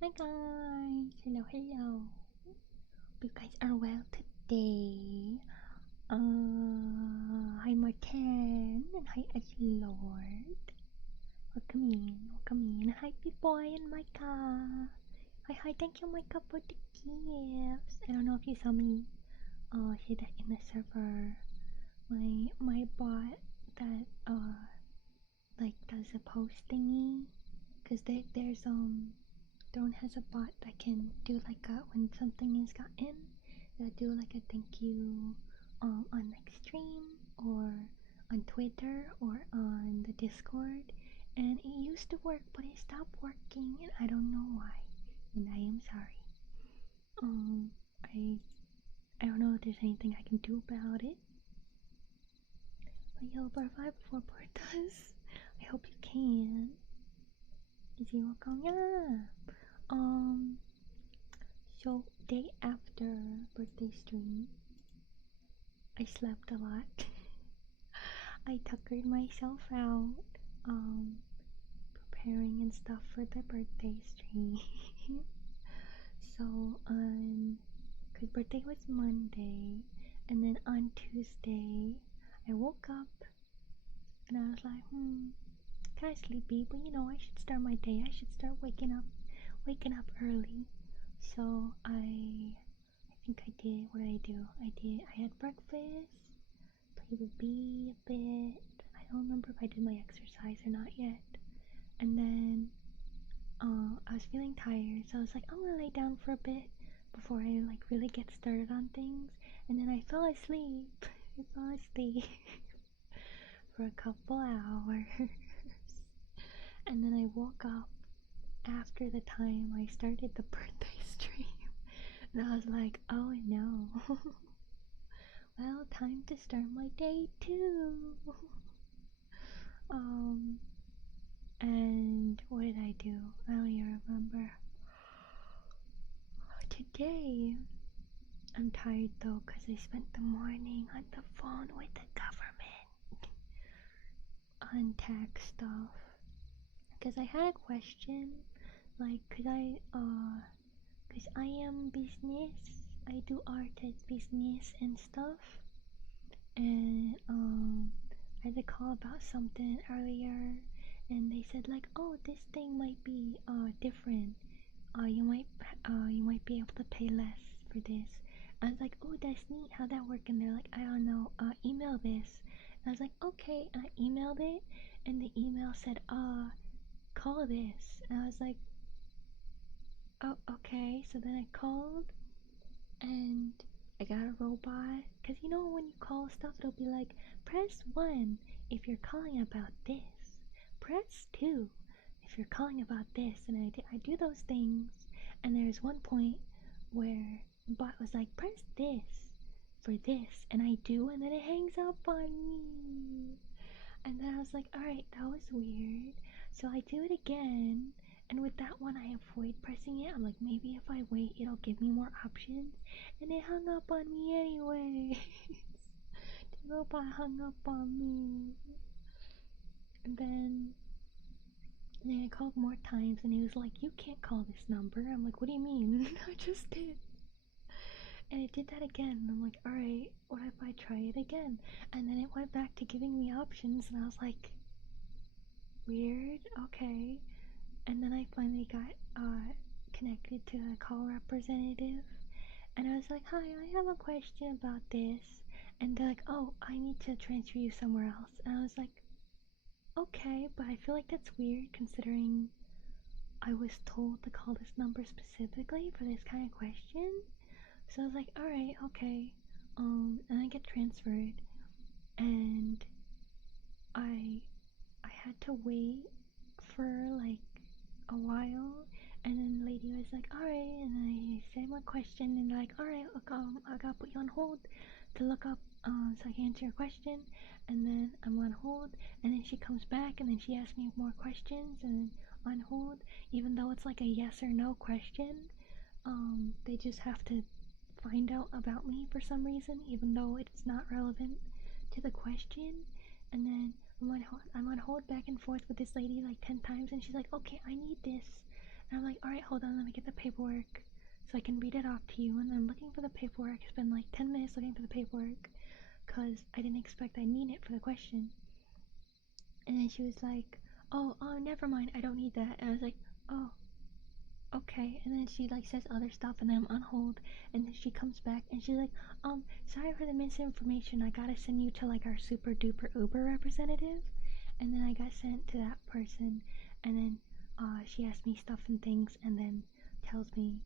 Hi guys, hello, hello. Hope you guys are well today. Hi Martin and hi Edgelord. Welcome in. Hi B-Boy and Micah. Hi, thank you Micah for the gifts. I don't know if you saw me say that in the server. My bot that like does a post thingy, cause there's Dawn has a bot that can do like a, when something is gotten, that do like a thank you on like stream or on Twitter or on the Discord, and it used to work but it stopped working and I don't know why, and I am sorry. I don't know if there's anything I can do about it. But yellow butterfly before Portas. I hope you can. Is he welcome? Yeah. So day after birthday stream, I slept a lot. I tuckered myself out, preparing and stuff for the birthday stream. So cause birthday was Monday, and then on Tuesday, I woke up and I was like, kinda sleepy, but you know, I should start my day. I should start waking up early. So I think I did. What did I do? I had breakfast, played with B a bit. I don't remember if I did my exercise or not yet. And then I was feeling tired, so I was like, I'm gonna lay down for a bit before I like really get started on things. And then I fell asleep. I fell asleep for a couple hours. And then I woke up after the time I started the birthday stream. And I was like, oh no. Well, time to start my day too. And what did I do? I don't even remember. Today, I'm tired though because I spent the morning on the phone with the government on tax stuff. Because I had a question, like, cause I am business. I do art as business and stuff. And I had to call about something earlier, and they said like, oh, this thing might be different. You might be able to pay less for this. I was like, oh, that's neat. How'd that work? And they're like, I don't know. Email this. And I was like, okay. And I emailed it, and the email said, call this. And I was like, oh, okay. So then I called, and I got a robot. Cause you know when you call stuff, it'll be like, press 1 if you're calling about this. Press 2 if you're calling about this. And I do those things. And there's one point where the bot was like, press this for this. And I do, and then it hangs up on me. And then I was like, alright, that was weird. So I do it again. And with that one, I avoid pressing it. I'm like, maybe if I wait, it'll give me more options. And it hung up on me anyway. The robot hung up on me. And then I called more times, and he was like, you can't call this number. I'm like, what do you mean? I just did. And it did that again. And I'm like, alright, what if I try it again? And then it went back to giving me options, and I was like, weird, okay. And then I finally got connected to a call representative, and I was like, hi, I have a question about this. And they're like, oh, I need to transfer you somewhere else. And I was like, okay, but I feel like that's weird considering I was told to call this number specifically for this kind of question. So I was like, alright, okay. And I get transferred, and I had to wait for like a while, and then the lady was like, alright, and I said my question, and they're like, alright, I gotta put you on hold to look up so I can answer your question. And then I'm on hold, and then she comes back, and then she asks me more questions, and on hold, even though it's like a yes or no question, they just have to find out about me for some reason, even though it's not relevant to the question. And then I'm on hold back and forth with this lady like 10 times, and she's like, okay, I need this. And I'm like, alright, hold on, let me get the paperwork so I can read it off to you. And I'm looking for the paperwork. I spend like 10 minutes looking for the paperwork because I didn't expect I need it for the question. And then she was like, oh, never mind, I don't need that. And I was like, oh, okay. And then she like says other stuff, and then I'm on hold, and then she comes back and she's like, sorry for the misinformation, I gotta send you to like our super duper Uber representative. And then I got sent to that person, and then she asked me stuff and things, and then tells me,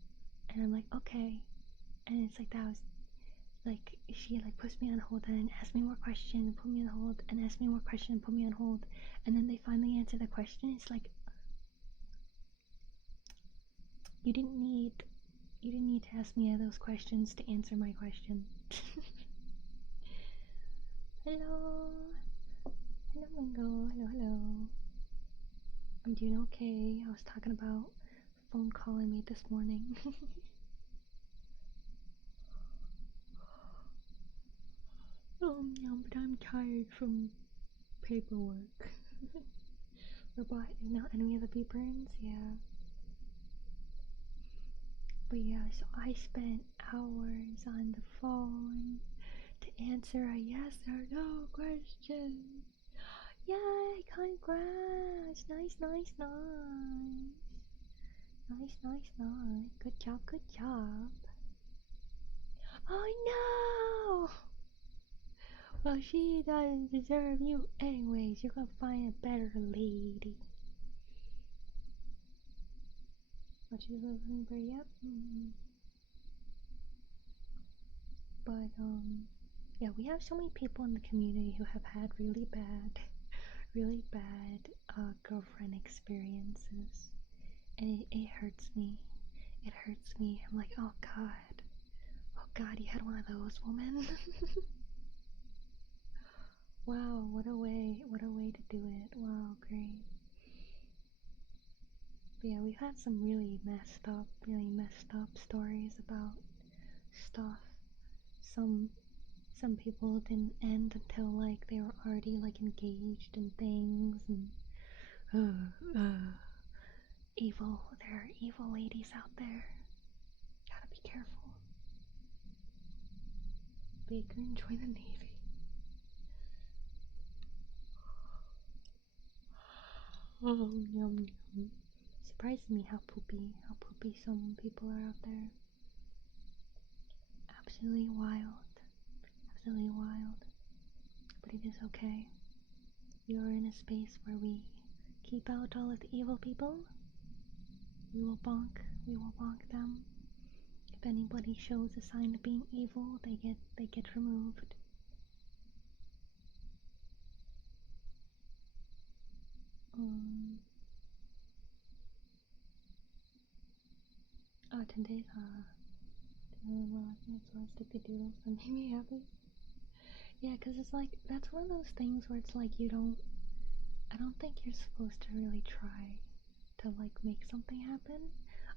and I'm like, okay. And it's like, that was like, she like puts me on hold and asks me more questions, put me on hold, and asks me more questions, put me on hold, and then they finally answer the question. It's like, you didn't need to ask me those questions to answer my question. Hello, Mango. Hello. I'm doing okay. I was talking about a phone call I made this morning. Yeah, but I'm tired from paperwork. Robot is now enemy of the Beaberns, yeah. But yeah, so I spent hours on the phone to answer a yes or no question. Yay, congrats! Nice. Nice. Good job. Oh no! Well, she doesn't deserve you anyways. You're gonna find a better lady. Oh, she's looking for yep. But yeah, we have so many people in the community who have had really bad girlfriend experiences, and it hurts me. It hurts me. I'm like, oh God, you had one of those, woman. Wow, what a way to do it. Wow, great. But yeah, we've had some really messed up stories about stuff. Some people didn't end until like they were already like engaged in things, and there are evil ladies out there. Gotta be careful. Baker and join the Navy. Oh, yum yum. Surprises me how poopy some people are out there. Absolutely wild. Absolutely wild. But it is okay. We are in a space where we keep out all of the evil people. We will bonk them. If anybody shows a sign of being evil, they get removed. Oh, 10 days, well, I think it's sticky doodles that made me happy. Yeah, cause it's like, that's one of those things where it's like I don't think you're supposed to really try to like make something happen.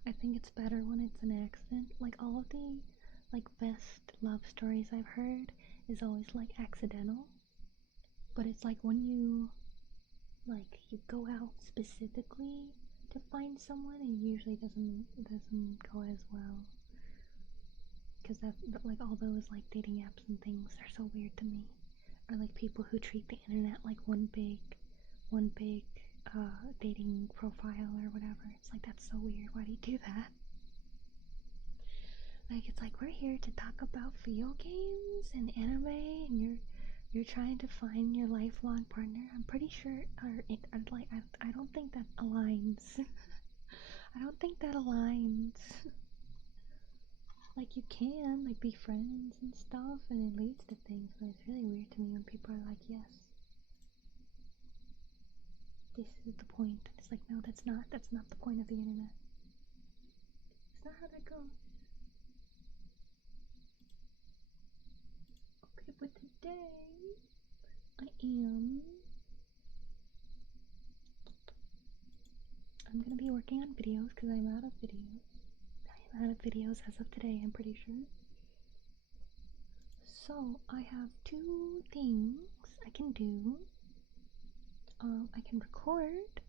I think it's better when it's an accident. Like all of the like best love stories I've heard is always like accidental. But it's like when you go out specifically to find someone, it usually doesn't go as well. Cause that like all those like dating apps and things are so weird to me. Or like people who treat the internet like one big dating profile or whatever. It's like, that's so weird. Why do you do that? Like, it's like, we're here to talk about video games and anime, and you're trying to find your lifelong partner. I'm pretty sure, I don't think that aligns. I don't think that aligns. Like, you can like be friends and stuff, and it leads to things, but it's really weird to me when people are like, yes, this is the point. It's like, no, that's not the point of the internet. It's not how that goes. Okay, but today I'm gonna be working on videos because I'm out of videos. I am out of videos as of today, I'm pretty sure. So I have two things I can do. I can record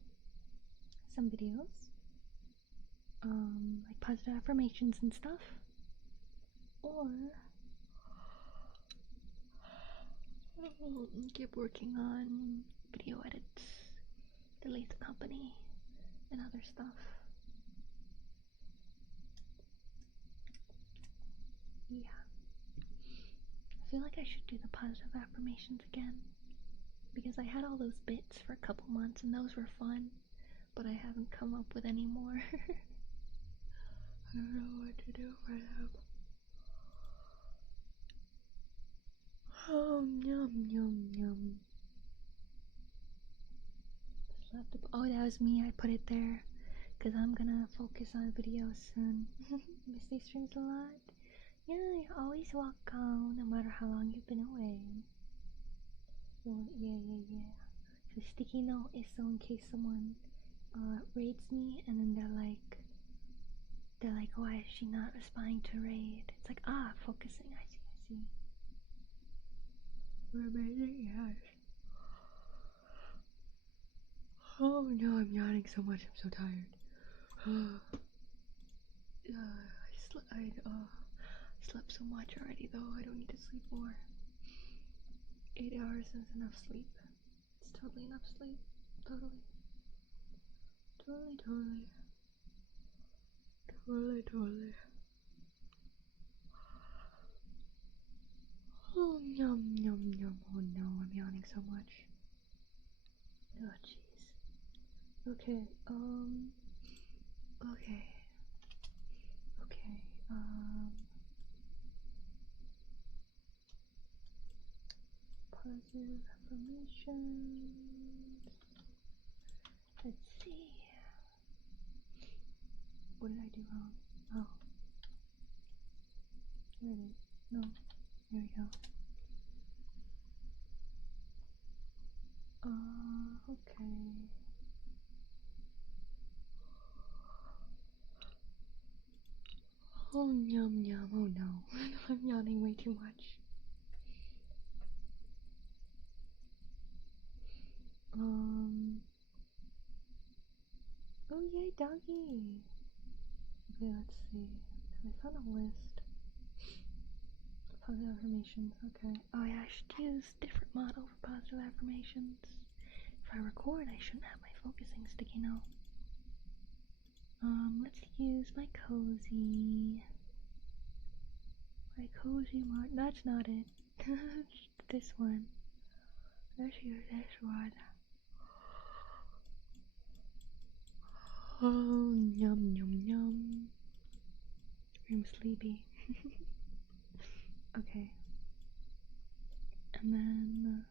some videos, like positive affirmations and stuff, or keep working on video edits, delete the company, and other stuff. Yeah. I feel like I should do the positive affirmations again, because I had all those bits for a couple months and those were fun, but I haven't come up with any more. I don't know what to do for them. Oh, yum, yum, yum. Oh, that was me. I put it there because I'm gonna focus on videos soon. Miss these streams a lot. Yeah, you're always welcome, no matter how long you've been away. So, yeah. So sticky note is so in case someone raids me and then they're like, why is she not responding to raid? It's like, focusing. I see. We're amazing, yes. Oh no, I'm yawning so much. I'm so tired. I slept so much already, though. I don't need to sleep more. 8 hours is enough sleep. It's totally enough sleep. Totally. Oh, yum. Oh no, I'm yawning so much. Oh, jeez. Okay, positive affirmations. What did I do wrong? Oh. There it is. No. There we go. Okay. Oh, yum yum. Oh no. I'm yawning way too much. Oh yay, doggy! Okay, let's see. I found a list. Positive affirmations, okay. Oh yeah, I should use different model for positive affirmations. If I record, I shouldn't have my focusing sticking out. Let's use my cozy. My cozy mod. That's not it. This one. Let's use this one. Oh, yum yum yum. I'm sleepy. Okay. And then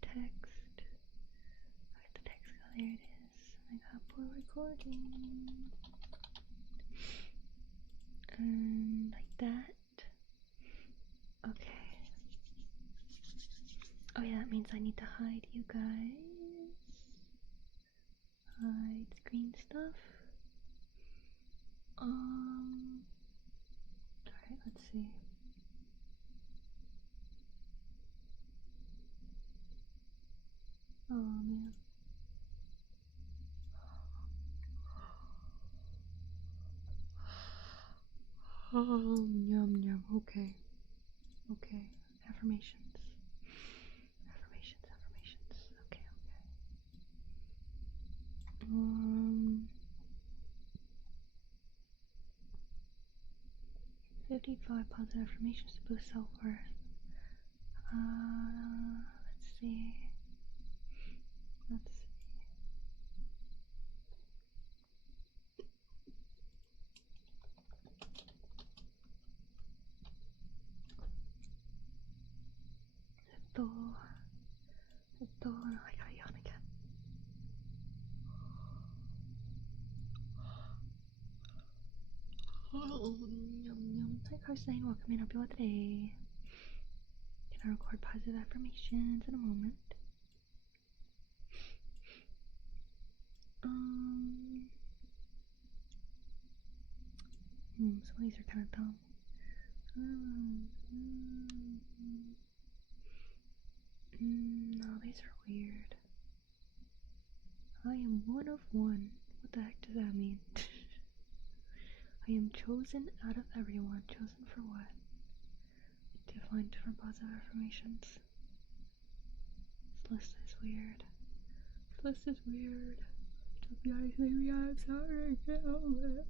text. Where'd the text go? There it is. I got poor recording. And like that. Okay. Oh yeah, that means I need to hide you guys. Hide screen stuff. Alright, let's see. Oh man. Oh, yum yum. Okay. Okay. Affirmations. Affirmations. Okay. 55 positive affirmations to boost self-worth. Let's see. I gotta yawn again. Oh, yum yum. Hi Carson, welcome in. Hope you well today. Gonna record positive affirmations in a moment. Some of these are kind of dumb. No, these are weird. I am one of one. What the heck does that mean? I am chosen out of everyone. Chosen for what? To find different positive affirmations. This list is weird. To be honest, maybe I'm sorry. I can't help it.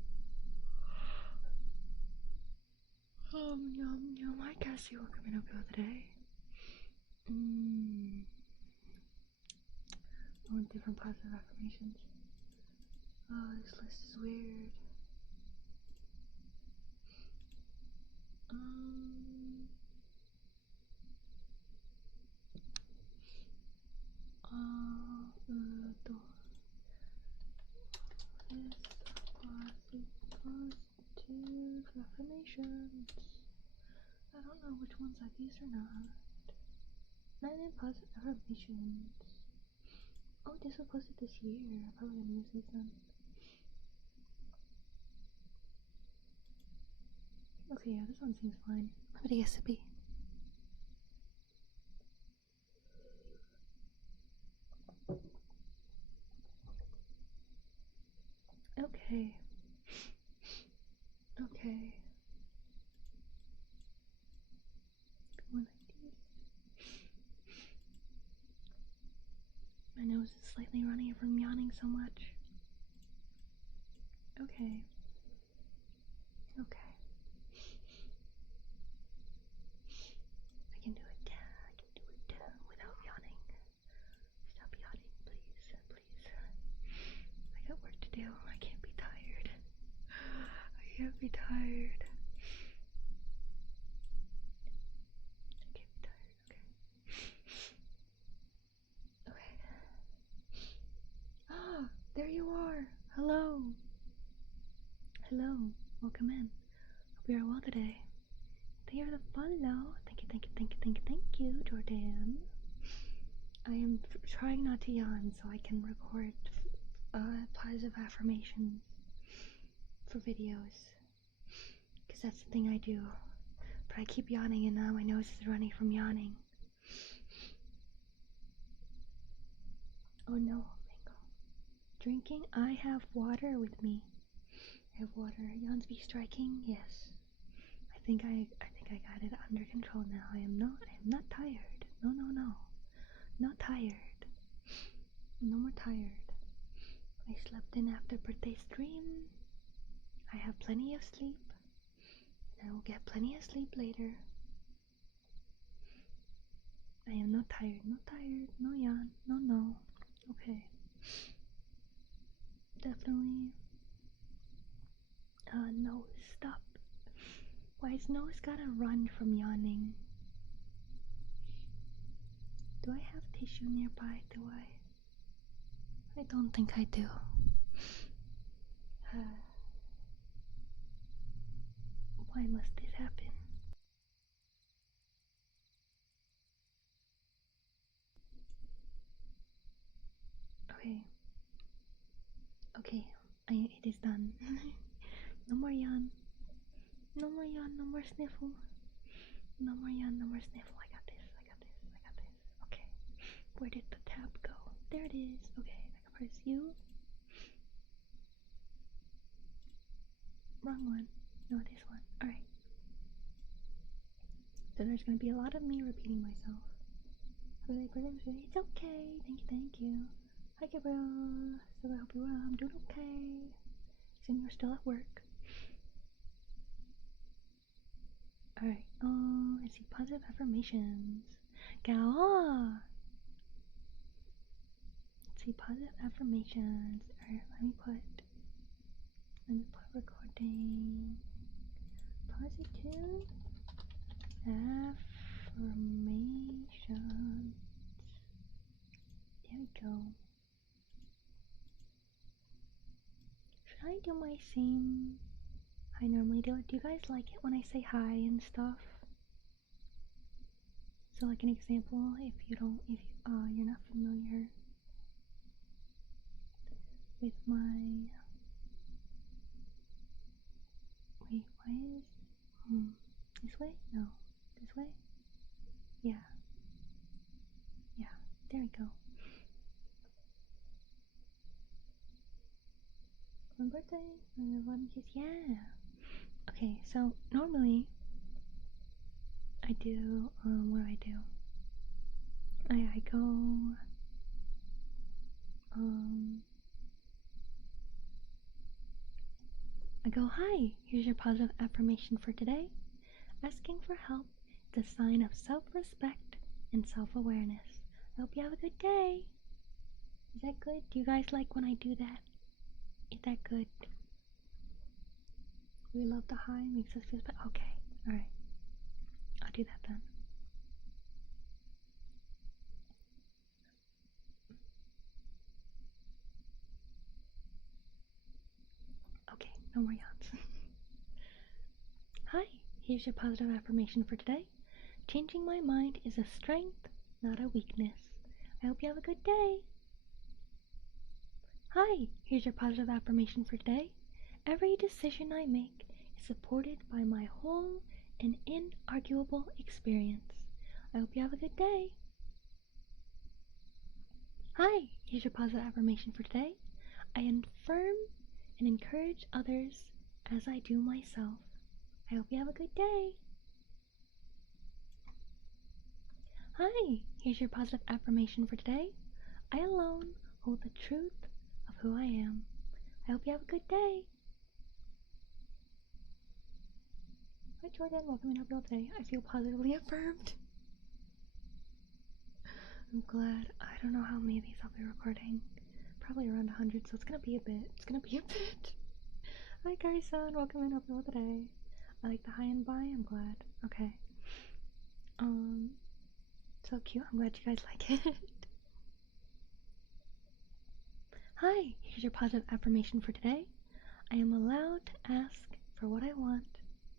Yum yum. Hi Cassie, welcome in. Hope you well today. I want different positive affirmations. Oh, this list is weird. Positive affirmations. I don't know which ones are these or not. 9 positive affirmations. Oh, this was posted this year. I'm probably gonna use these then. Okay, yeah, this one seems fine. I'm gonna get sippy. Okay. One like these. My nose is slightly running from yawning so much. Okay. I can do it. Without yawning. Stop yawning, please. I got work to do. I can't be tired. Okay. There you are. Hello. Hello. Welcome in. Hope you are well today. Thank you for the follow. Thank you, thank you, thank you, thank you, thank you, Jordan. I am trying not to yawn so I can record positive affirmations for videos. Because that's the thing I do. But I keep yawning and now my nose is running from yawning. Oh no, mango. Drinking, I have water with me. I have water. Yawns be striking? Yes. I think I got it under control now. I am not tired. No. Not tired. No more tired. I slept in after birthday stream. I have plenty of sleep. And I will get plenty of sleep later. I am not tired. Not tired. No yawn. No. Okay. Definitely. No, stop. Why is nose gotta run from yawning? Do I have tissue nearby? Do I? I don't think I do. Why must this happen? Okay, it is done. No more yawn. No more yawn, no more sniffle. No more yawn, no more sniffle. I got this. Okay. Where did the tab go? There it is. Okay, I can press U. Wrong one. No, this one. Alright. So there's gonna be a lot of me repeating myself. It's okay. Thank you. Hi Gabriel. So I hope you're well. I'm doing okay. Assume you're still at work. Alright, let's see, positive affirmations. Gao! Let's see, positive affirmations. Alright, let me put recording. Positive affirmations. There we go. Should I do my same I normally do? Do you guys like it when I say hi and stuff? So like an example, if you're not familiar with my wait, why is this way? No. This way? Yeah. There we go. My birthday? 11 kids, yeah. Okay, so normally I do what do? I go hi, here's your positive affirmation for today. Asking for help is a sign of self-respect and self-awareness. I hope you have a good day. Is that good? Do you guys like when I do that? Is that good? We love the high, makes us feel better. Okay, alright. I'll do that then. Okay, no more yawns. Hi, here's your positive affirmation for today. Changing my mind is a strength, not a weakness. I hope you have a good day. Hi, here's your positive affirmation for today. Every decision I make is supported by my whole and inarguable experience. I hope you have a good day. Hi, here's your positive affirmation for today. I affirm and encourage others as I do myself. I hope you have a good day. Hi, here's your positive affirmation for today. I alone hold the truth of who I am. I hope you have a good day. Hi Jordan, welcome in. Hope you're well today. I feel positively affirmed. I'm glad. I don't know how many of these I'll be recording. Probably around 100, so it's gonna be a bit. Hi Carson, welcome in. Hope you're well today. I like the high and by. I'm glad. Okay. So cute. I'm glad you guys like it. Hi, here's your positive affirmation for today. I am allowed to ask for what I want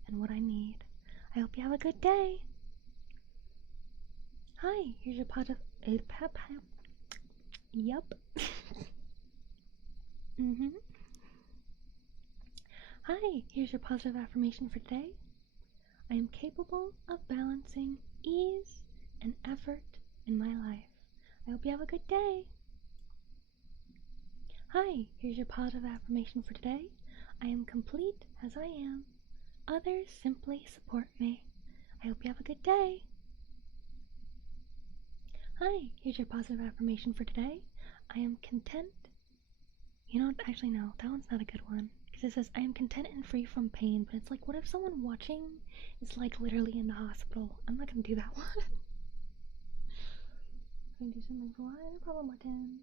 and what I need. I hope you have a good day. Hi, here's your positive. Yup. Hi, here's your positive affirmation for today. I am capable of balancing ease and effort in my life. I hope you have a good day. Hi, here's your positive affirmation for today. I am complete as I am. Others simply support me. I hope you have a good day. Hi, here's your positive affirmation for today. I am content. You know, actually no, that one's not a good one. Because it says, I am content and free from pain. But it's like, what if someone watching is like literally in the hospital? I'm not gonna do that one. I'm gonna do something for what? No problem, Martin.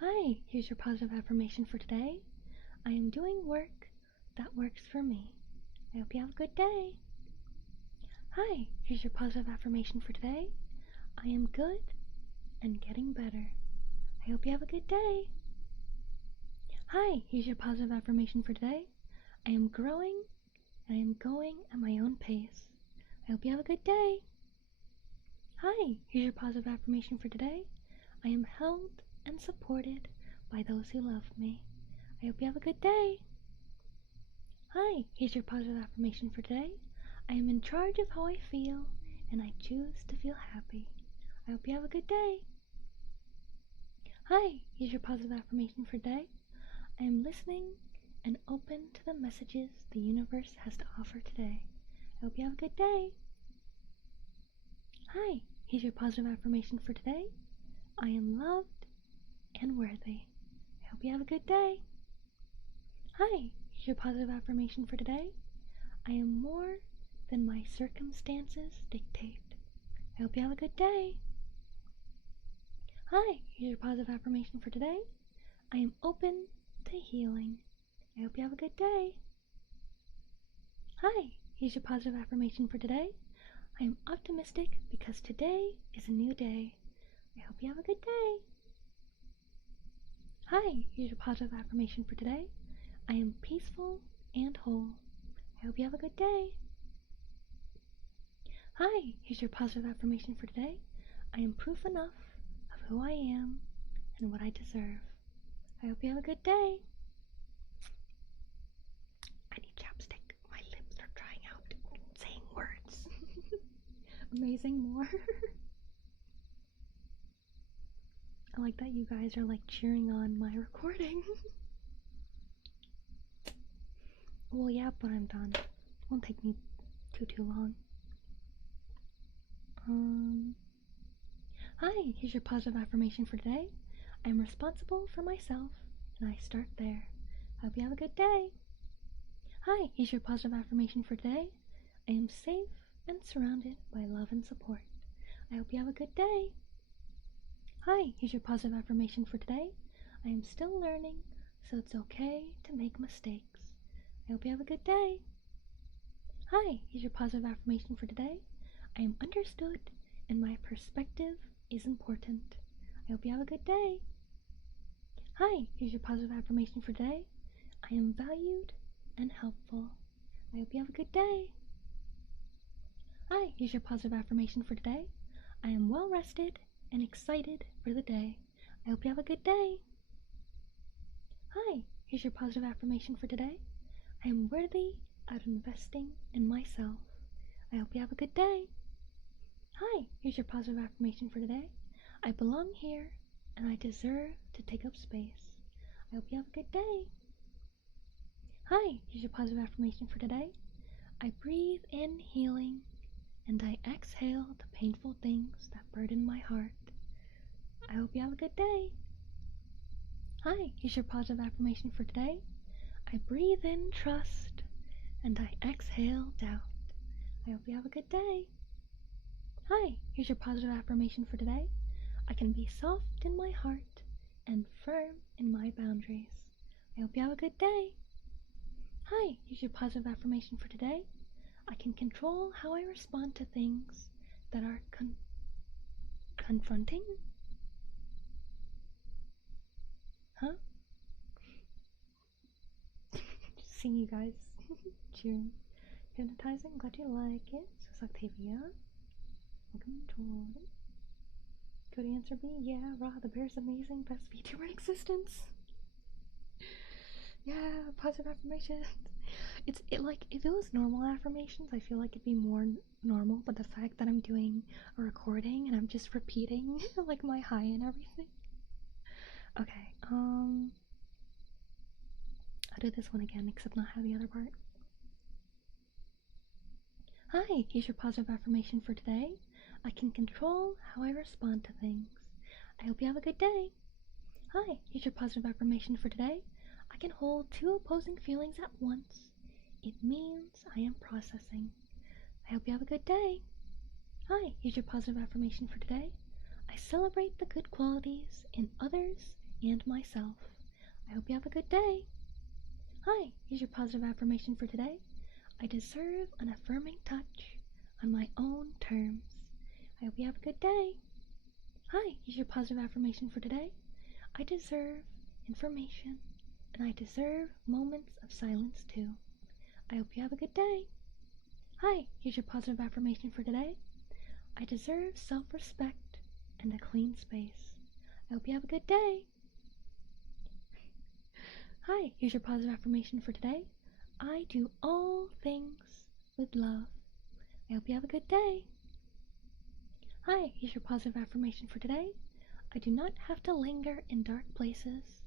Hi, here's your positive affirmation for today. I am doing work that works for me. I hope you have a good day. Hi, here's your positive affirmation for today. I am good and getting better. I hope you have a good day. Hi, here's your positive affirmation for today. I am growing and I am going at my own pace. I hope you have a good day. Hi, here's your positive affirmation for today. I am held and supported by those who love me. I hope you have a good day. Hi, here's your positive affirmation for today. I am in charge of how I feel and I choose to feel happy. I hope you have a good day. Hi, here's your positive affirmation for today. I am listening and open to the messages the universe has to offer today. I hope you have a good day. Hi, here's your positive affirmation for today. I am loved and worthy. I hope you have a good day. Hi, here's your positive affirmation for today. I am more than my circumstances dictate. I hope you have a good day. Hi, here's your positive affirmation for today. I am open to healing. I hope you have a good day. Hi, here's your positive affirmation for today. I am optimistic because today is a new day. I hope you have a good day. Hi, here's your positive affirmation for today. I am peaceful and whole. I hope you have a good day. Hi, here's your positive affirmation for today. I am proof enough of who I am and what I deserve. I hope you have a good day. I need chapstick. My lips are drying out saying words. Amazing more. I like that you guys are like cheering on my recording. Well, yeah, but I'm done. It won't take me too long. Hi, here's your positive affirmation for today. I am responsible for myself, and I start there. Hope you have a good day. Hi, here's your positive affirmation for today. I am safe and surrounded by love and support. I hope you have a good day. Hi, here's your positive affirmation for today. I am still learning, so it's okay to make mistakes. I hope you have a good day. Hi, here's your positive affirmation for today. I am understood and my perspective is important. I hope you have a good day. Hi, here's your positive affirmation for today. I am valued and helpful. I hope you have a good day. Hi, here's your positive affirmation for today. I am well rested and excited for the day. I hope you have a good day. Hi, here's your positive affirmation for today. I am worthy of investing in myself. I hope you have a good day. Hi, here's your positive affirmation for today. I belong here and I deserve to take up space. I hope you have a good day. Hi, here's your positive affirmation for today. I breathe in healing and I exhale the painful things that burden my heart. I hope you have a good day. Hi, here's your positive affirmation for today. I breathe in trust and I exhale doubt. I hope you have a good day. Hi, here's your positive affirmation for today. I can be soft in my heart and firm in my boundaries. I hope you have a good day. Hi, here's your positive affirmation for today. I can control how I respond to things that are confronting. Huh? Just seeing you guys cheering. Hypnotizing, glad you like it. So it's Octavia. Welcome to Jordan. Good answer B. Yeah, Ra, the bear's amazing. Best VTuber in existence. Yeah, positive affirmations. Like, if it was normal affirmations, I feel like it'd be more normal, but the fact that I'm doing a recording and I'm just repeating like my hi and everything. Okay, I'll do this one again, except not have the other part. Hi, here's your positive affirmation for today. I can control how I respond to things. I hope you have a good day. Hi, here's your positive affirmation for today. I can hold two opposing feelings at once. It means I am processing. I hope you have a good day. Hi, here's your positive affirmation for today. I celebrate the good qualities in others and myself. I hope you have a good day. Hi, here's your positive affirmation for today. I deserve an affirming touch on my own terms. I hope you have a good day. Hi, here's your positive affirmation for today. I deserve information, and I deserve moments of silence too. I hope you have a good day. Hi, here's your positive affirmation for today. I deserve self-respect and a clean space. I hope you have a good day. Hi, here's your positive affirmation for today. I do all things with love. I hope you have a good day. Hi, here's your positive affirmation for today. I do not have to linger in dark places.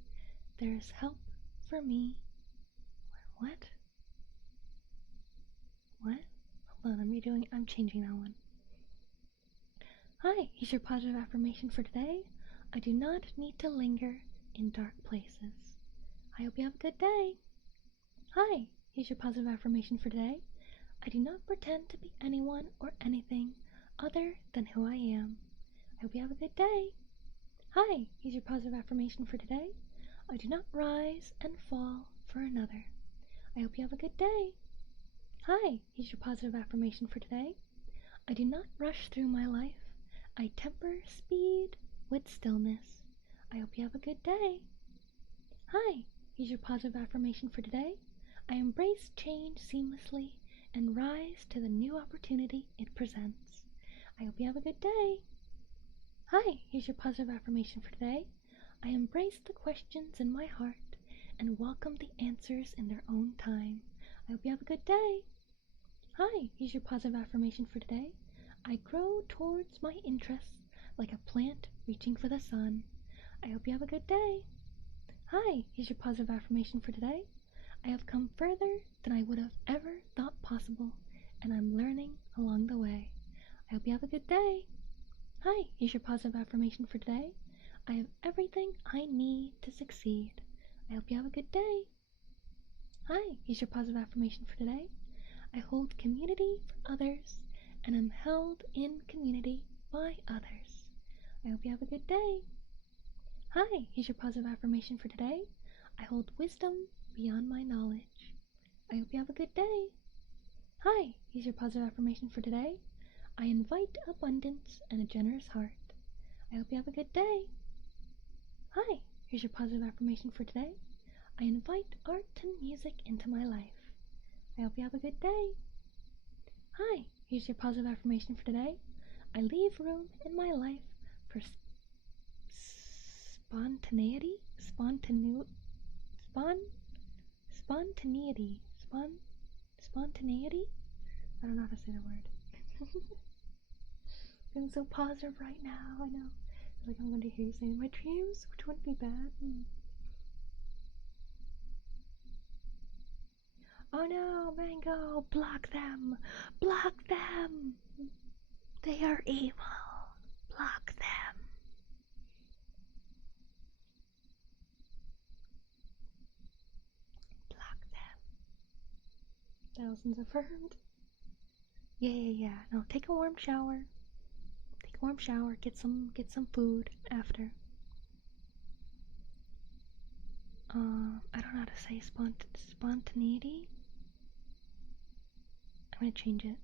There is help for me. What? What? Hold on, I'm changing that one. Hi, here's your positive affirmation for today. I do not need to linger in dark places. I hope you have a good day. Hi, here's your positive affirmation for today. I do not pretend to be anyone or anything other than who I am. I hope you have a good day. Hi, here's your positive affirmation for today. I do not rise and fall for another. I hope you have a good day. Hi, here's your positive affirmation for today. I do not rush through my life. I temper speed with stillness. I hope you have a good day. Hi, here's your positive affirmation for today. I embrace change seamlessly and rise to the new opportunity it presents. I hope you have a good day. Hi, here's your positive affirmation for today. I embrace the questions in my heart and welcome the answers in their own time. I hope you have a good day. Hi, here's your positive affirmation for today. I grow towards my interests like a plant reaching for the sun. I hope you have a good day. Hi, here's your positive affirmation for today. I have come further than I would have ever thought possible, and I'm learning along the way. I hope you have a good day. Hi, here's your positive affirmation for today. I have everything I need to succeed. I hope you have a good day. Hi, here's your positive affirmation for today. I hold community for others and am held in community by others. I hope you have a good day. Hi, here's your positive affirmation for today. I hold wisdom beyond my knowledge. I hope you have a good day. Hi, here's your positive affirmation for today. I invite abundance and a generous heart. I hope you have a good day. Hi, here's your positive affirmation for today. I invite art and music into my life. I hope you have a good day. Hi, here's your positive affirmation for today. I leave room in my life for spontaneity. I don't know how to say the word. I'm so positive right now, I know. It's like I'm going to hear you saying my dreams, which wouldn't be bad. Oh no, Mango, block them! Block them! They are evil. Block them. Block them. Thousands affirmed. Yeah. No, take a warm shower. Take a warm shower. Get some food after. I don't know how to say spontaneity. gonna change it.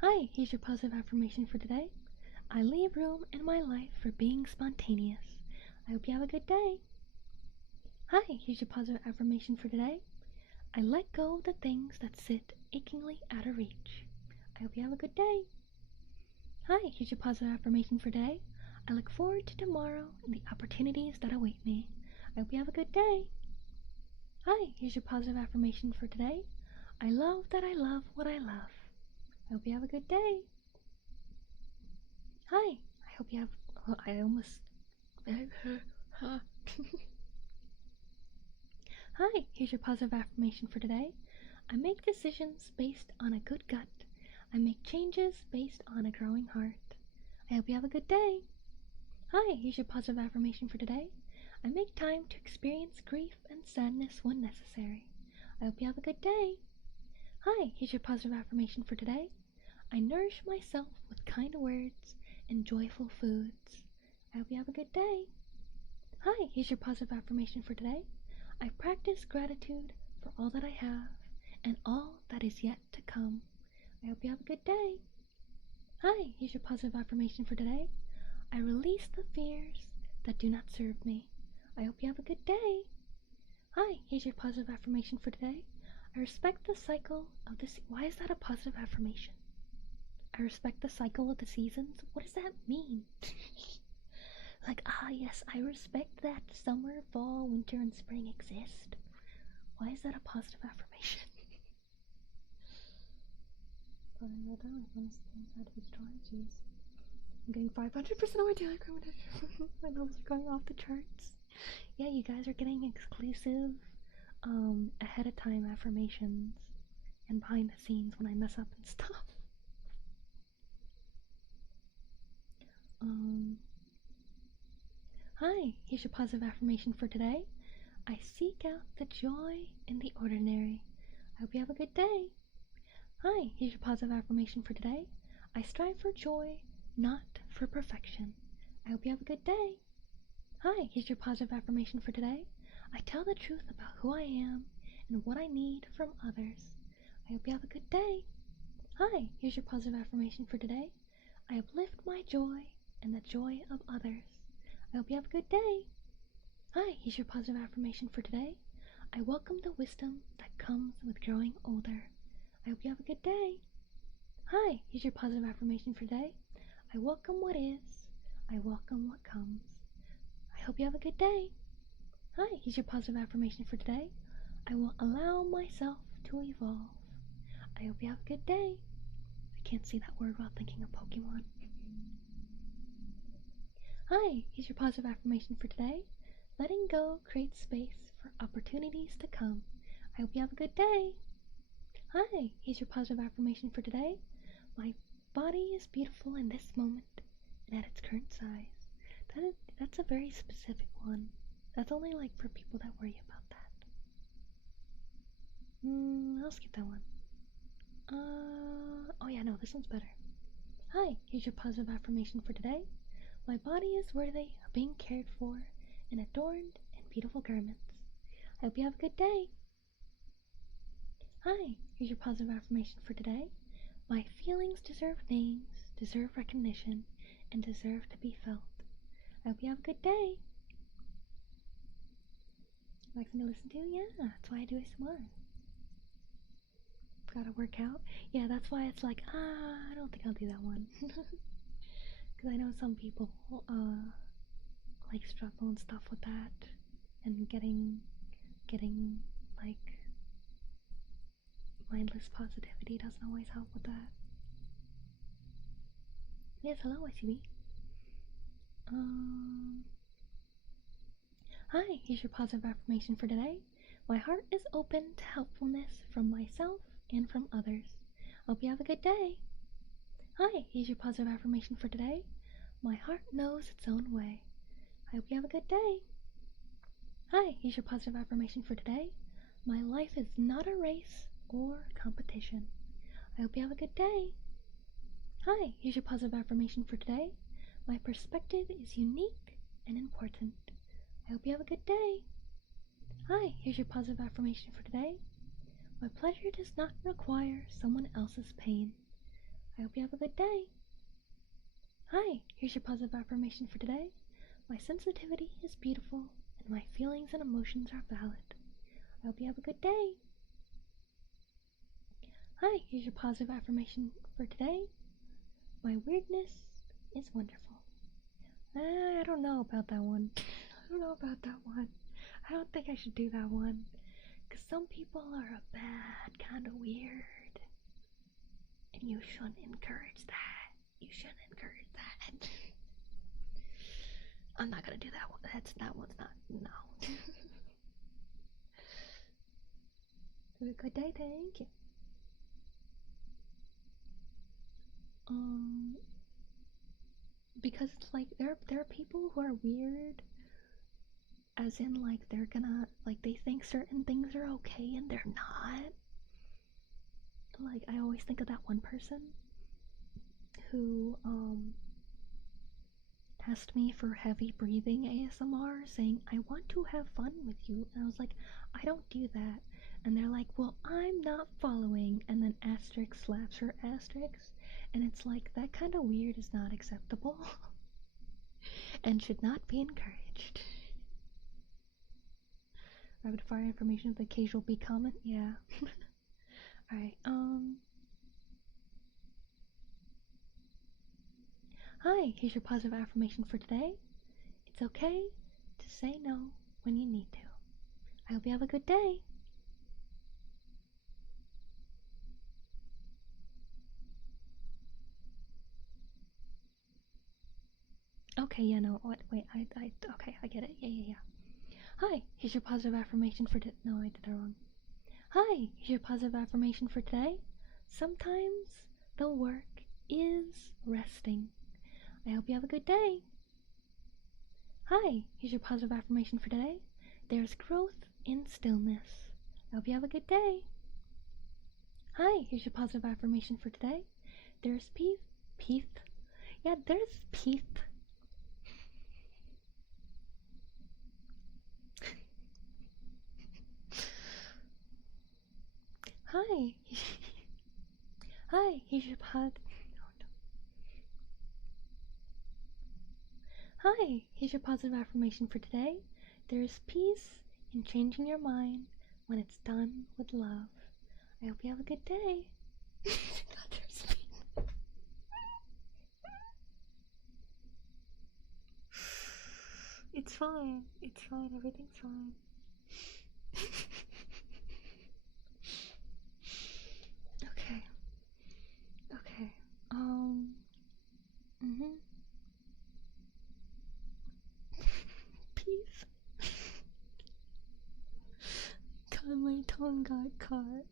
Hi, here's your positive affirmation for today. I leave room in my life for being spontaneous. I hope you have a good day. Hi, here's your positive affirmation for today. I let go of the things that sit achingly out of reach. I hope you have a good day. Hi, here's your positive affirmation for today. I look forward to tomorrow and the opportunities that await me. I hope you have a good day. Hi, here's your positive affirmation for today. I love that I love what I love. I hope you have a good day. Hi, I hope you have... Oh, I almost... Hi, here's your positive affirmation for today. I make decisions based on a good gut. I make changes based on a growing heart. I hope you have a good day. Hi, here's your positive affirmation for today. I make time to experience grief and sadness when necessary. I hope you have a good day. Hi, here's your positive affirmation for today. I nourish myself with kind words and joyful foods. I hope you have a good day. Hi, here's your positive affirmation for today. I practice gratitude for all that I have and all that is yet to come. I hope you have a good day. Hi, here's your positive affirmation for today. I release the fears that do not serve me. I hope you have a good day. Hi, here's your positive affirmation for today. I respect the cycle of the Why is that a positive affirmation? I respect the cycle of the seasons? What does that mean? Like, yes, I respect that summer, fall, winter, and spring exist. Why is that a positive affirmation? But I read that like most things had to be destroyed. Jeez. I'm getting 500% of my daily criminal. My levels are going off the charts. Yeah, you guys are getting exclusive, ahead of time affirmations and behind the scenes when I mess up and stuff. Hi, here's your positive affirmation for today. I seek out the joy in the ordinary. I hope you have a good day. Hi, here's your positive affirmation for today. I strive for joy, not for perfection. I hope you have a good day. Hi, here's your positive affirmation for today. I tell the truth about who I am and what I need from others. I hope you have a good day. Hi, here's your positive affirmation for today. I uplift my joy and the joy of others. I hope you have a good day. Hi, here's your positive affirmation for today. I welcome the wisdom that comes with growing older. I hope you have a good day. Hi, here's your positive affirmation for today. I welcome what is. I welcome what comes. I hope you have a good day. Hi, here's your positive affirmation for today. I will allow myself to evolve. I hope you have a good day. I can't say that word while thinking of Pokemon. Hi, here's your positive affirmation for today. Letting go creates space for opportunities to come. I hope you have a good day. Hi, here's your positive affirmation for today. My body is beautiful in this moment and at its current size. That's a very specific one. That's only like for people that worry about that. I'll skip that one. Oh yeah, no, this one's better. Hi, here's your positive affirmation for today. My body is worthy of being cared for and adorned in beautiful garments. I hope you have a good day. Hi, here's your positive affirmation for today. My feelings deserve names, deserve recognition, and deserve to be felt. I hope you have a good day. Like something to listen to? Yeah, that's why I do ASMR. Gotta work out. Yeah, that's why it's like, I don't think I'll do that one. Because I know some people like struggle and stuff with that, and getting like mindless positivity doesn't always help with that. Yes, hello, ICB. Hi, here's your positive affirmation for today. My heart is open to helpfulness from myself and from others. Hope you have a good day. Hi, here's your positive affirmation for today. My heart knows its own way. I hope you have a good day. Hi, here's your positive affirmation for today. My life is not a race or competition. I hope you have a good day. Hi, here's your positive affirmation for today. My perspective is unique and important. I hope you have a good day. Hi, here's your positive affirmation for today. My pleasure does not require someone else's pain. I hope you have a good day. Hi, here's your positive affirmation for today. My sensitivity is beautiful, and my feelings and emotions are valid. I hope you have a good day. Hi, here's your positive affirmation for today. My weirdness is wonderful. I don't know about that one. I don't think I should do that one. Because some people are a bad kind of weird. And you shouldn't encourage that. I'm not gonna do that one. That one's not. No. Have a good day, thank you. Because like there are people who are weird, as in like they're gonna like they think certain things are okay and they're not. Like I always think of that one person who asked me for heavy breathing ASMR, saying I want to have fun with you, and I was like, I don't do that. And they're like, well, I'm not following, and then asterisk slaps her asterisk, and it's like that kind of weird is not acceptable and should not be encouraged. Rapid fire information with occasional B comment, yeah. Alright, hi, here's your positive affirmation for today. It's okay to say no when you need to. I hope you have a good day. Okay, yeah, no, what, wait, okay, I get it, yeah. Hi, here's your positive affirmation for no, I did that wrong. Hi, here's your positive affirmation for today. Sometimes the work is resting. I hope you have a good day. Hi, here's your positive affirmation for today. There's growth in stillness. I hope you have a good day. Hi, here's your positive affirmation for today. There's peace. Yeah, there's peace. Hi. Hi, here's your Hi, here's your positive affirmation for today. There's peace in changing your mind when it's done with love. I hope you have a good day. It's fine, everything's fine. Okay. Peace. God, my tongue got caught.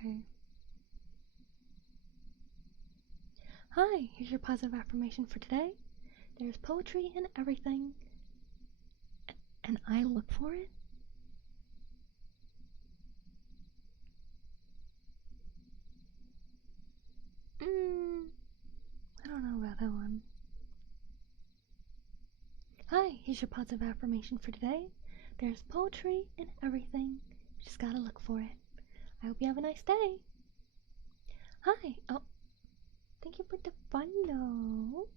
Okay. Hi, here's your positive affirmation for today. There's poetry in everything, and I look for it. I don't know about that one. Hi, here's your positive affirmation for today. There's poetry in everything. You just gotta look for it. I hope you have a nice day. Hi. Oh, thank you for the follow.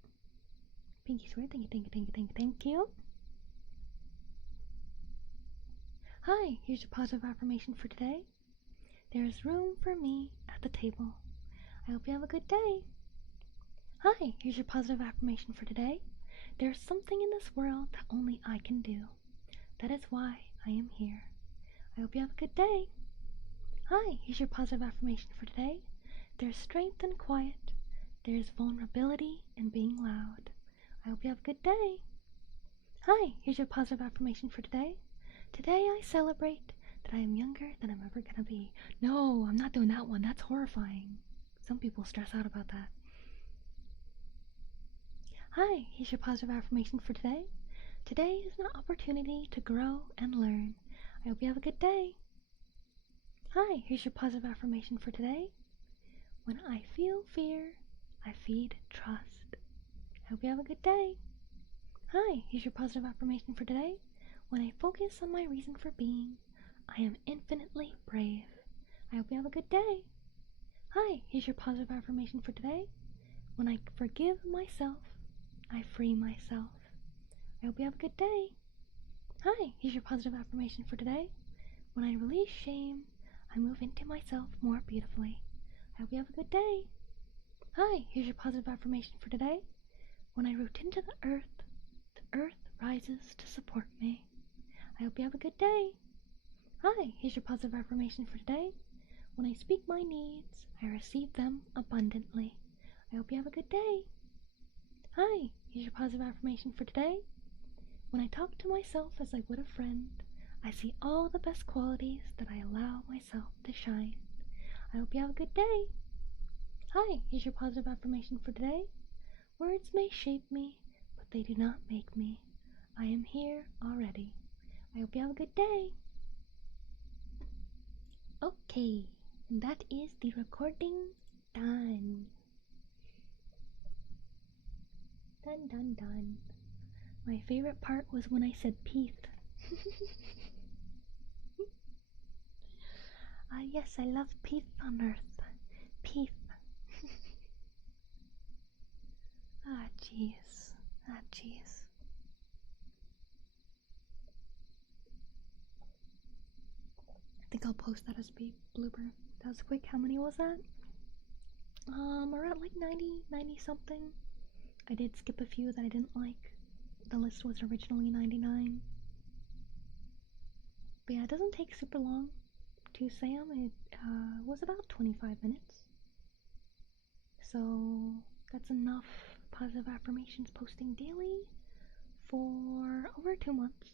Pinky swear. Thank you. Hi, here's your positive affirmation for today. There's room for me at the table. I hope you have a good day. Hi, here's your positive affirmation for today. There's something in this world that only I can do. That is why I am here. I hope you have a good day. Hi, here's your positive affirmation for today. There's strength in quiet. There's vulnerability in being loud. I hope you have a good day. Hi, here's your positive affirmation for today. Today I celebrate that I am younger than I'm ever gonna be. No, I'm not doing that one. That's horrifying. Some people stress out about that. Hi, here's your positive affirmation for today. Today is an opportunity to grow and learn. I hope you have a good day. Hi, here's your positive affirmation for today. When I feel fear, I feed trust. I hope you have a good day. Hi, here's your positive affirmation for today. When I focus on my reason for being, I am infinitely brave. I hope you have a good day. Hi, here's your positive affirmation for today. When I forgive myself, I free myself. I hope you have a good day. Hi, here's your positive affirmation for today. When I release shame, I move into myself more beautifully. I hope you have a good day. Hi, here's your positive affirmation for today. When I root into the earth rises to support me. I hope you have a good day. Hi, here's your positive affirmation for today. When I speak my needs, I receive them abundantly. I hope you have a good day. Hi, here's your positive affirmation for today. When I talk to myself as I would a friend, I see all the best qualities that I allow myself to shine. I hope you have a good day. Hi, here's your positive affirmation for today. Words may shape me, but they do not make me. I am here already. I hope you have a good day. Okay, and that is the recording done. Done. My favorite part was when I said peeth. Yes, I love peeth on earth. Peeth. Jeez. Jeez. I think I'll post that as a blooper. That was quick. How many was that? Around like 90 something. I did skip a few that I didn't like. The list was originally 99. But yeah, it doesn't take super long to say them. It was about 25 minutes. So that's enough positive affirmations posting daily for over 2 months.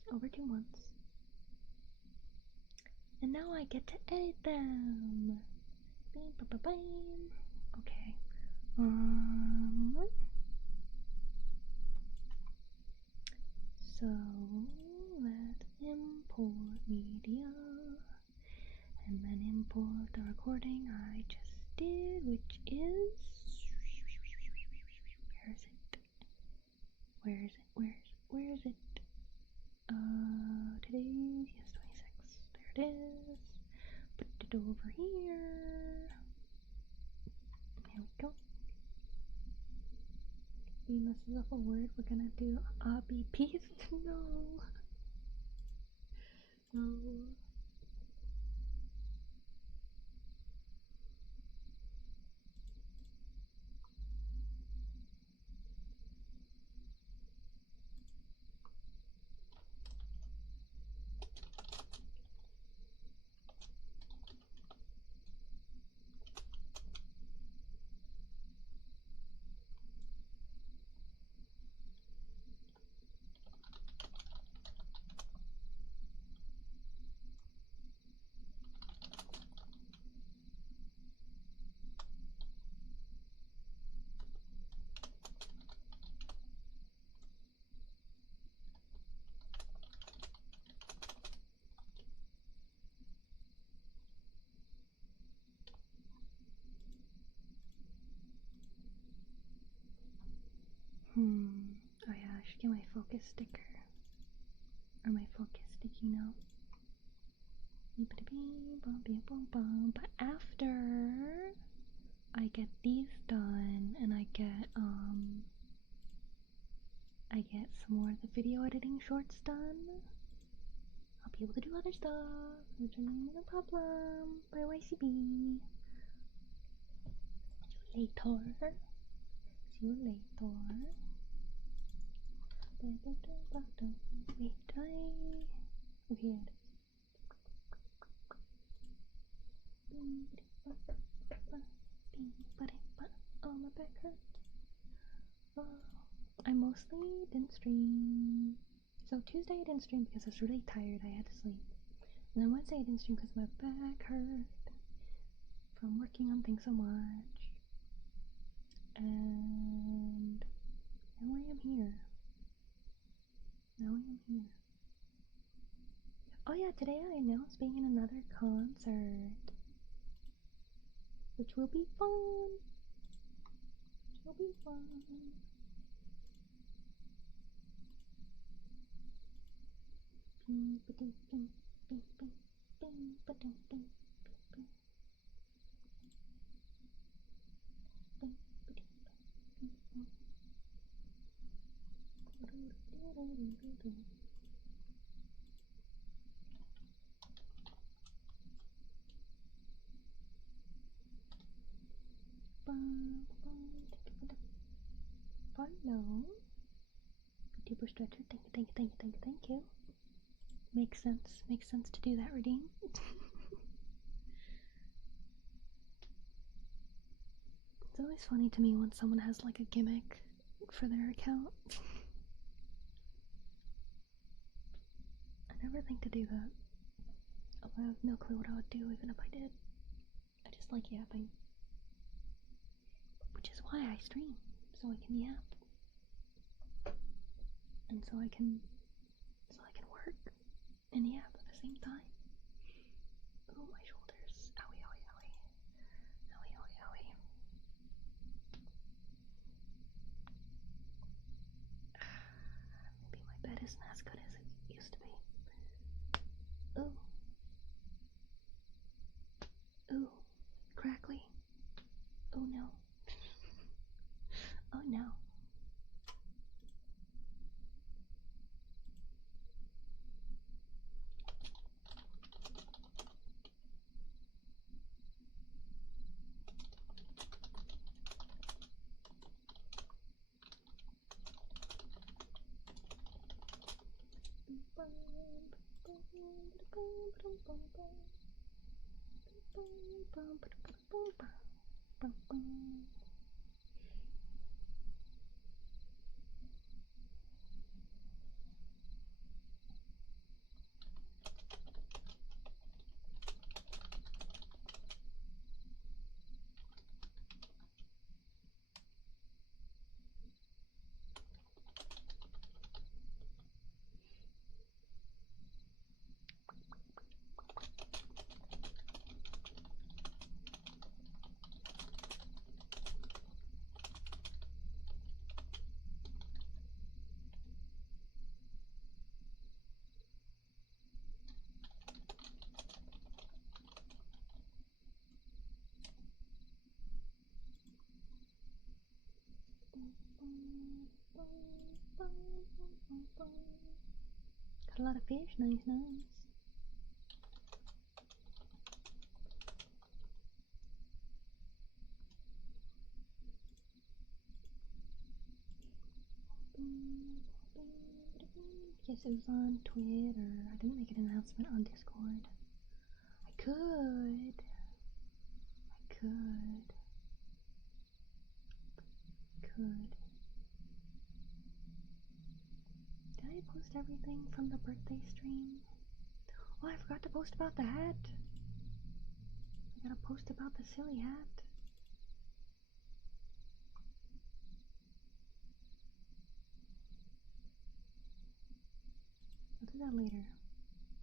And now I get to edit them. Okay. So let's import media and then import the recording I just did, which is where is it? Today's 26. There it is. Put it over here. Here we go. If he messes up a word, we're gonna do BPs. No. Oh yeah, I should get my focus sticker. Or my focus sticky note. But after I get these done and I get some more of the video editing shorts done, I'll be able to do other stuff. No problem. Bye YCB. See you later. Okay, oh, my back hurts. I mostly didn't stream. So Tuesday I didn't stream because I was really tired. I had to sleep. And then Wednesday I didn't stream because my back hurt from working on things so much. And now I am here. Oh yeah, today I announced being in another concert, which will be fun. Follow. Deeper stretcher. Thank you. Makes sense. Makes sense to do that, redeem. It's always funny to me when someone has like a gimmick for their account. I never think to do that. Although I have no clue what I would do even if I did. I just like yapping. Which is why I stream. So I can yap. And so I can work and yap at the same time. Oh, my shoulders. Owie, owie, owie. Owie, owie, owie. Maybe my bed isn't as good as it used to be. Ooh. Ooh. Crackly. Oh no. Oh no. Got a lot of fish, nice. Yes, it was on Twitter. I didn't make an announcement on Discord. I could. Did I post everything from the birthday stream? Oh, I forgot to post about the hat. I gotta post about the silly hat. I'll do that later.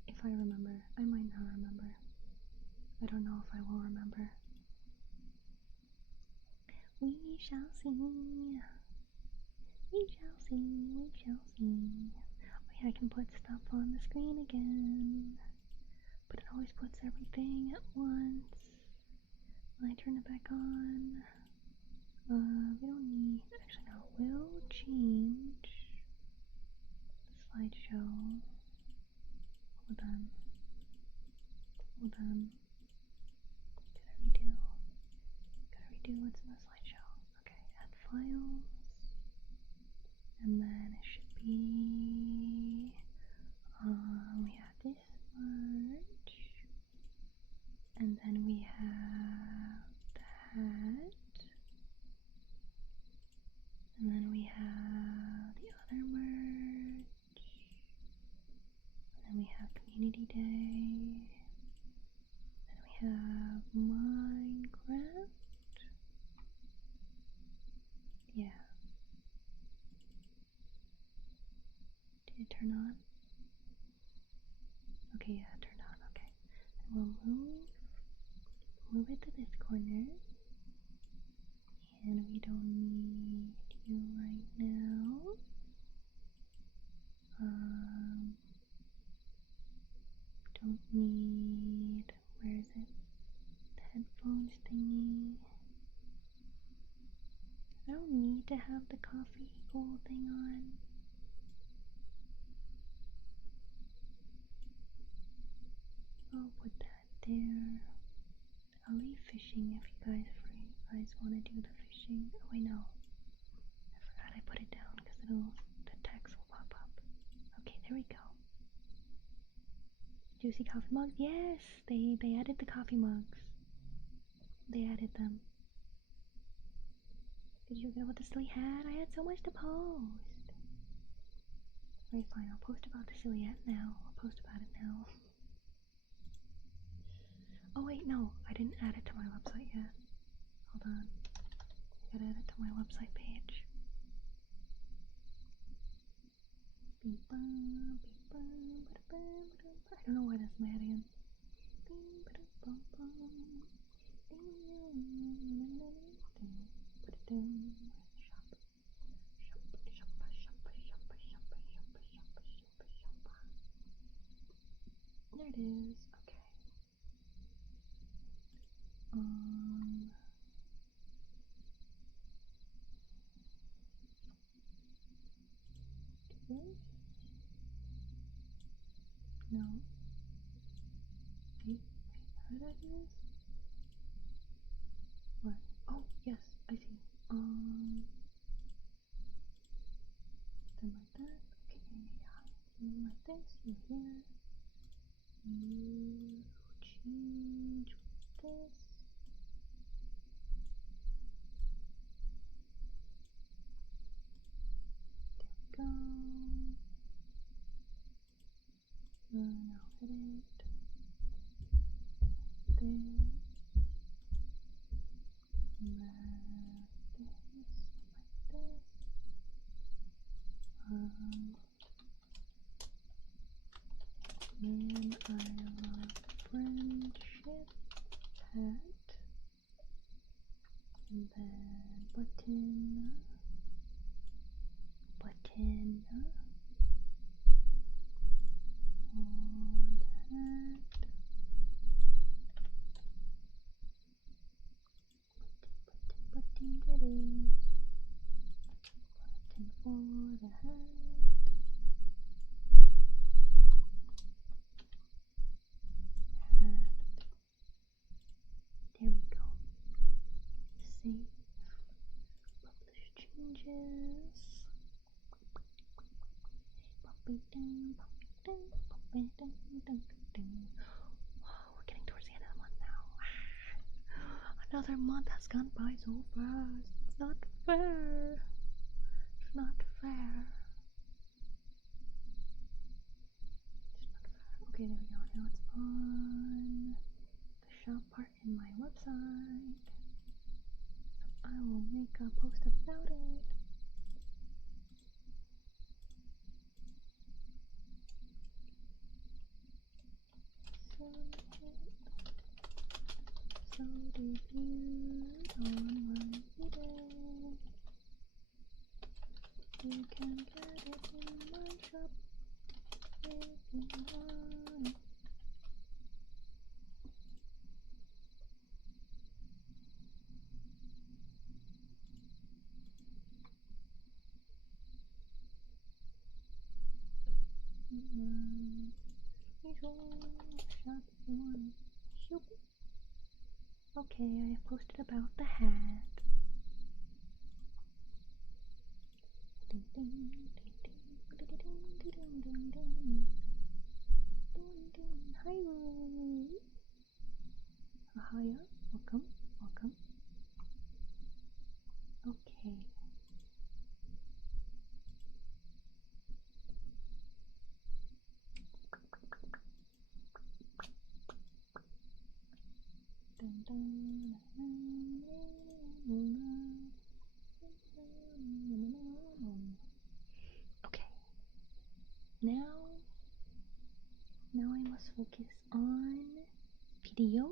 If I remember. I might not remember. I don't know if I will remember. We shall see. We shall see. Oh yeah, I can put stuff on the screen again. But it always puts everything at once. When I turn it back on. We don't need, actually no, we'll change the slideshow. Hold on. Gotta redo what's in the slideshow. Okay, add files. And then it should be, we have this merge. And then we have that. And then we have the other merge. And then we have Community Day. Then we have Minecraft. Yeah. Did it turn on? Okay, yeah, it turned on. Okay. And we'll move it to this corner. And we don't need you right now. don't need, where is it? The headphones thingy. I don't need to have the coffee bowl thing on. I'll put that there. I'll leave fishing if you guys want to do the fishing. Oh wait, no. I forgot I put it down because the text will pop up. Okay, there we go. Juicy coffee mugs. Yes, they added the coffee mugs. They added them. Did you get what the silly hat? I had so much to post. Alright, fine. I'll post about the silly hat now. I'll post about it now. Oh wait, no. I didn't add it to my website yet. Hold on. I gotta add it to my website page. I don't know why that's my head again. Put it down. There it is. Okay. No. Wait, how did I do this? What? Oh, yes, I see. Then like that. Okay, yeah. Then like this, you're here. You change this. There we go. Now edit. This. Man, I love friendship hat, and then button, odd hat, button it is, button for the hat. There we go. Save. Publish changes. Pop it down, pop it down, pop it down, down, down. Oh, we're getting towards the end of the month now. Another month has gone by so fast. It's not fair. It's not fair. It's not fair. Okay, there we go. Now it's on the shop part in my website. So I will make a post about it. So debuted unwarranted. You can get it in my shop if you want it. Shop if you want it. Shoop. Okay, I posted about the hat. Ding, ding, ding, ding, ding, ding, ding, ding, ding. Ding, ding. Hi, hiya. Welcome, welcome. Okay. Dun, dun, okay. Now I must focus on video.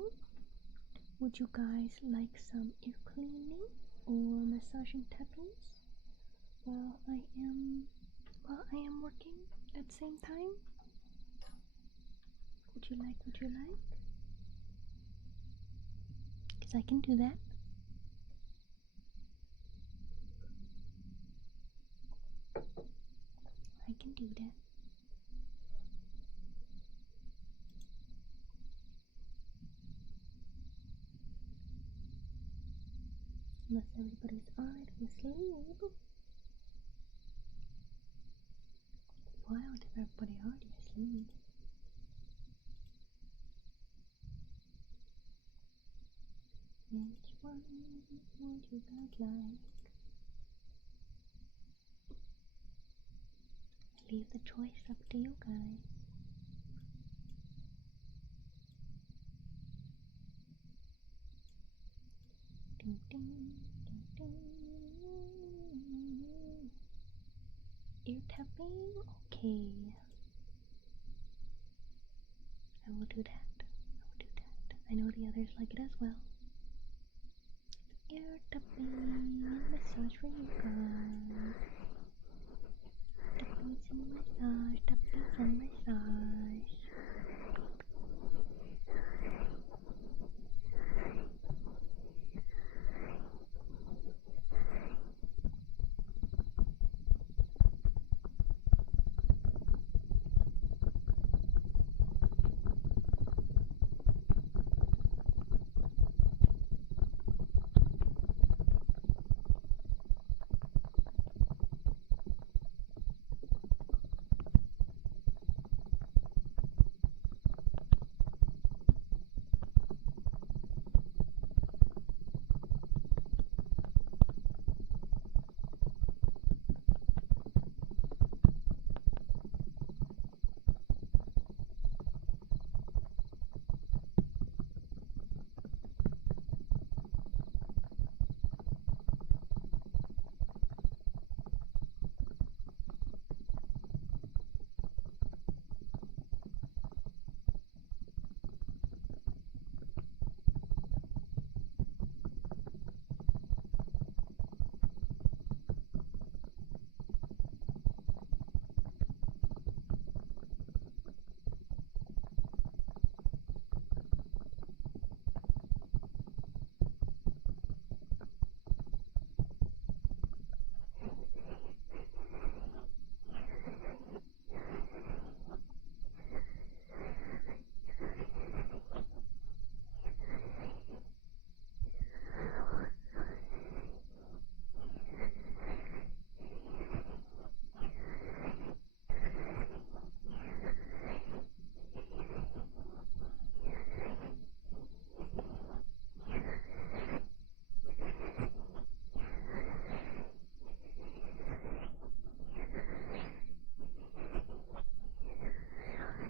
Would you guys like some ear cleaning or massaging tappings while I am working at the same time? you like? Would you like? Because I can do that. I can do that. Unless everybody's already asleep. Wild if everybody already asleep. Which one would you guys like? I leave the choice up to you guys. Ding, ding, ding, ding. Ear tapping? Okay. I will do that. I will do that. I know the others like it as well. Ear tapping and massage for you guys. Tappings and massage, tappings and massage.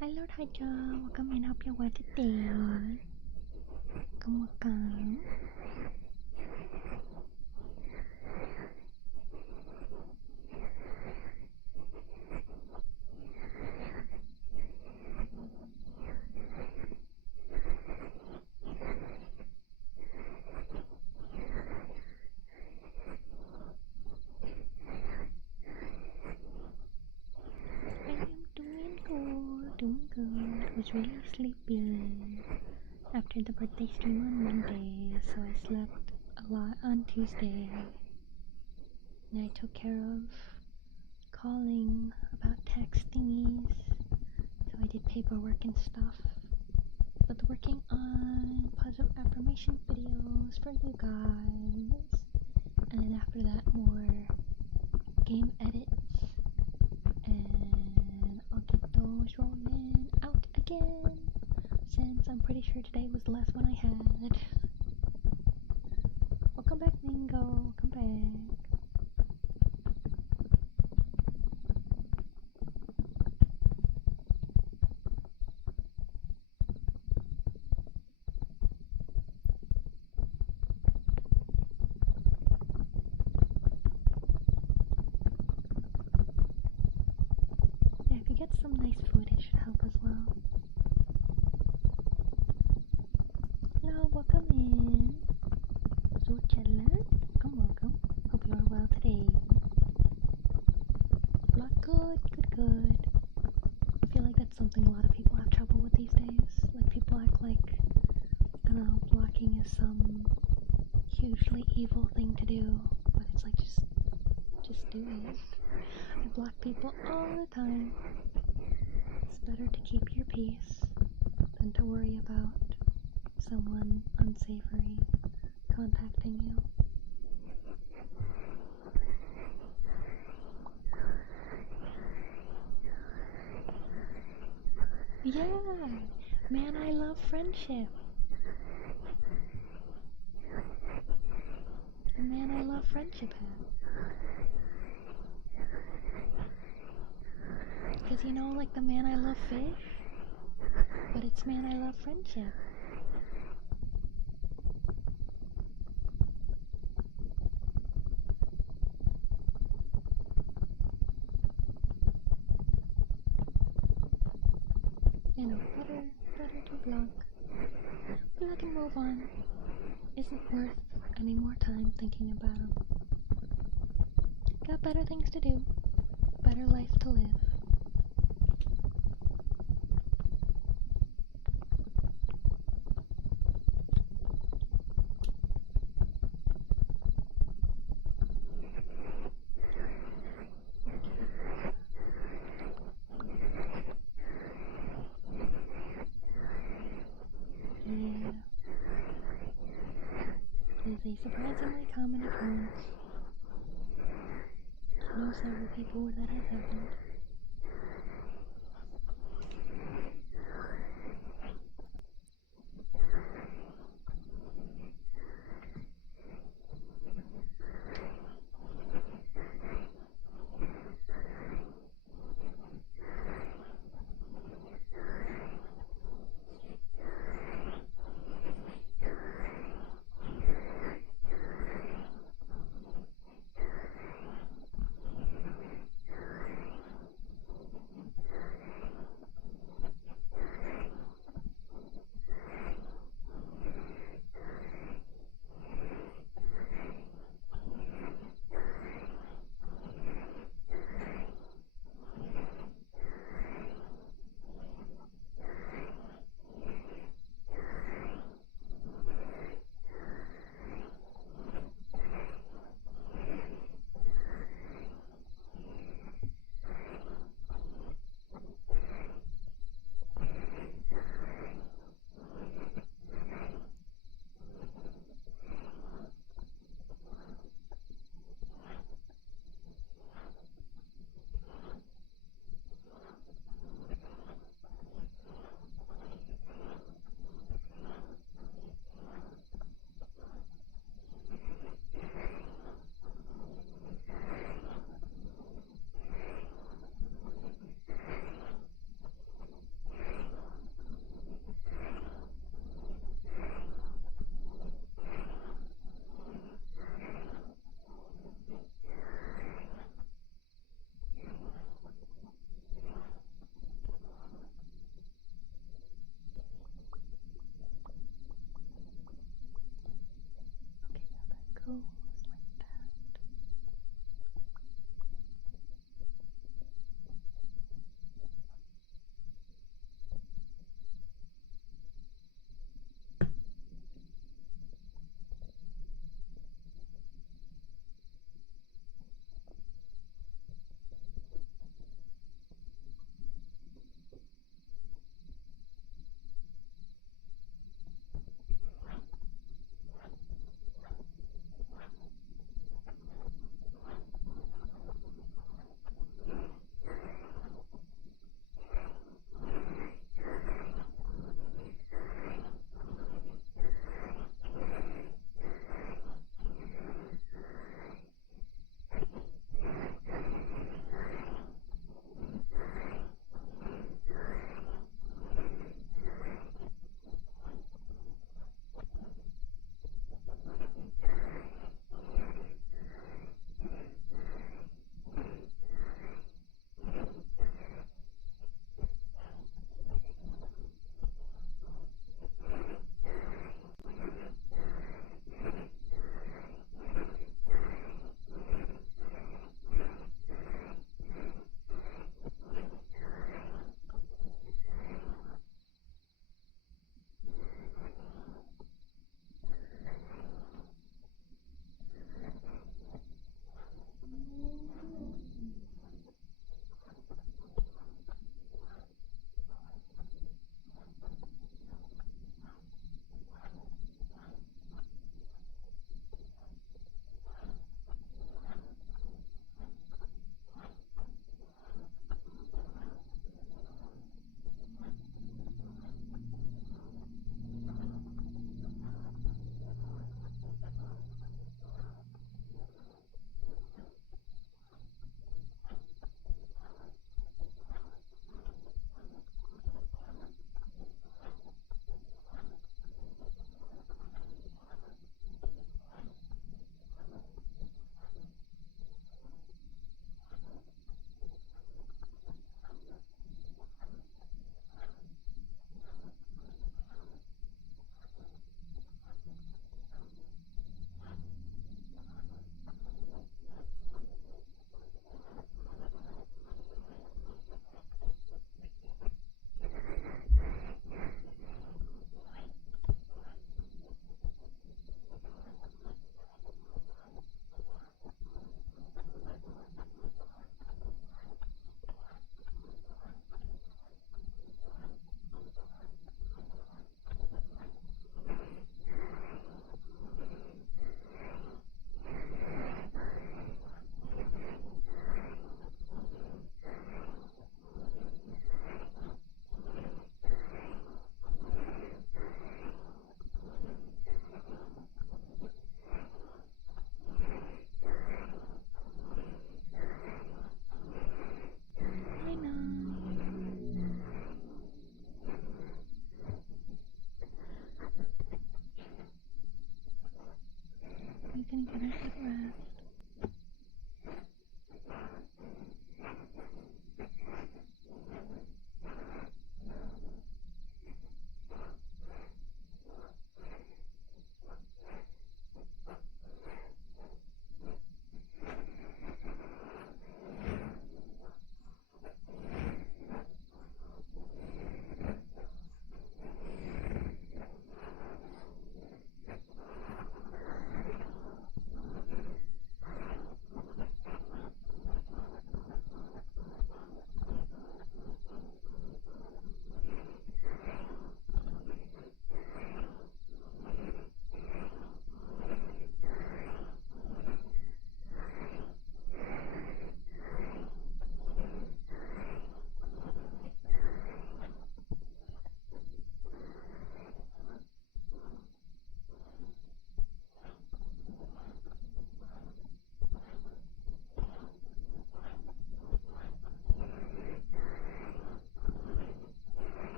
Hi Lord Hydra, welcome in, hope you're well today. Welcome. Doing good. I was really sleepy after the birthday stream on Monday, so I slept a lot on Tuesday. And I took care of calling about tax thingies, so I did paperwork and stuff. But working on positive affirmation videos for you guys, and then after that more game edits, and I'll get those rolling out again, since I'm pretty sure today was the last one I had. Welcome back, Mingo. Welcome back. Yeah, if you get some nice food, it should help as well. Hello, welcome in. Zochella, welcome. Hope you are well today. Good. I feel like that's something a lot of people have trouble with these days. is some hugely evil thing to do, but it's like just do it. I block people all the time. It's better to keep your peace than to worry about someone unsavory contacting you. Yeah, man, I love friendship. The man I love friendship hat. Because you know, like the man I love fish, but it's man I love friendship. You know, better to block and move on. Isn't worth any more time thinking about them. Got better things to do, better life to live. Yeah. It is a surprisingly common occurrence. I know several people where that has happened.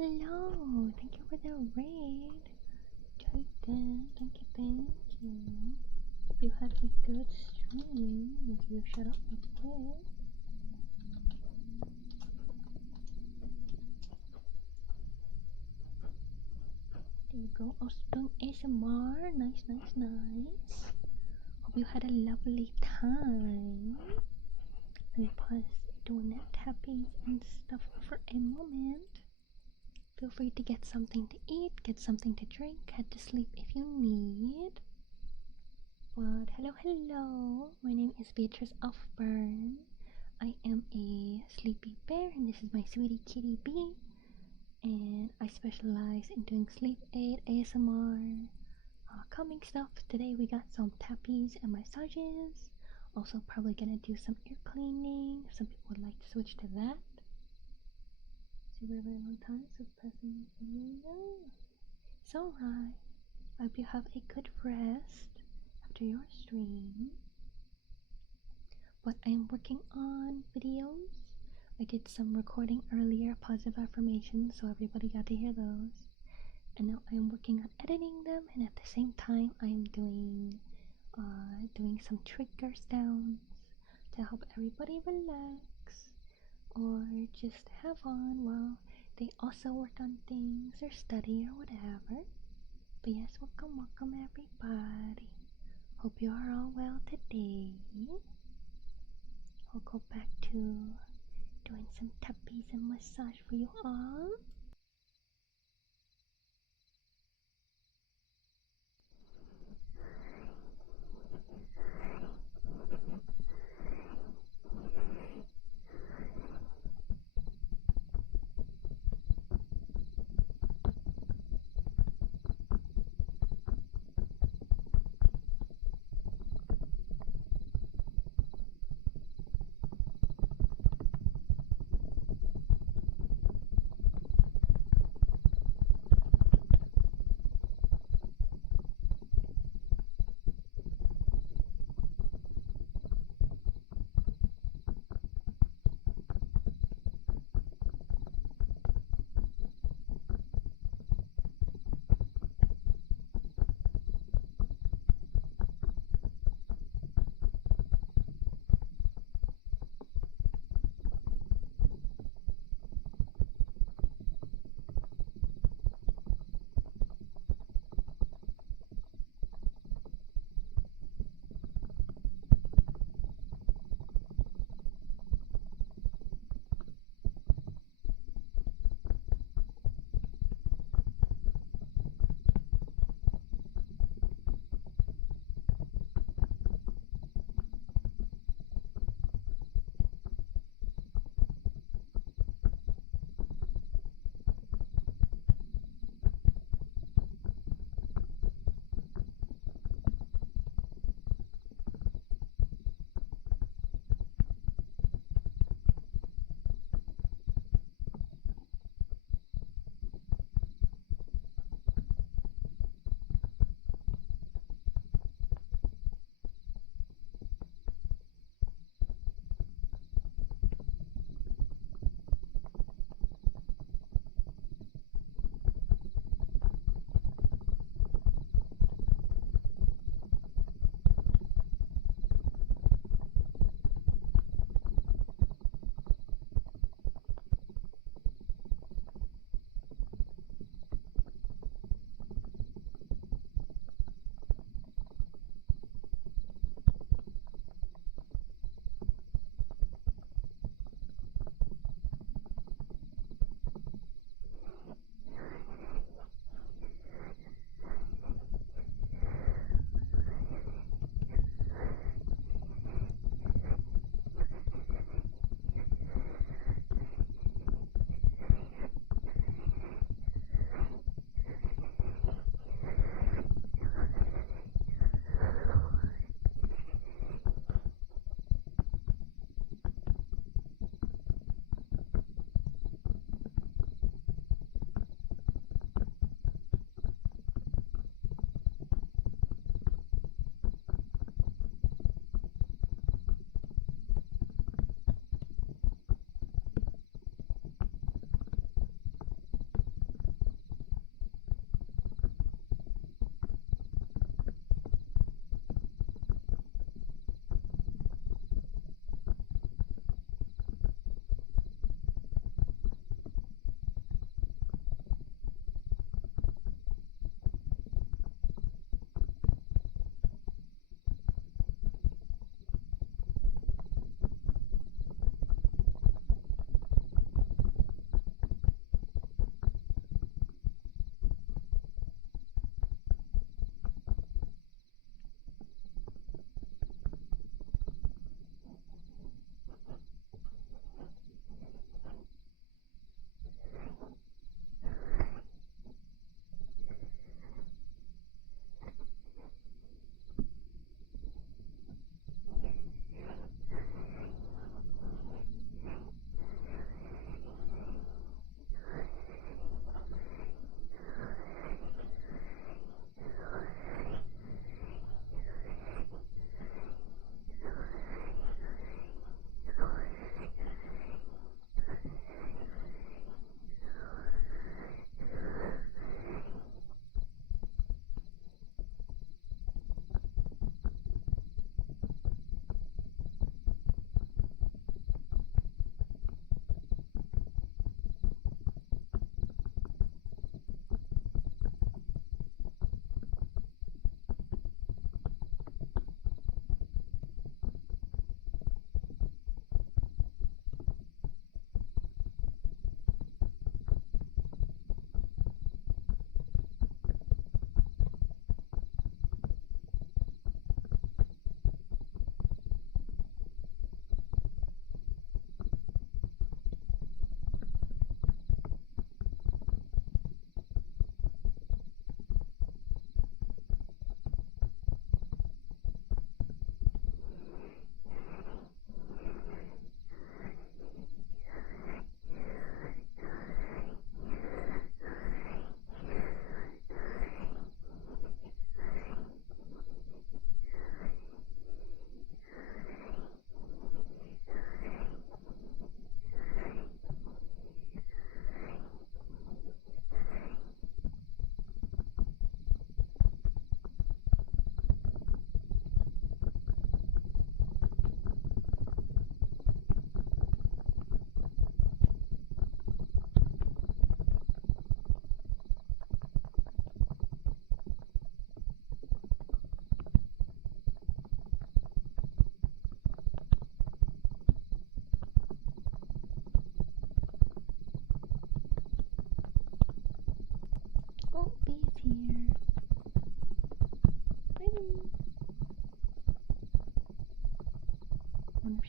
hello. Thank you for the raid. Titan, thank you. Hope you had a good stream. Did you shut up real quick? There you go. Alfbern ASMR. Nice. Hope you had a lovely time. Let me pause doing that tappies and stuff for a moment. Feel free to get something to eat, get something to drink, head to sleep if you need. But hello. My name is Beatrice Alfbern. I am a sleepy bear, and this is my sweetie kitty bee. And I specialize in doing sleep aid, ASMR, calming stuff. Today we got some tappies and massages. Also probably gonna do some ear cleaning. Some people would like to switch to that. See, for a very long time, so pressing it's alright. I hope you have a good rest after your stream. But I am working on videos. I did some recording earlier, positive affirmations, so everybody got to hear those. And now I am working on editing them, and at the same time I am doing some trigger sounds to help everybody relax or just have fun while they also work on things or study or whatever. But yes, welcome everybody. Hope you are all well today. I'll go back to doing some tappies and massage for you all.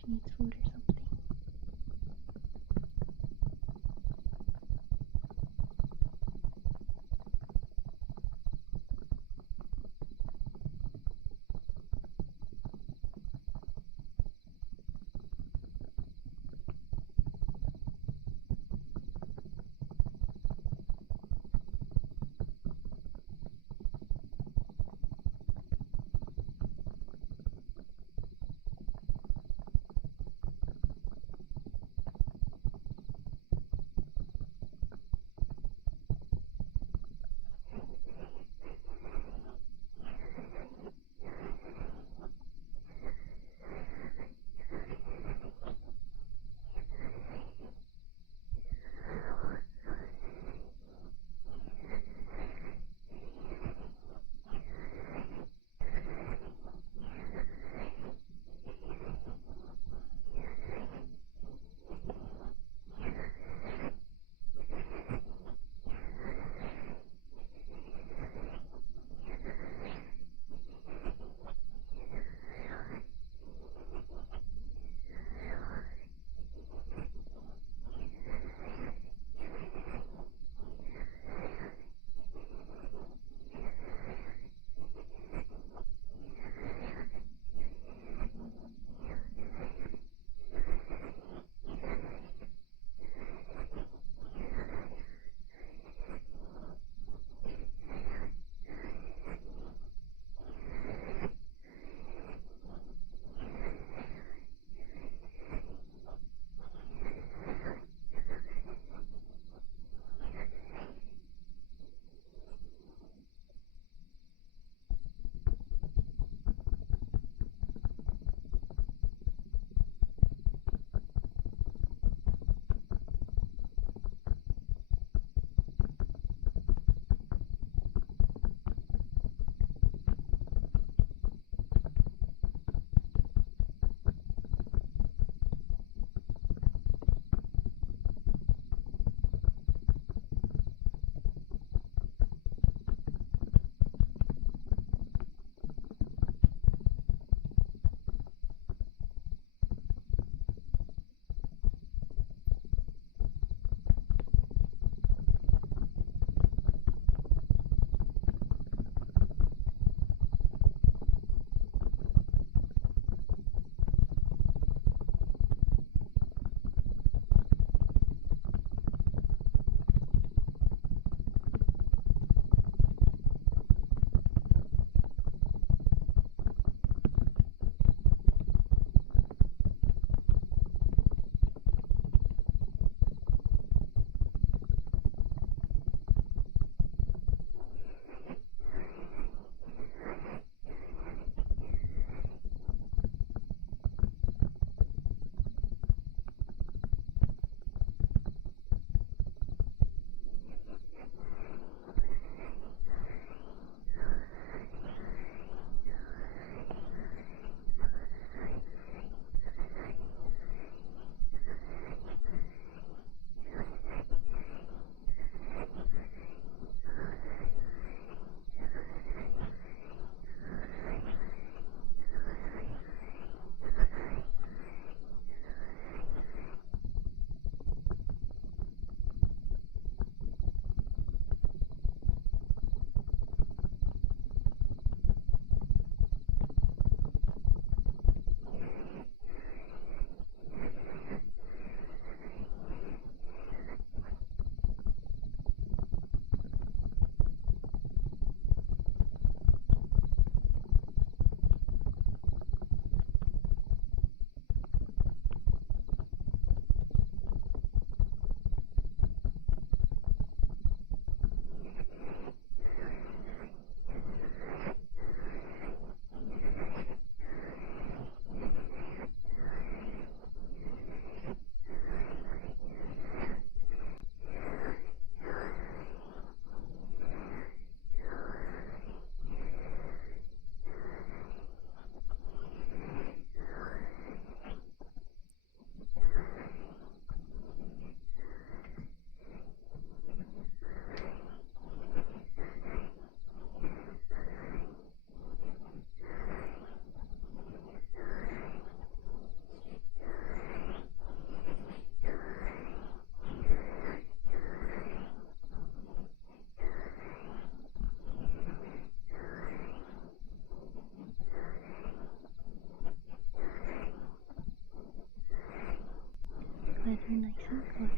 she needs food or something.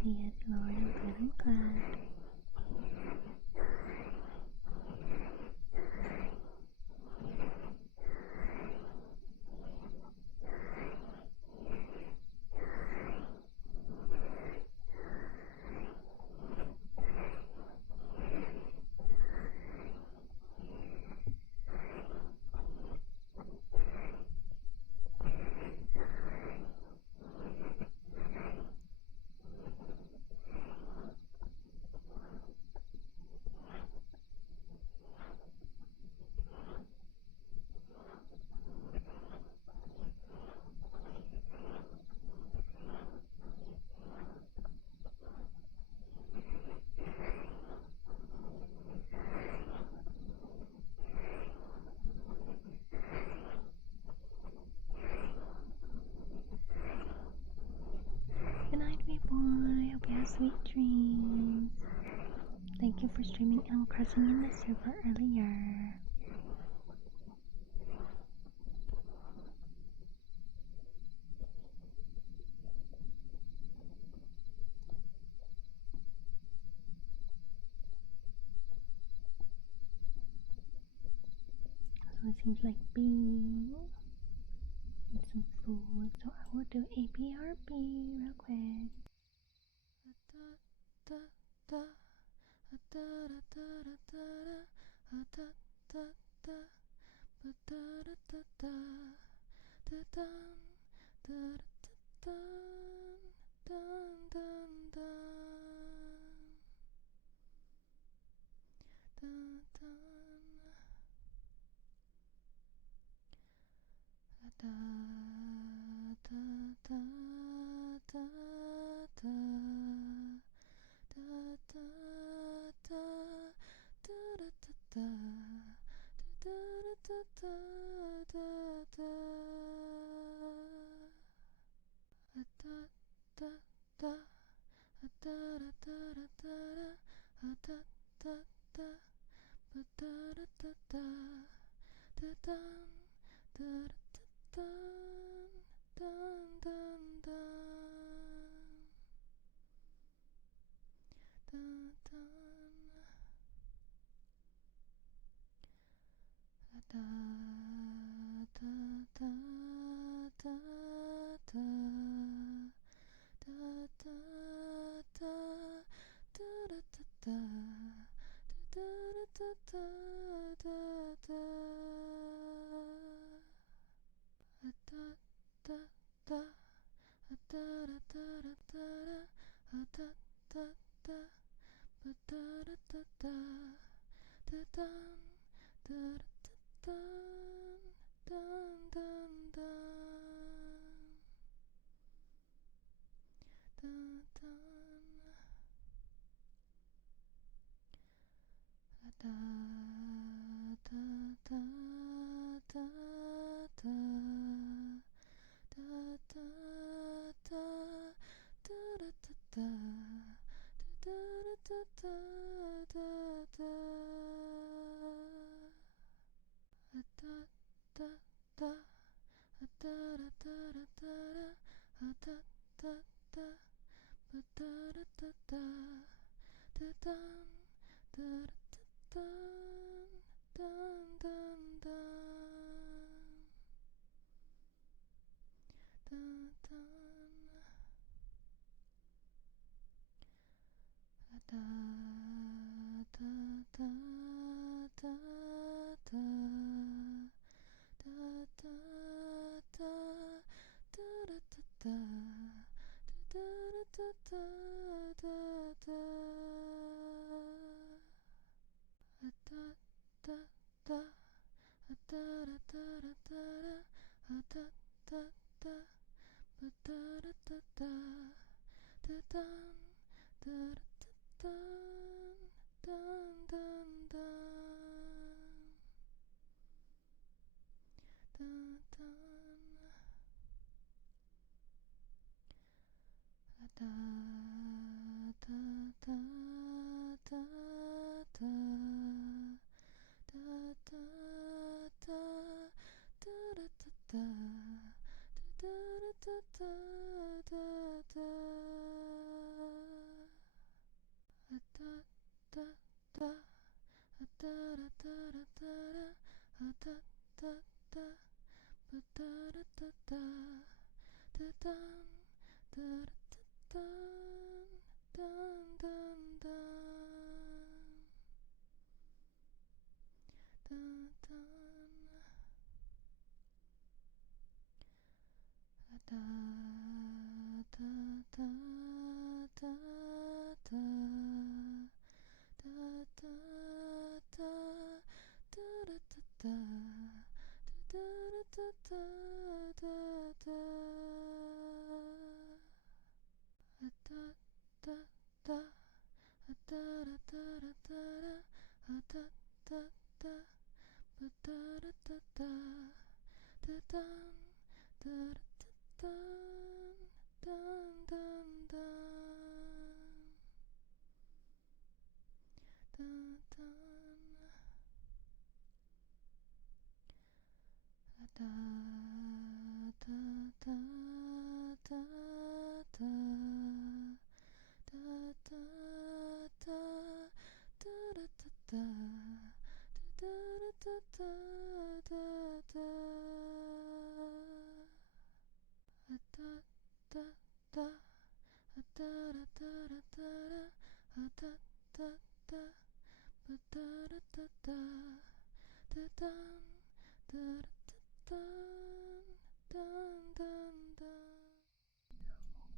Yes, Lord, I'm glad, I'm glad. Good night, me boy. Hope you have sweet dreams. Thank you for streaming Animal Crossing in the server earlier. So it seems like B needs some food, so I will do a BRB real quick.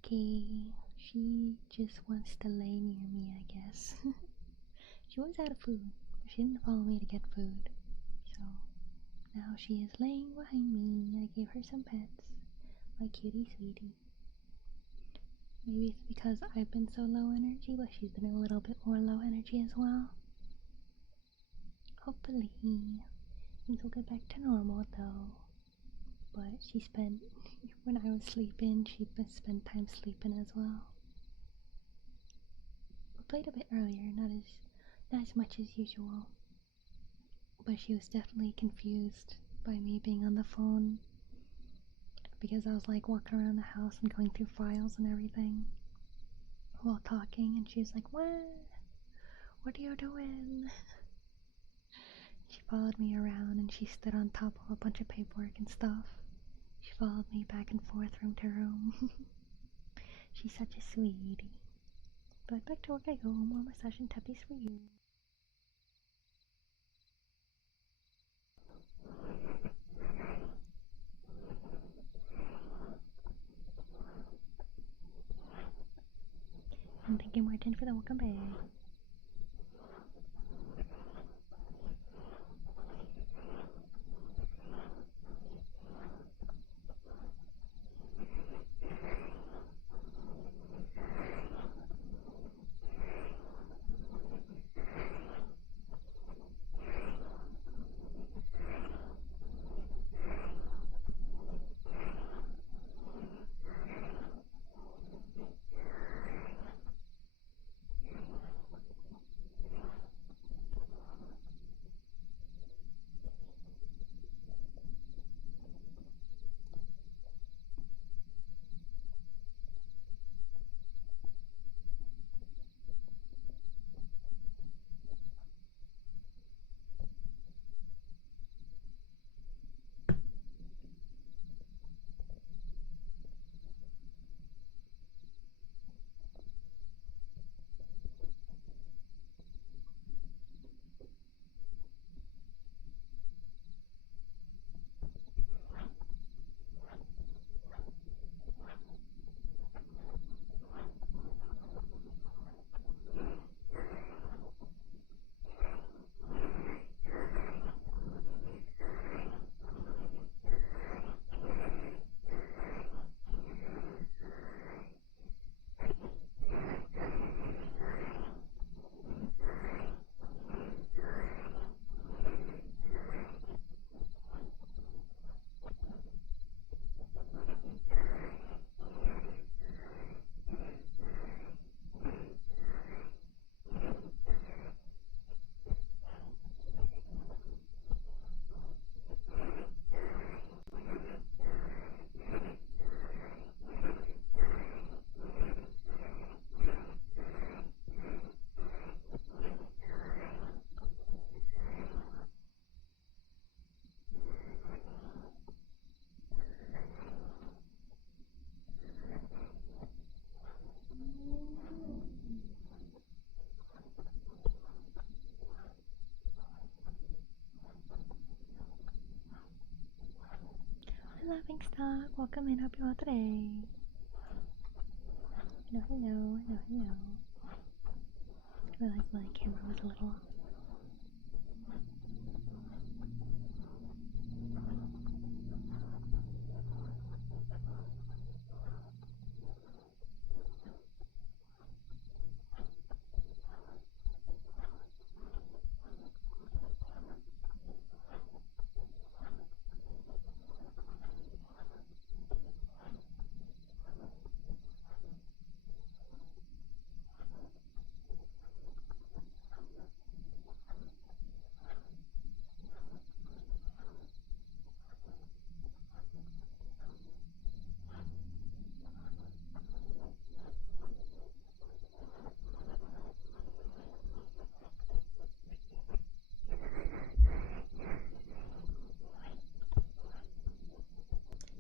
Okay, she just wants to lay near me, I guess. She was out of food. She didn't follow me to get food. So now she is laying behind me. I gave her some pets. My cutie sweetie. Maybe it's because I've been so low energy, but she's been a little bit more low energy as well. Hopefully, things will get back to normal though. But she spent, when I was sleeping, she spent time sleeping as well. We played a bit earlier, not as much as usual. But she was definitely confused by me being on the phone because I was like walking around the house and going through files and everything while talking, and she was like, "What? What are you doing?" She followed me around and she stood on top of a bunch of paperwork and stuff. She followed me back and forth room to room. She's such a sweetie. But back to work I go. More massage and tappies for you. And thank you, Martin, for the welcome back. Laughing Stock, welcome in, hope you're well today. Hello, hello, hello, hello. I realized my camera was a little off.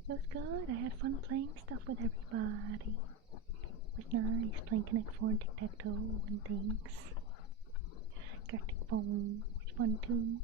It was good. I had fun playing stuff with everybody. It was nice playing Connect 4 and Tic-Tac-Toe and things. Gartic Phone was fun too.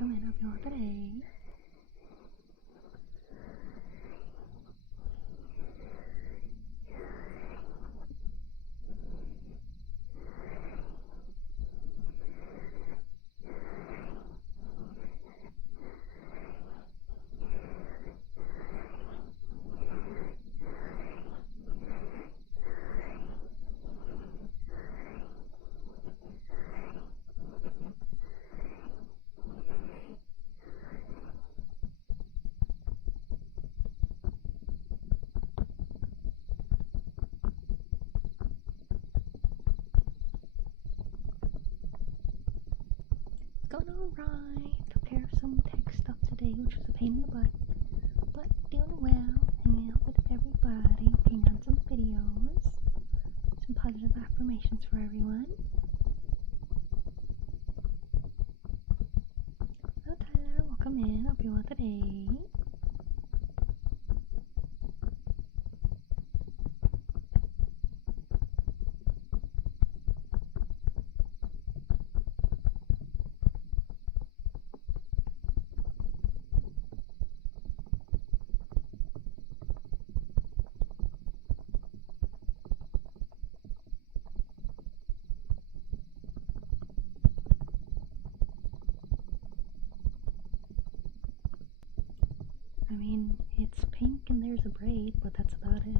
welcome in. Hope you all today. Going alright. Took care of some tech stuff today, which was a pain in the butt. But doing well, hanging out with everybody, working on some videos, some positive affirmations for everyone. Hello Tyler, welcome in. Hope you all today. I mean, it's pink and there's a braid, but that's about it.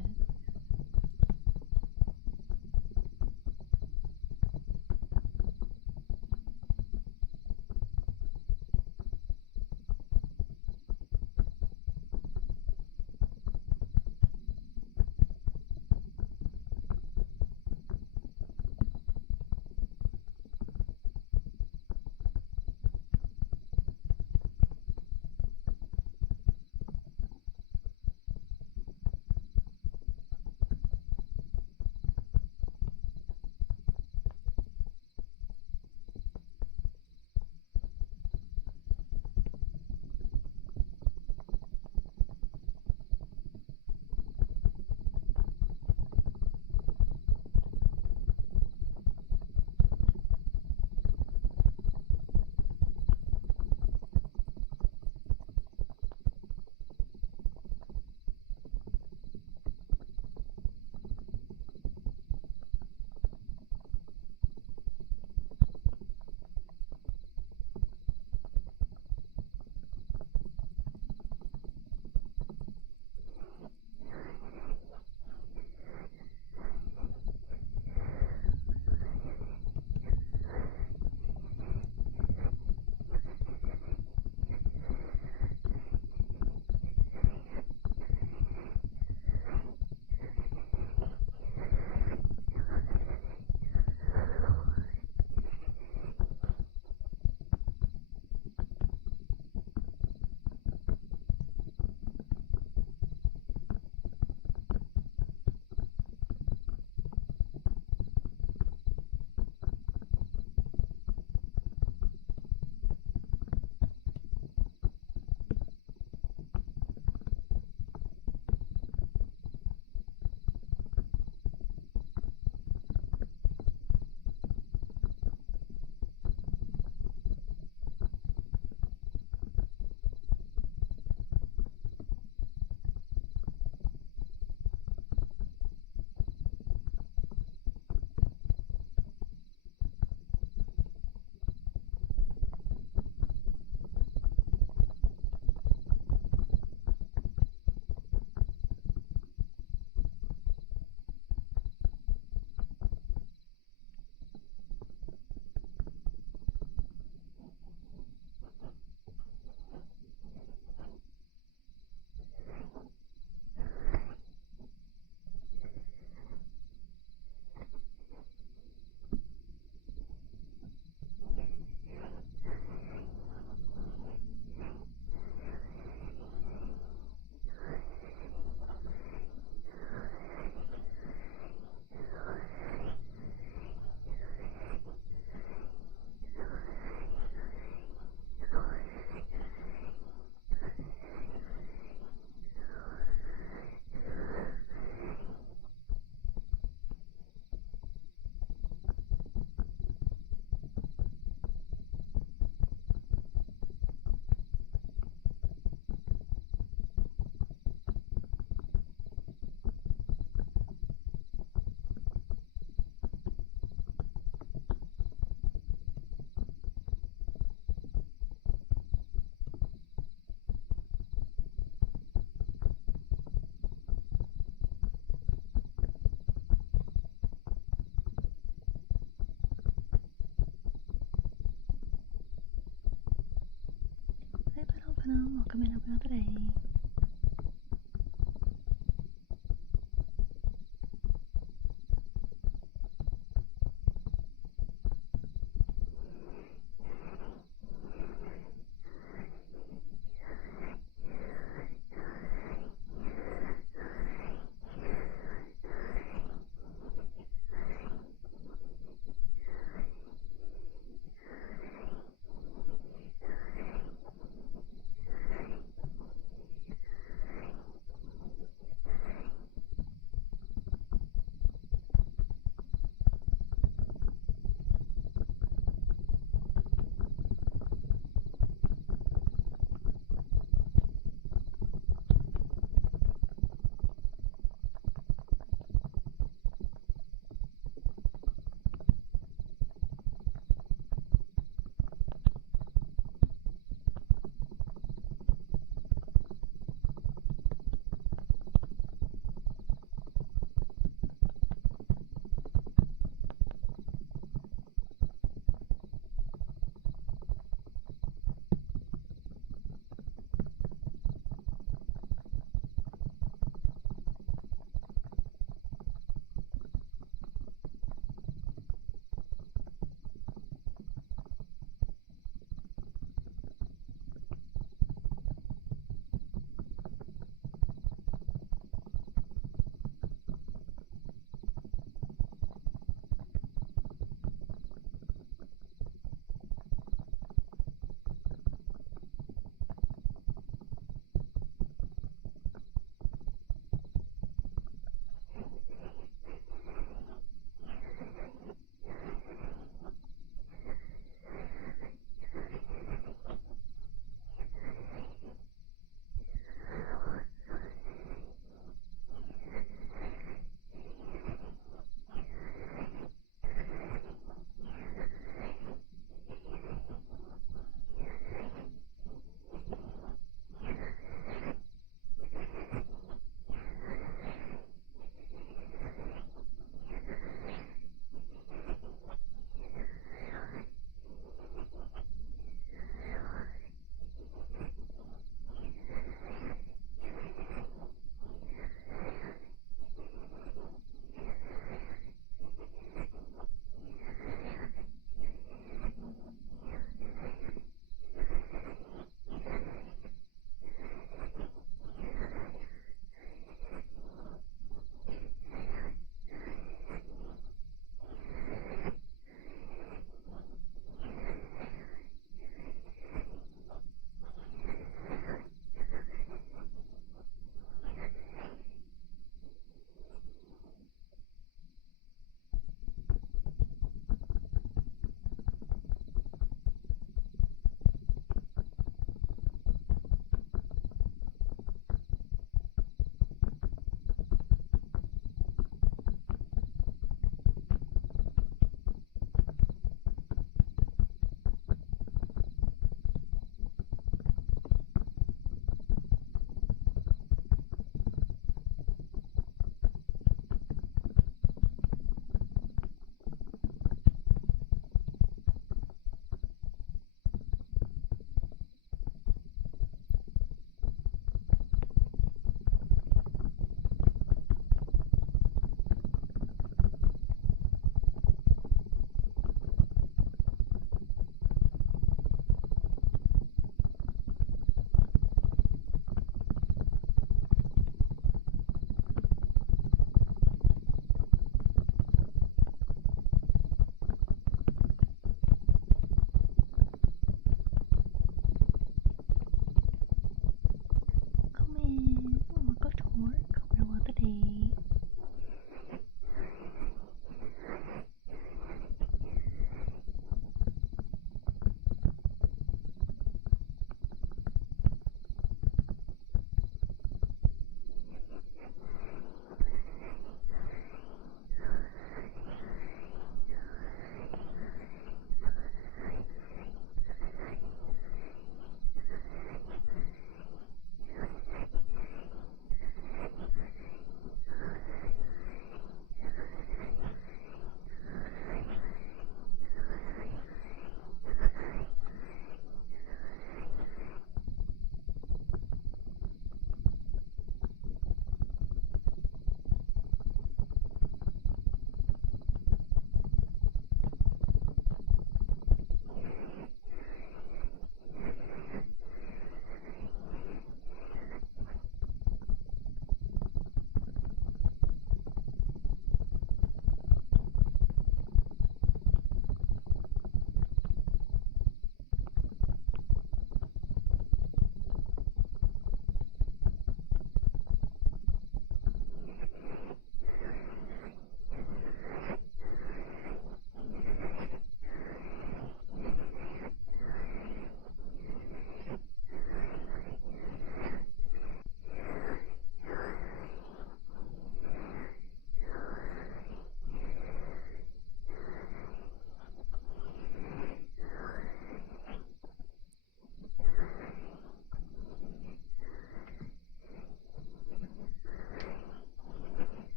welcome. Welcome in, welcome out today.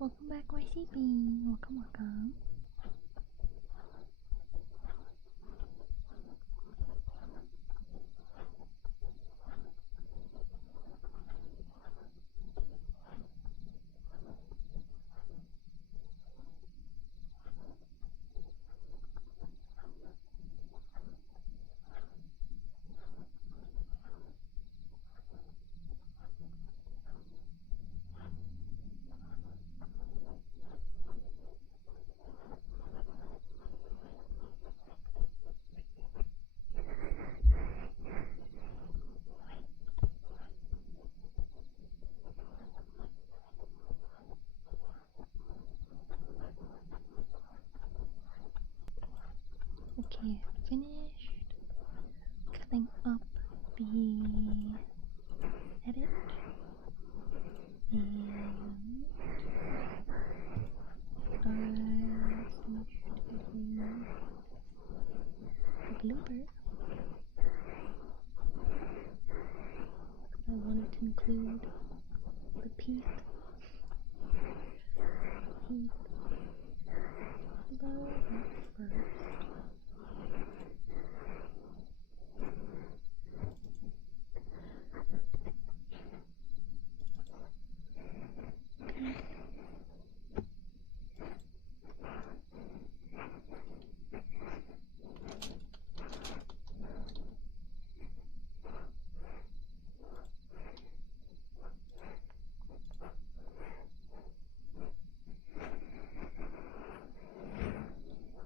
Welcome back, YCB. Welcome, welcome. Okay, I finished cutting up the edit and I finished editing the blooper. I wanted to include the peep below that first.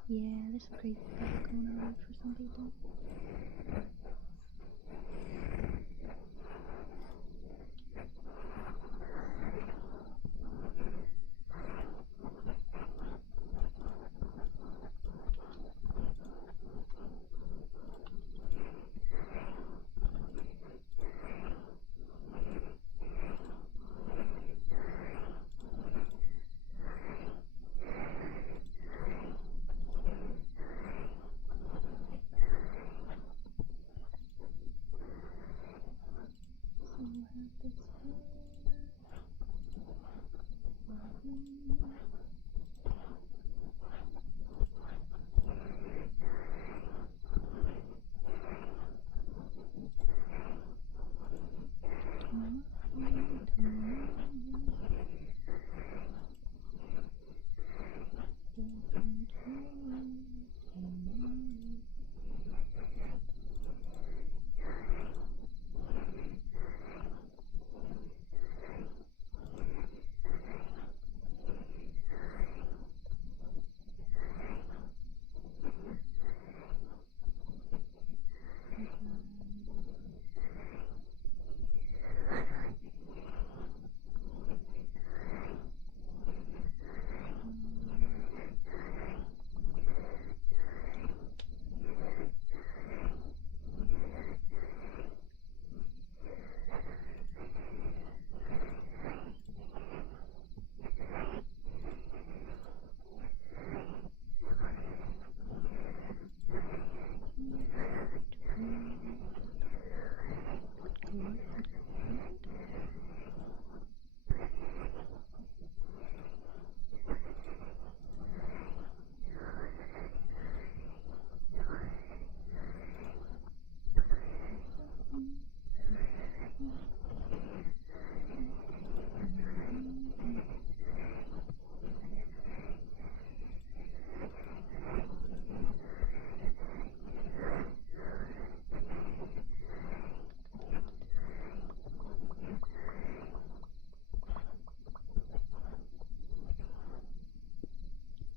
Yeah, there's some crazy stuff going on for some people.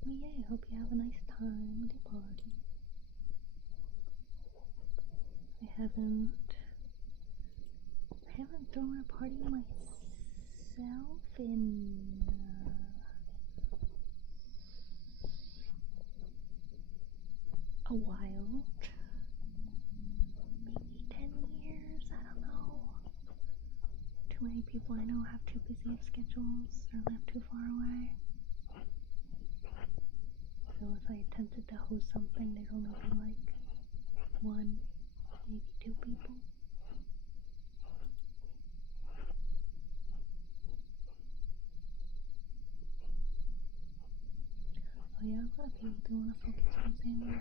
Well, yeah, I hope you have a nice time with your party. I haven't thrown a party myself in a while. Maybe 10 years, I don't know. Too many people I know have too busy of schedules or live too far away. So if I attempted to host something, there'd only be like one, maybe two people. yeah, a lot of people do want to focus on family.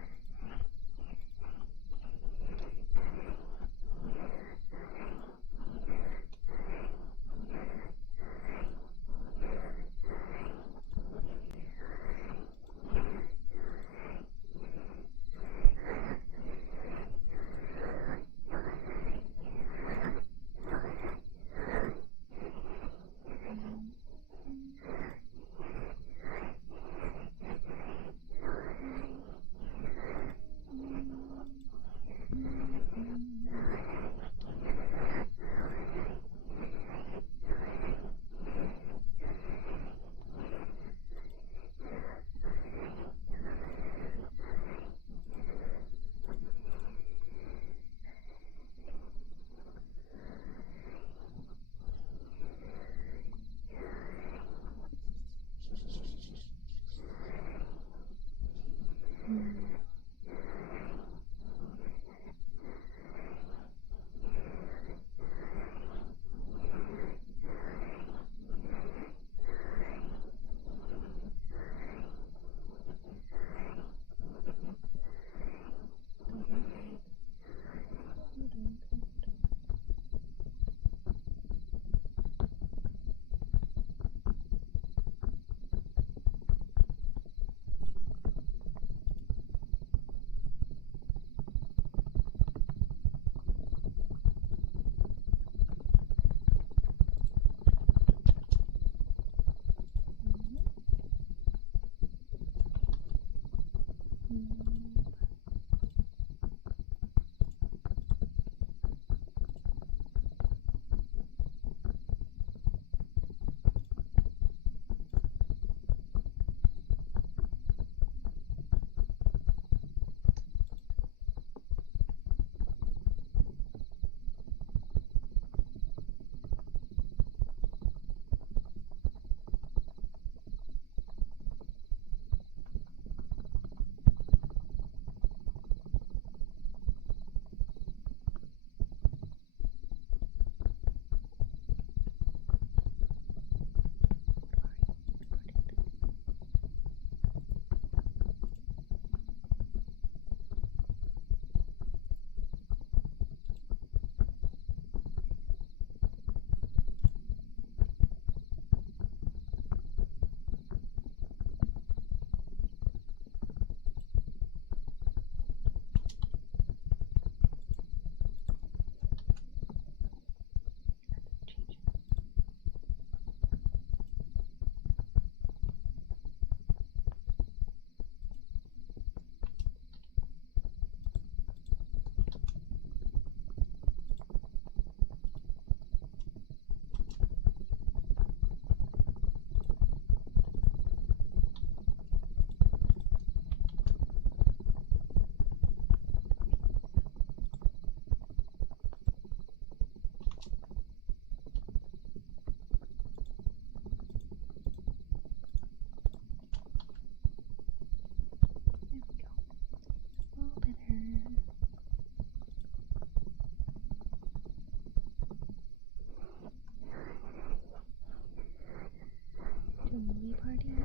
Movie party?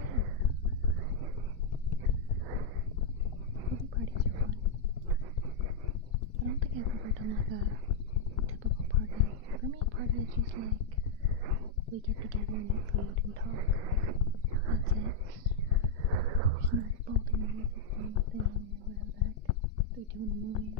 Movie parties are fun. I don't think I've ever done like a typical party. For me, party is just like we get together and eat food and talk. That's it. There's no bolting music or anything or whatever the heck they do in the movie.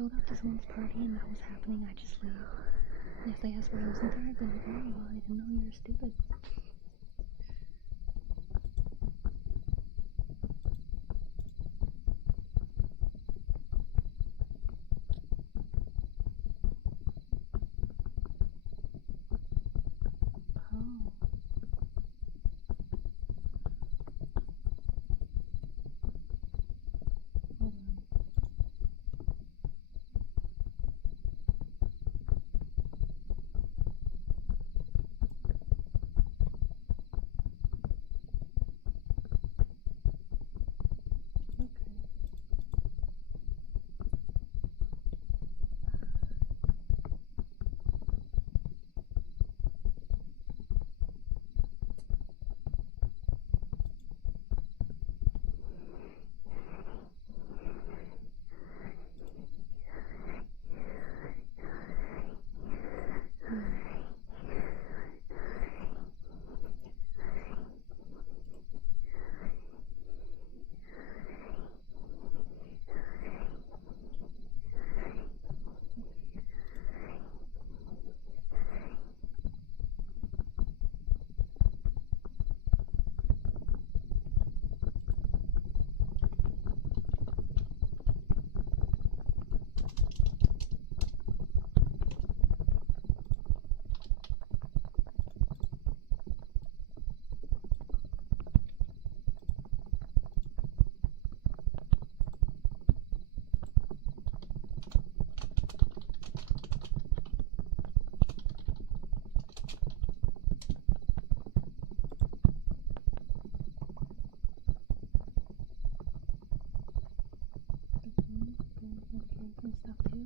showed up to someone's party and that was happening, I'd just leave. And if they asked why I wasn't there, I'd be like, oh, well, I didn't know you were stupid. And stuff too.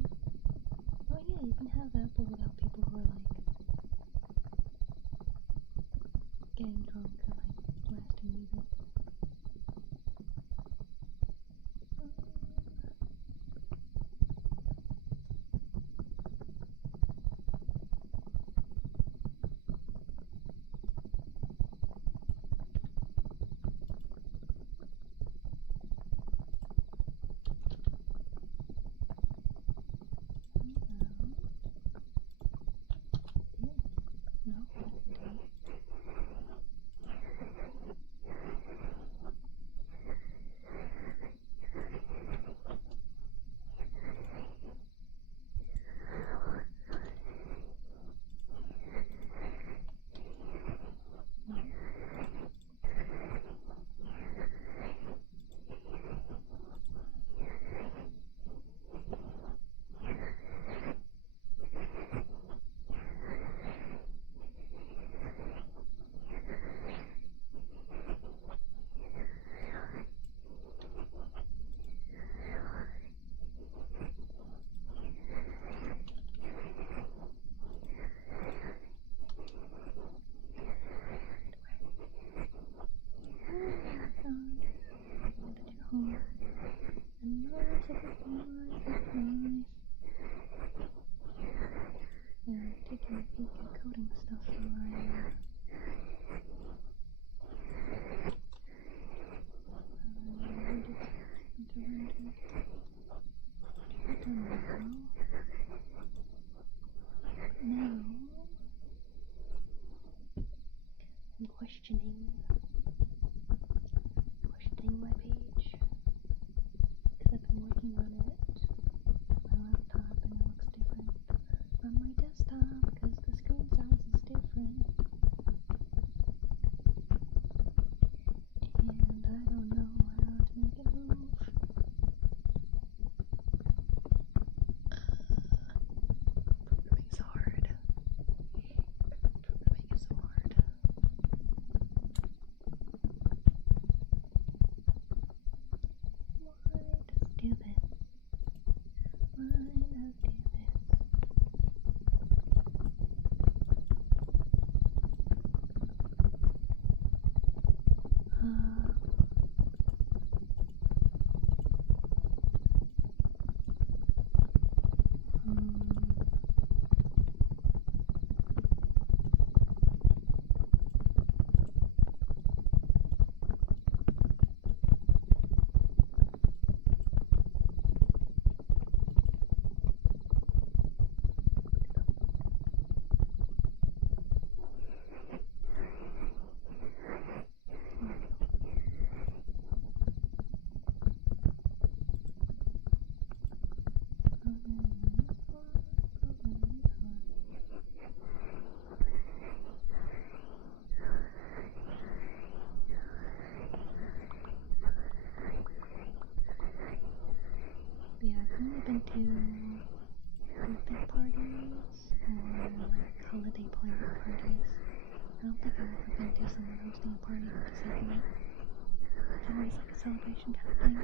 Oh yeah, you can have that, but without people who are like getting drunk or like blasting music. Taking a peek at coding stuff for my now I'm questioning my page because I've been working on it on my laptop and it looks different from my desktop because the screen size is different. And I don't know how to make it move. Programming is hard. Programming is so hard. been to birthday parties or like holiday parties. I don't think I've ever been to someone hosting a party for the sake of it. It's always like a celebration kind of thing.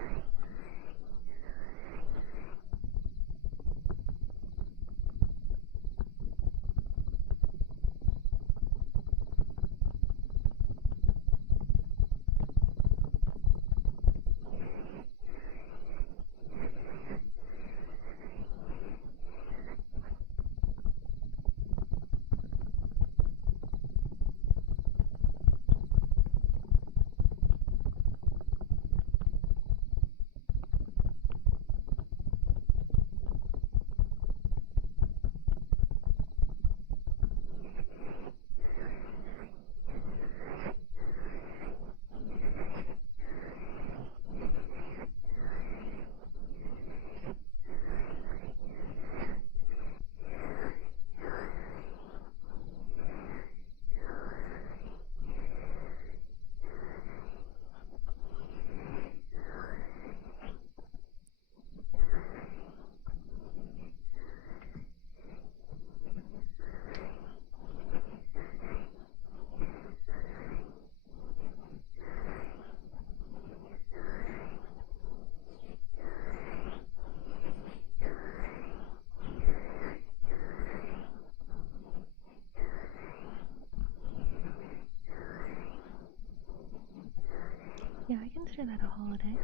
Yeah, I consider that a holiday.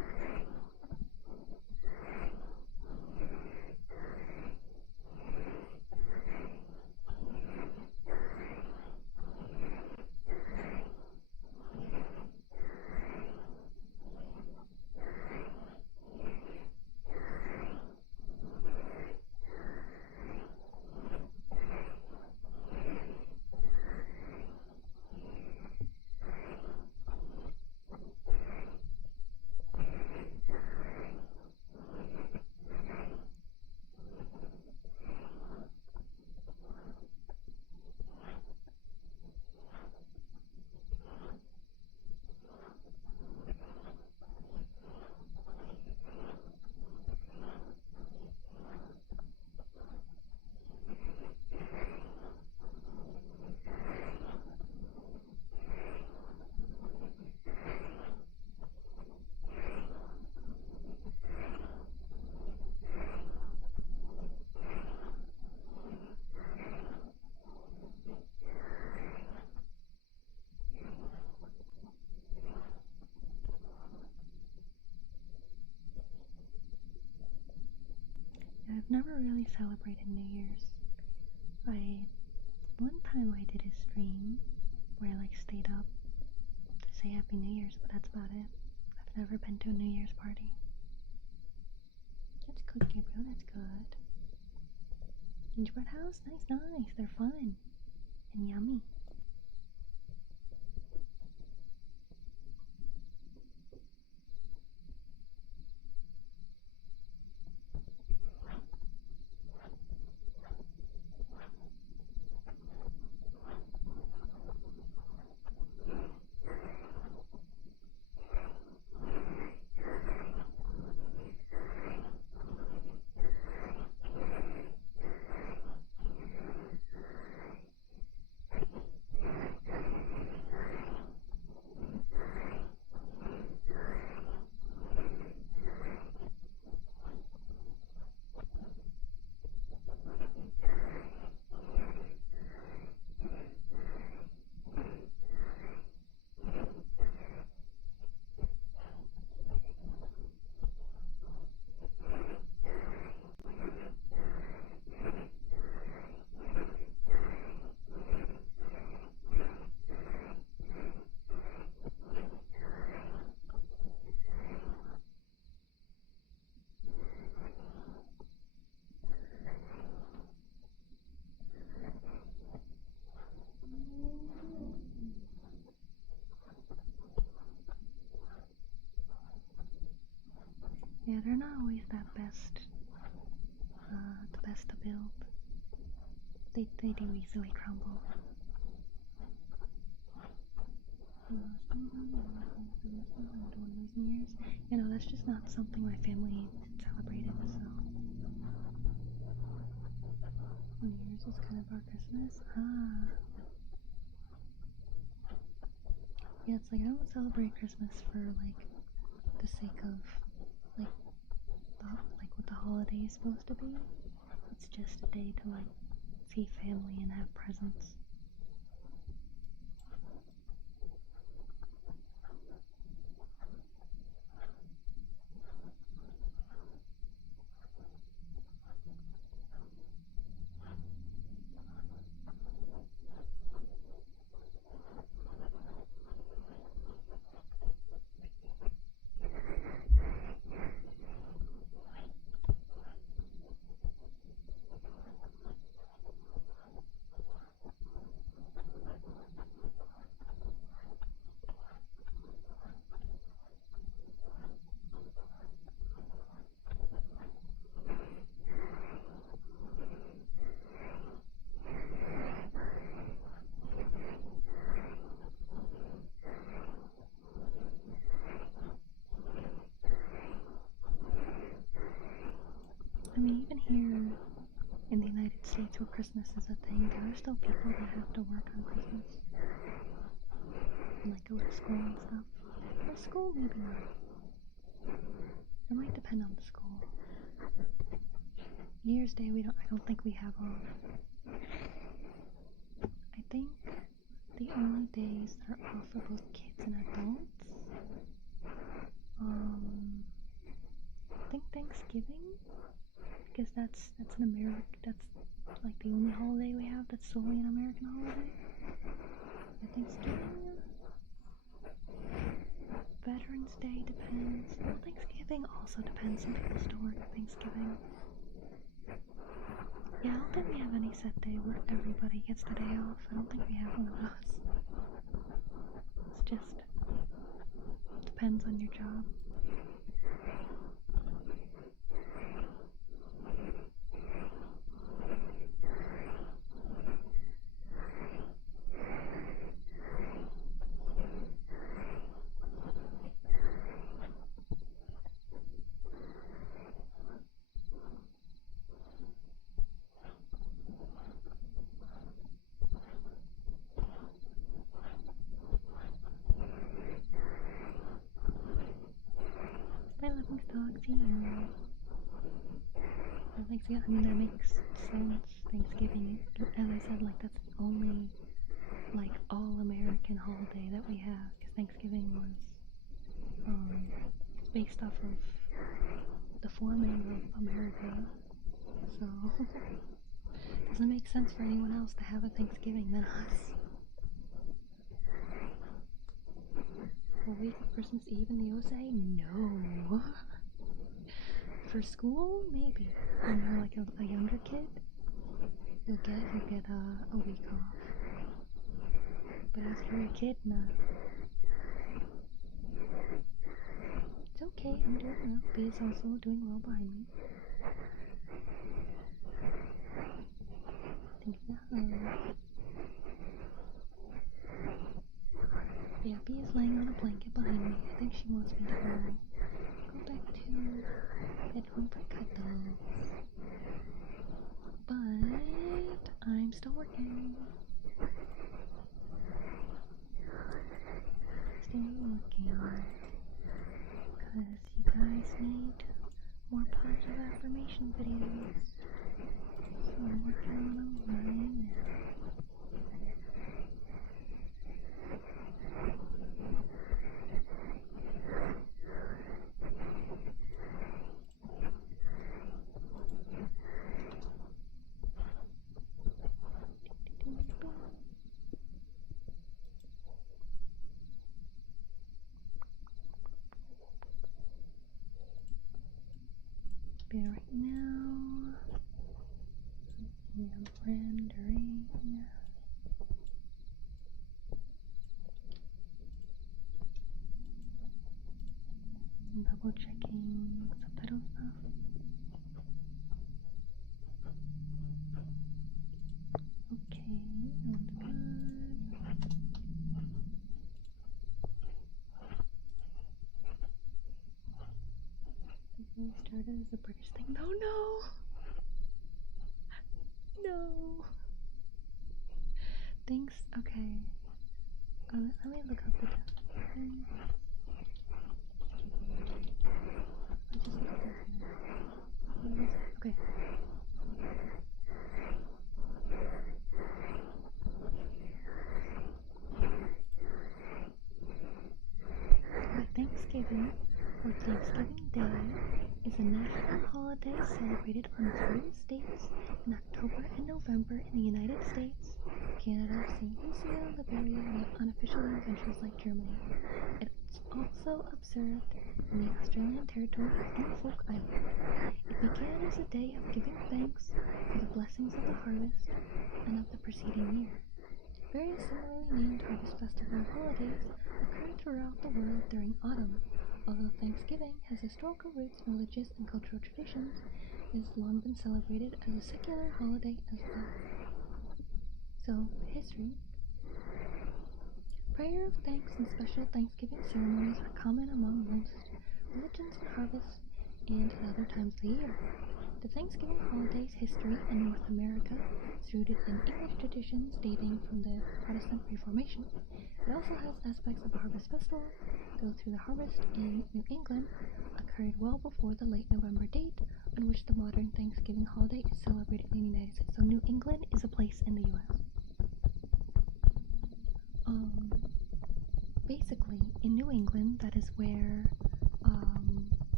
Yeah, I've never really celebrated New Year's. One time I did a stream where I like stayed up to say Happy New Year's, but that's about it. I've never been to a New Year's party. That's good, Gabriel, that's good. Gingerbread house? Nice, nice. They're fun. And yummy. Yeah, they're not always the best to build. They do easily crumble. You know, that's just not something my family celebrated, so Yours is kind of our Christmas. Ah. Yeah, it's like I don't celebrate Christmas for like the sake of like what the holiday is supposed to be. It's just a day to like see family and have presents. I mean, even here in the United States where Christmas is a thing, there are still people that have to work on Christmas. And like go to school and stuff. For school, maybe not. It might depend on the school. New Year's Day, I don't think we have off. I think the only days that are off for both kids and adults, I think Thanksgiving, because that's like the only holiday we have that's solely an American holiday. Thanksgiving, Veterans Day depends. Well, Thanksgiving also depends. Some people still work Thanksgiving. Yeah, I don't think we have any set day where everybody gets the day off. I don't think we have one of those. It's just depends on your job. I love dogs, see you. I mean, that makes sense. Thanksgiving, as I said, like that's the only like all-American holiday that we have, because Thanksgiving was based off of the forming of America. So it doesn't make sense for anyone else to have a Thanksgiving than us. A week of Christmas Eve in the USA? No. For school, maybe. When you're like a younger kid, you'll get a week off. But as for a kid, nah. It's okay, I'm doing well. B is also doing well behind me. Thanks for the hug. Yeah, B is laying on a blanket behind me. I think she wants me to go back to bedroom for cuddles. But I'm still working. Still working. Because you guys need more positive affirmation videos. So I'm working on them right now. But right now, I'm rendering. Double checking subtitle stuff. Okay, sounds good. This started as a British thing. Oh no! No. Thanks. Okay. Let me look up the definition. I'll just look up the okay. Thanksgiving, or Thanksgiving Day, is a national holiday celebrated on various dates in October and November in the United States, Canada, St. Lucia, Liberia, and unofficially in countries like Germany. It's also observed in the Australian Territory and Norfolk Island. It began as a day of giving thanks for the blessings of the harvest and of the preceding year. Various similarly named harvest festival holidays occur throughout the world during autumn. Although Thanksgiving has historical roots in religious and cultural traditions, it has long been celebrated as a secular holiday as well. So, history. Prayer of thanks and special Thanksgiving ceremonies are common among most religions and harvests and at other times of the year. The Thanksgiving holiday's history in North America is rooted in English traditions dating from the Protestant Reformation. It also has aspects of a harvest festival, though through the harvest in New England occurred well before the late November date on which the modern Thanksgiving holiday is celebrated in the United States. So New England is a place in the U.S. Basically, in New England, that is where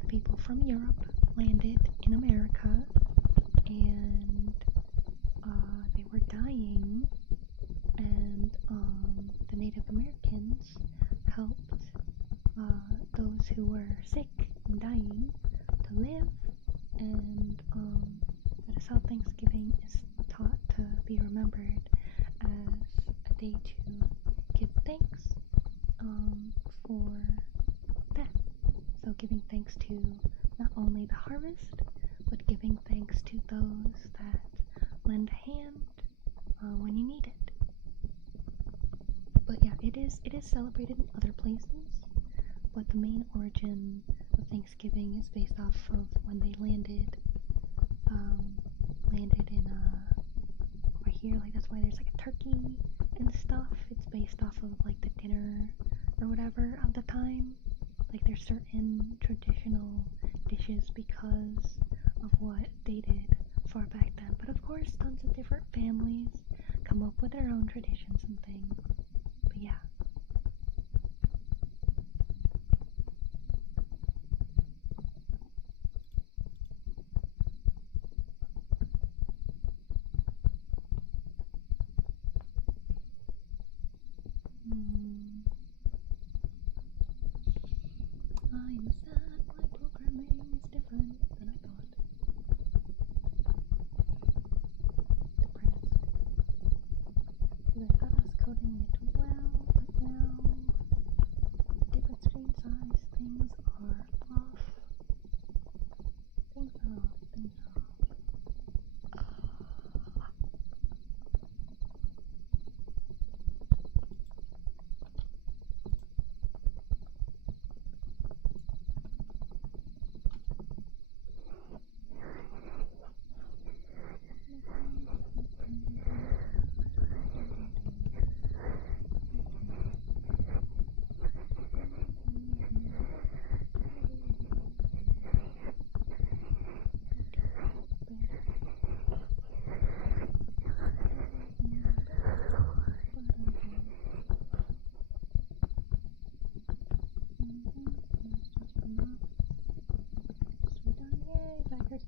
the people from Europe landed in America, and they were dying, and the Native Americans helped those who were sick and dying to live, and that is how Thanksgiving is taught to be remembered as a day to give thanks for that. So giving thanks to not only the harvest, but giving thanks to those that lend a hand when you need it. But yeah, it is celebrated in other places, but the main origin of Thanksgiving is based off of when they landed in over here. Like, that's why there's like a turkey and stuff. It's based off of like the dinner or whatever of the time. Like, there's certain traditional dishes because of what they did far back then. But of course, tons of different families come up with their own traditions and things. But yeah. I'm sad my programming is different than I thought. Depressed. Because I thought I was coding it well, but now different screen size, things are off. Things are off.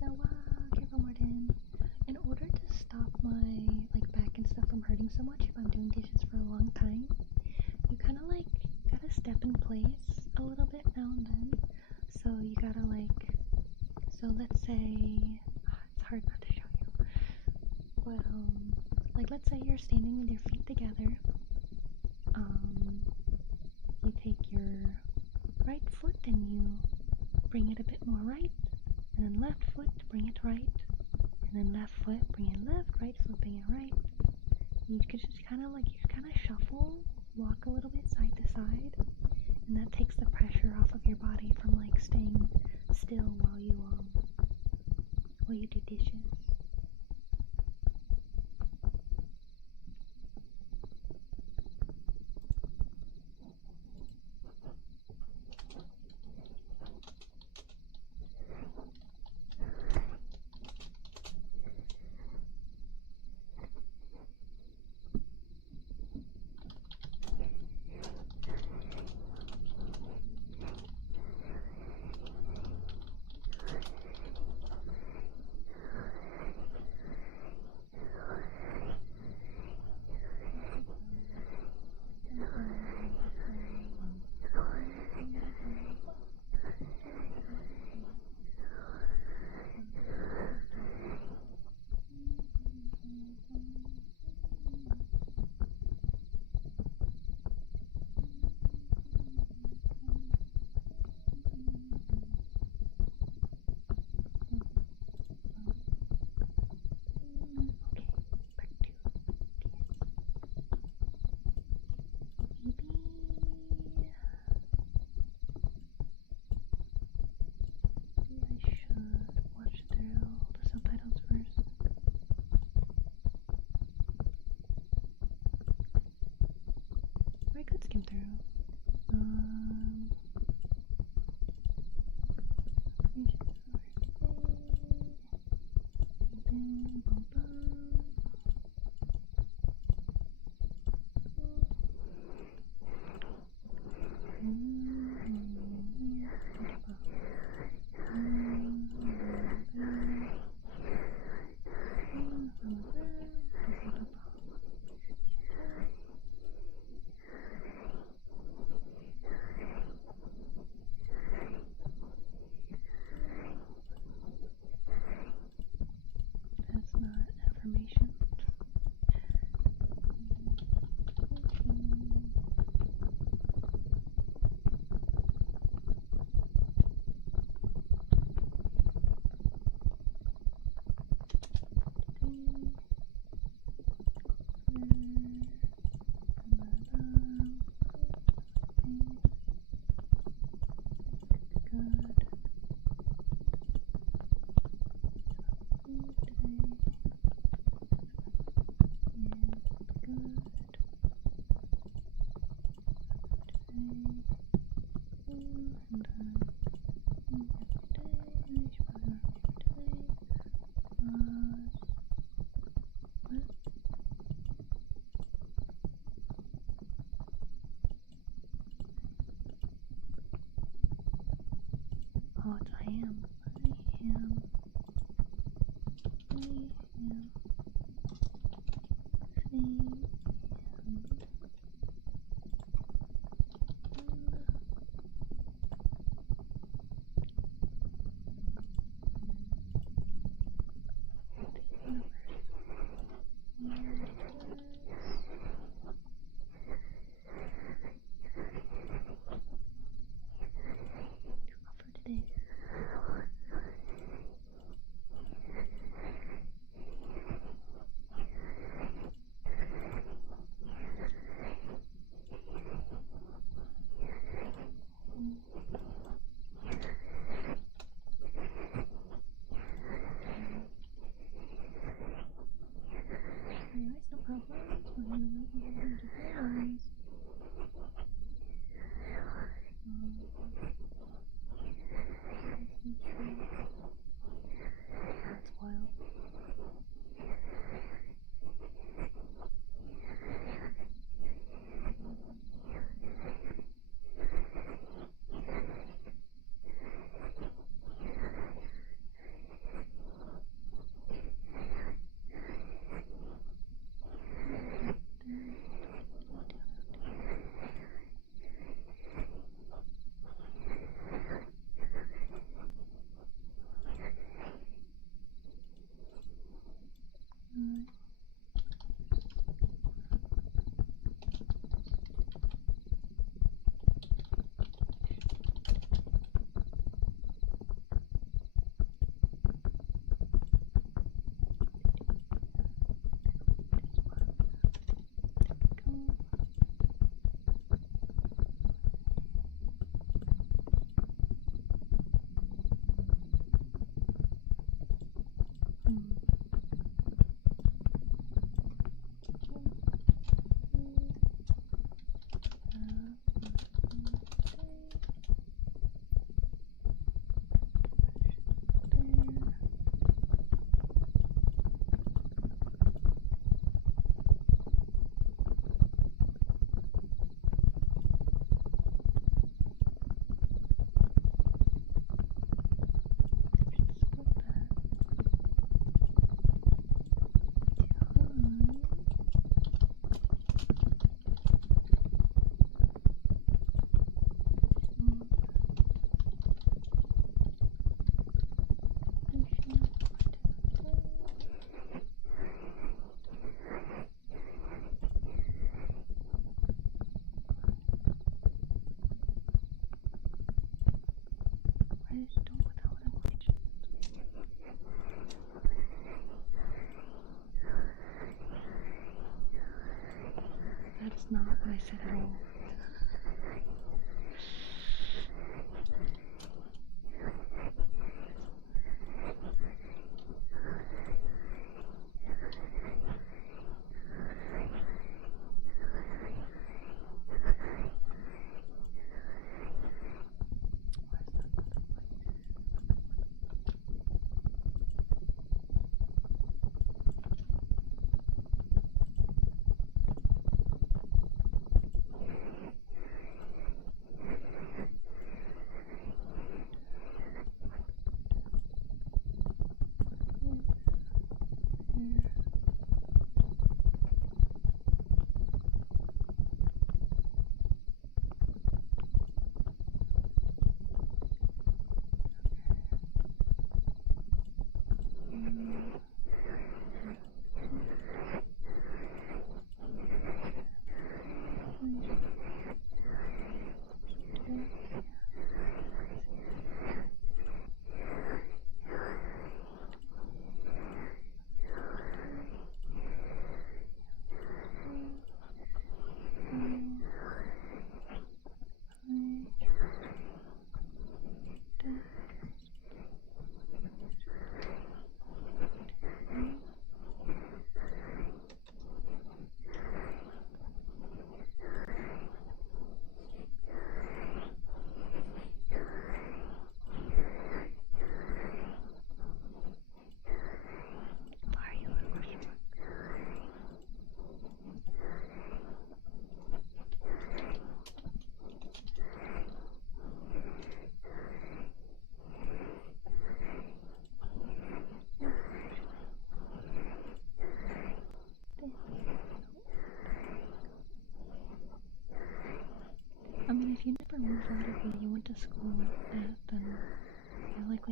Now, wow, careful, Martin. In order to stop my back and stuff from hurting so much if I'm doing dishes for a long time, you kind of gotta step in place a little bit now and then. So you gotta so let's say it's hard not to show you, but let's say you're standing with your feet together. You take your right foot and you bring it a bit more right. And then left foot, bring it right. And then left foot, bring it left. Right foot, bring it right. You could just kind of shuffle, walk a little bit side to side, and that takes the pressure off of your body from staying still while you do dishes. That's not affirmation. Oh, it's I am. That's not what I said at all.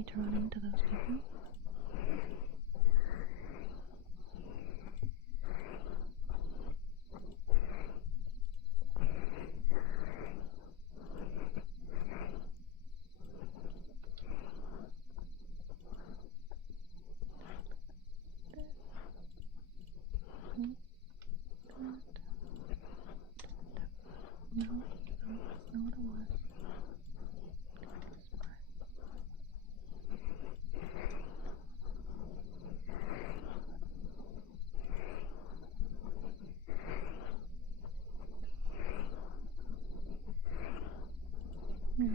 to run into those people. No, that's not what it was. No.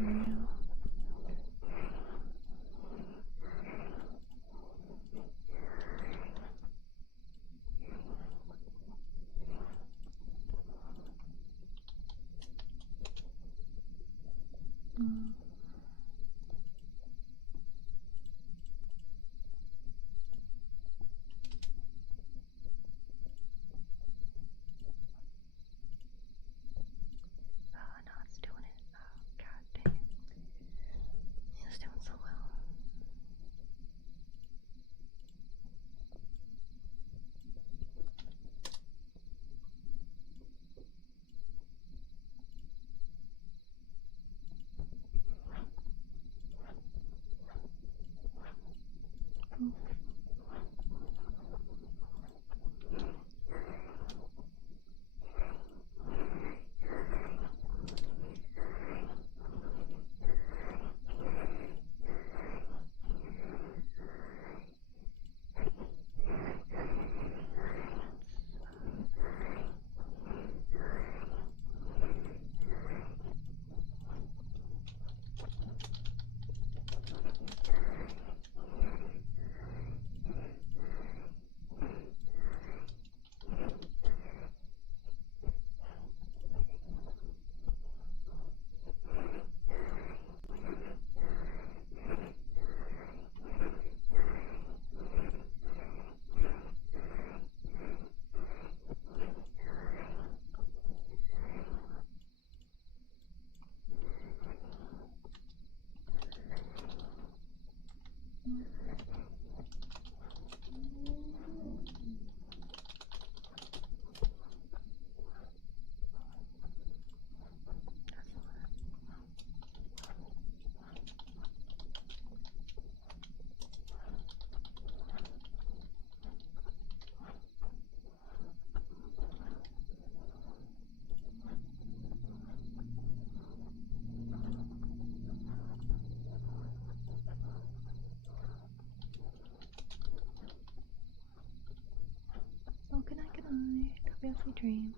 Oh, no, it's doing it. Oh, god dang it. It's doing so well. So good night, good night. Have a sweet dream.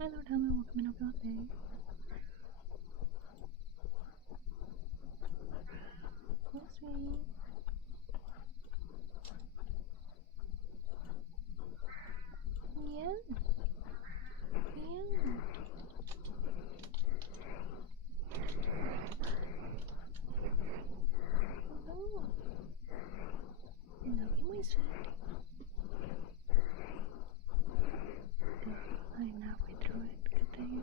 Hi Lord Helmet, welcome in, hope you're okay. Oh sweet. Yeah. Yeah. Hello. Love you, my sweet. I'm halfway through it. Good day.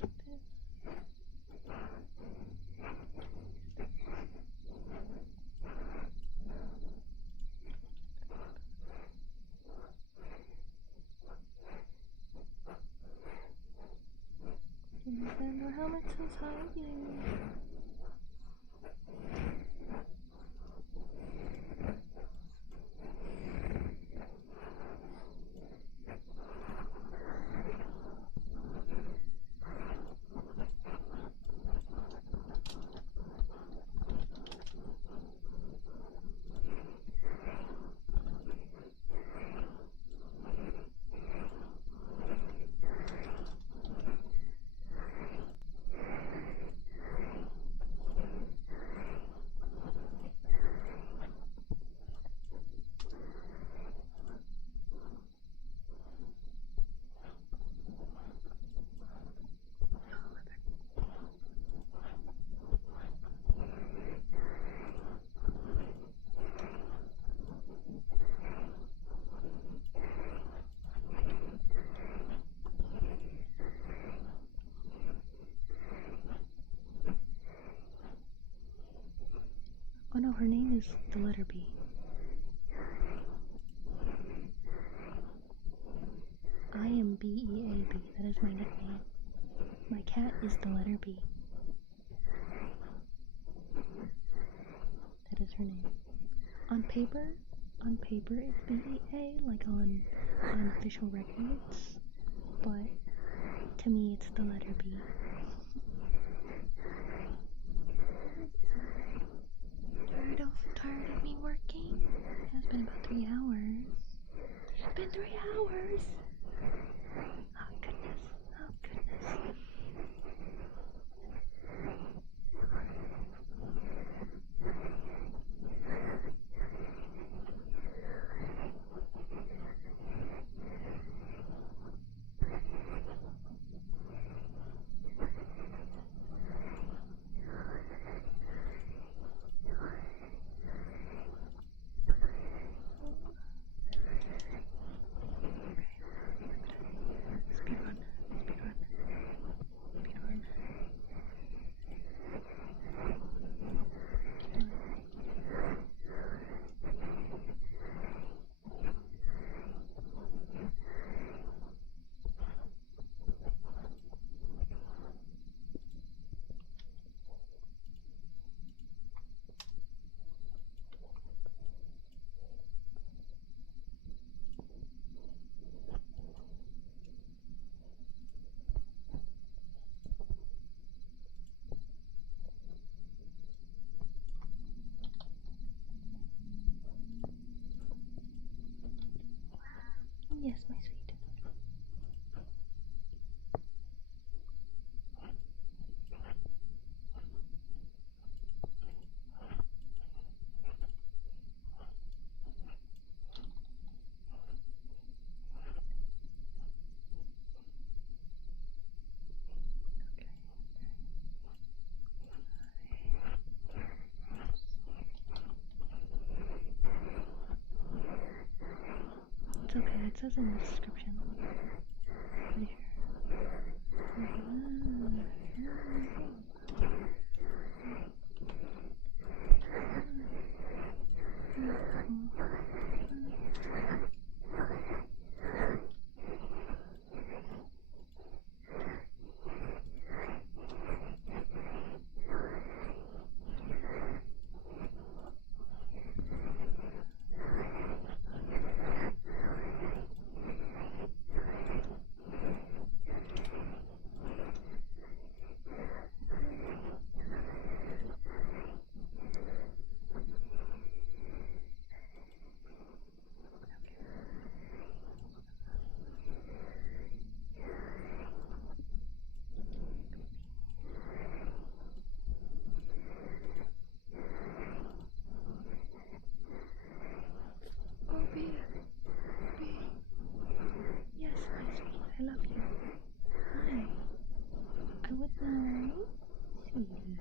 Subtitling. And our helmet says hi, yay. her name is the letter B. I am B-E-A-B. That is my nickname. My cat is the letter B. That is her name. On paper it's B-E-A, like on official records, but to me it's the letter B. Tired of me working? It has been about 3 hours. It's been 3 hours! Oh goodness, oh goodness. Yes, my sweet. It's okay, it says in the description. Right here. Yes, my sweet, I love you. Hi. I would know. Sweetie.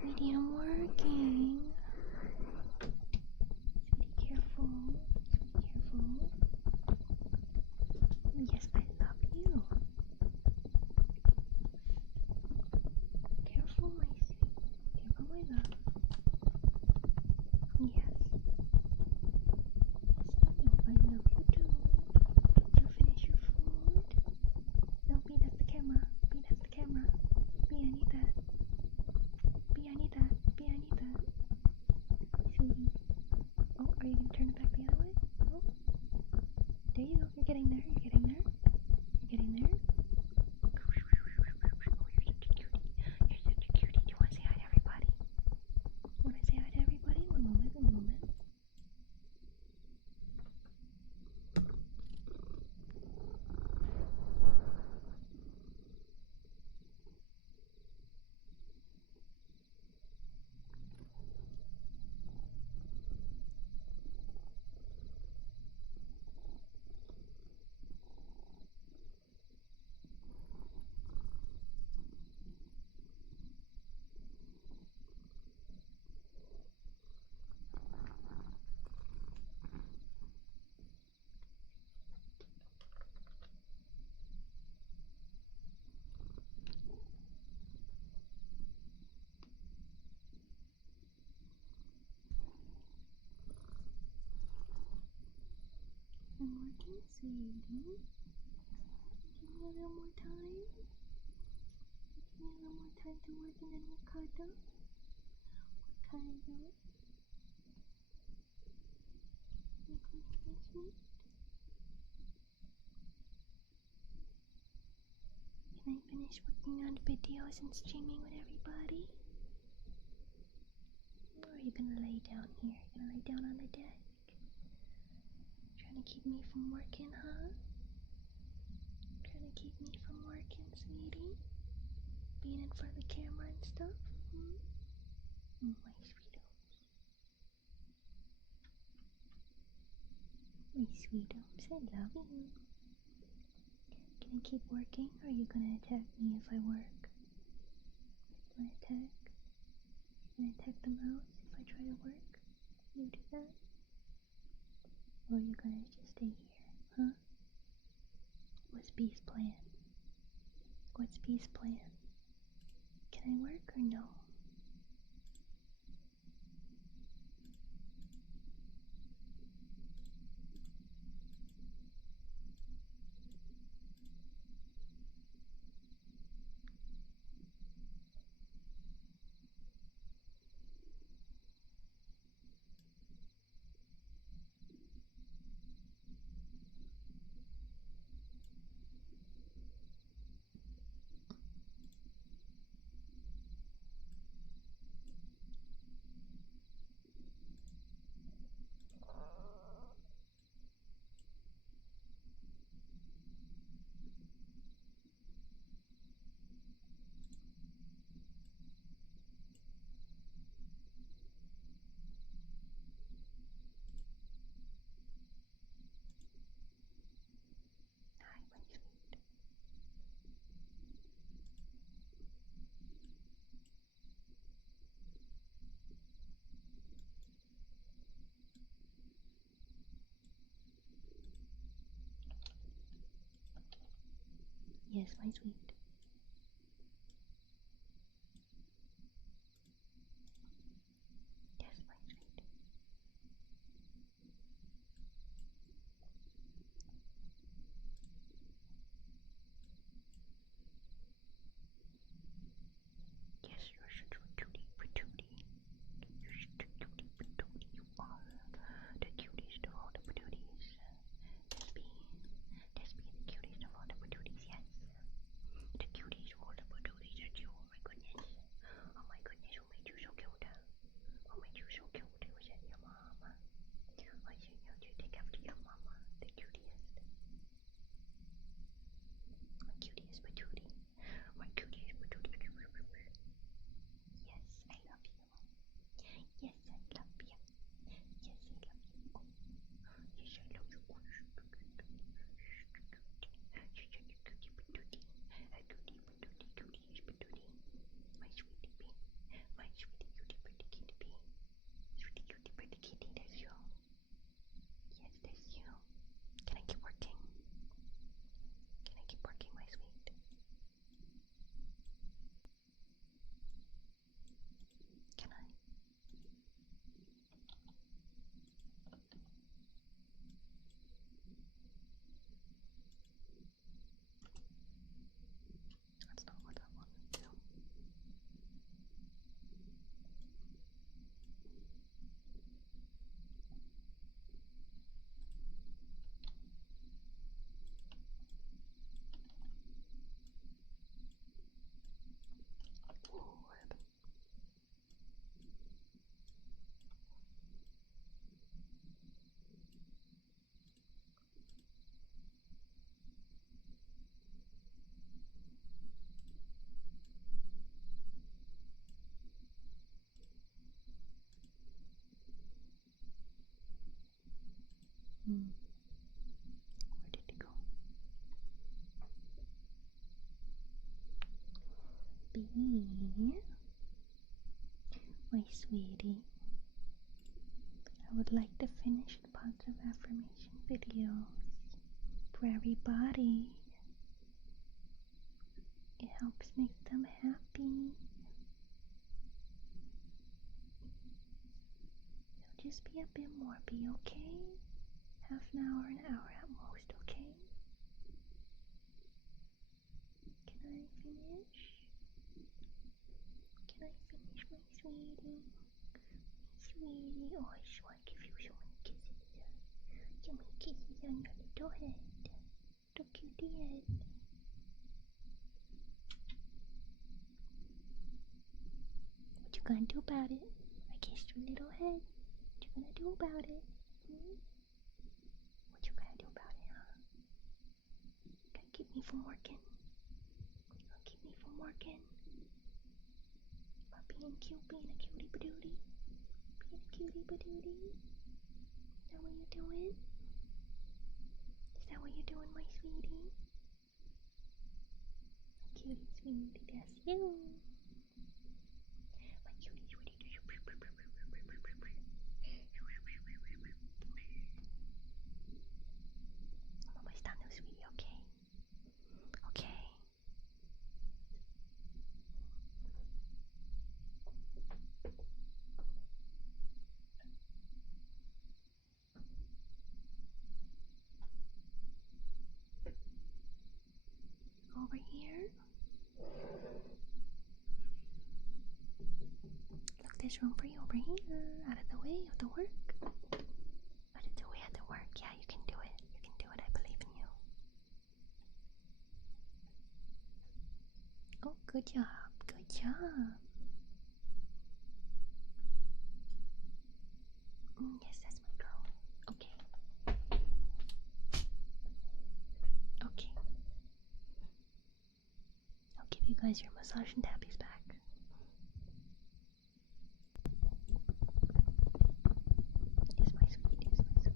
Sweetie, I'm working. Sweetie, careful. Careful. Yes, I love you. Careful, my sweet. Careful, my love. Yes. I love you too. Did you finish your food? No, B, that's the camera. B, that's the camera. B, I need that. B, I need that. B, I need that. Sweetie. Oh, are you gonna turn it back the other way? Oh. There you go. You're getting there. You're getting there. You're getting there. Oh, you're such a cutie. You're such a cutie. Do you want to say hi to everybody? Want to say hi to everybody? One moment, one moment. sweetie. Give me a little more time. Give me a little more time to work and then we'll cuddle. We'll cuddle. Okay, my sweet. Can I finish working on videos and streaming with everybody? Or are you gonna lay down here? You're gonna lay down on the desk? Trying to keep me from working, huh? Trying to keep me from working, sweetie? Being in front of the camera and stuff? My sweetos. My sweetos, I love you. Can I keep working, or are you gonna attack me if I work? Are you gonna attack? Are you gonna attack the mouse if I try to work? You do that? Or are you gonna just stay here, huh? What's B's plan? What's B's plan? Can I work or no? Hi, my sweet. Yes, my sweet. Yes, my sweet. Yes, you're such a cutie patootie. You're such a cutie patootie. You are the cutest of all the patooties. Just be the cutest of all the patooties, yes. The cutest of all the patooties are you. Oh my goodness. Oh my goodness, who made you so cute? Who made you so cute? Was that your mama? I said you to take after your mama. The cutest. My cutest patootie. My cutest patootie. Yes, I love you. Yes, I love you. Yes, I love you. Oh. Yes, I love you. You're such a cutie patootie. A cutie patootie, cutie patootie. My sweetie bee. My sweetie cutie pretty kitty bee. Sweetie cutie pretty kitty, that's you. Yes, that's you. Can I keep working? Can I keep working, my sweet? Can I? That's not what I wanted to do. Ooh, what happened? Where did it go? B, my sweetie, I would like to finish the positive affirmation videos for everybody. It helps make them happy. So just be a bit more, be okay? half an hour at most, okay? Can I finish? Can I finish, my sweetie? Sweetie, oh, I just want to give you so many kisses. So many kisses on your little head. Little cutie head. What you gonna do about it? I kissed your little head. What you gonna do about it? What you gonna do about it, huh? Gonna keep me from working? Gonna keep me from working? About being cute, being a cutie badootie? Being a cutie badootie? Is that what you're doing? Is that what you're doing, my sweetie? My cutie sweetie, that's you. My cutie sweetie. I'm almost done though, sweetie, okay? Okay. Over here. Look, there's room for you over here. Out of the way of the work. Out of the way of the work. Yeah, you can do it. You can do it. I believe in you. Oh, good job. Good job. Yes, that's my girl. Okay. Okay. I'll give you guys your massage and tappies back. Yes, my sweet. Yes, my sweet.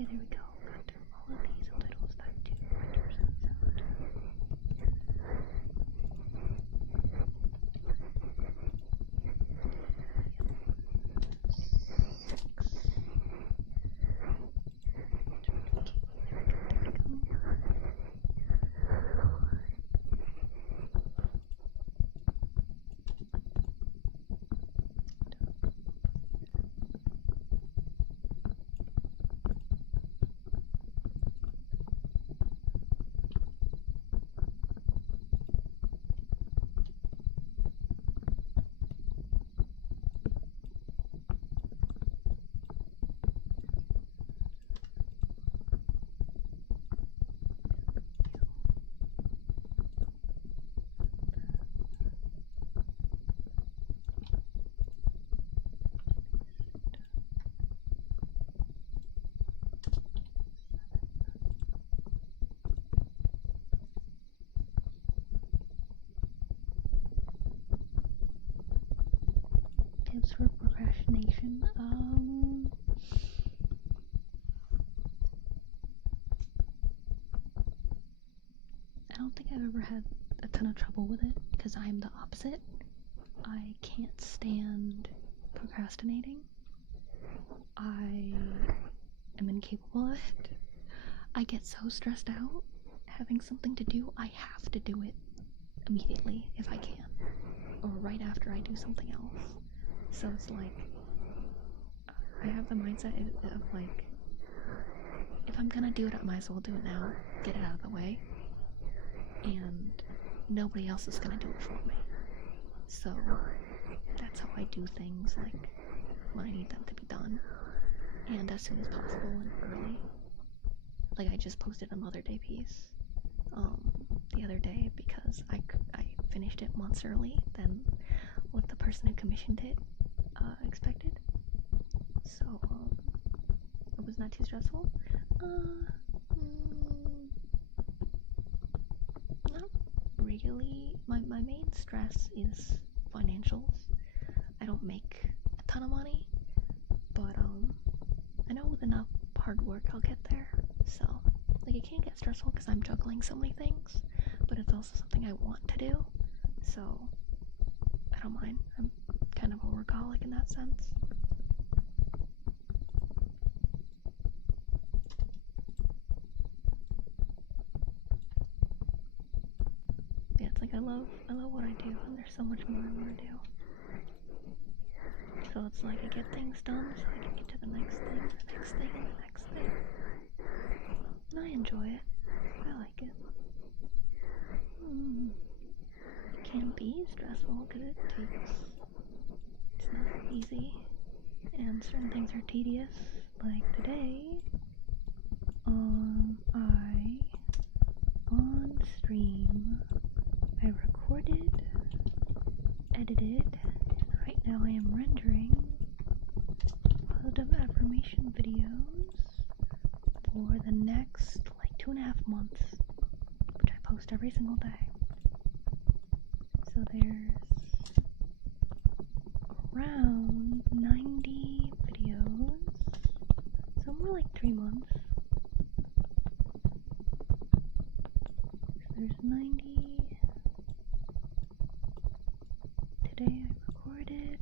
Okay, there we go. Got through all of these titles back to renders and sound. Tips for procrastination. I don't think I've ever had a ton of trouble with it because I'm the opposite. I can't stand procrastinating. I am incapable of it. I get so stressed out having something to do, I have to do it immediately if I can, or right after I do something else. So it's like, I have the mindset of like, if I'm gonna do it, I might as well do it now, get it out of the way, and nobody else is gonna do it for me. So that's how I do things, like when I need them to be done, and as soon as possible and early. Like I just posted a Mother Day piece the other day because I finished it months early than what the person who commissioned it expected. So it was not too stressful. Not really. My main stress is financials. I don't make a ton of money, but I know with enough hard work I'll get there. So like it can get stressful because I'm juggling so many things, but it's also something I want to do. So I don't mind. I'm kind of a workaholic in that sense. Yeah, it's like I love what I do, and there's so much more I want to do. So it's like I get things done so I can get to the next thing, the next thing, and the next thing. And I enjoy it. I like it. It can be stressful because it's not easy, and certain things are tedious. Like today, on stream, I recorded, edited, and right now I am rendering positive affirmation videos for the next like 2.5 months, which I post every single day. So there's around 90 videos, so more like 3 months. So there's 90. Today I recorded,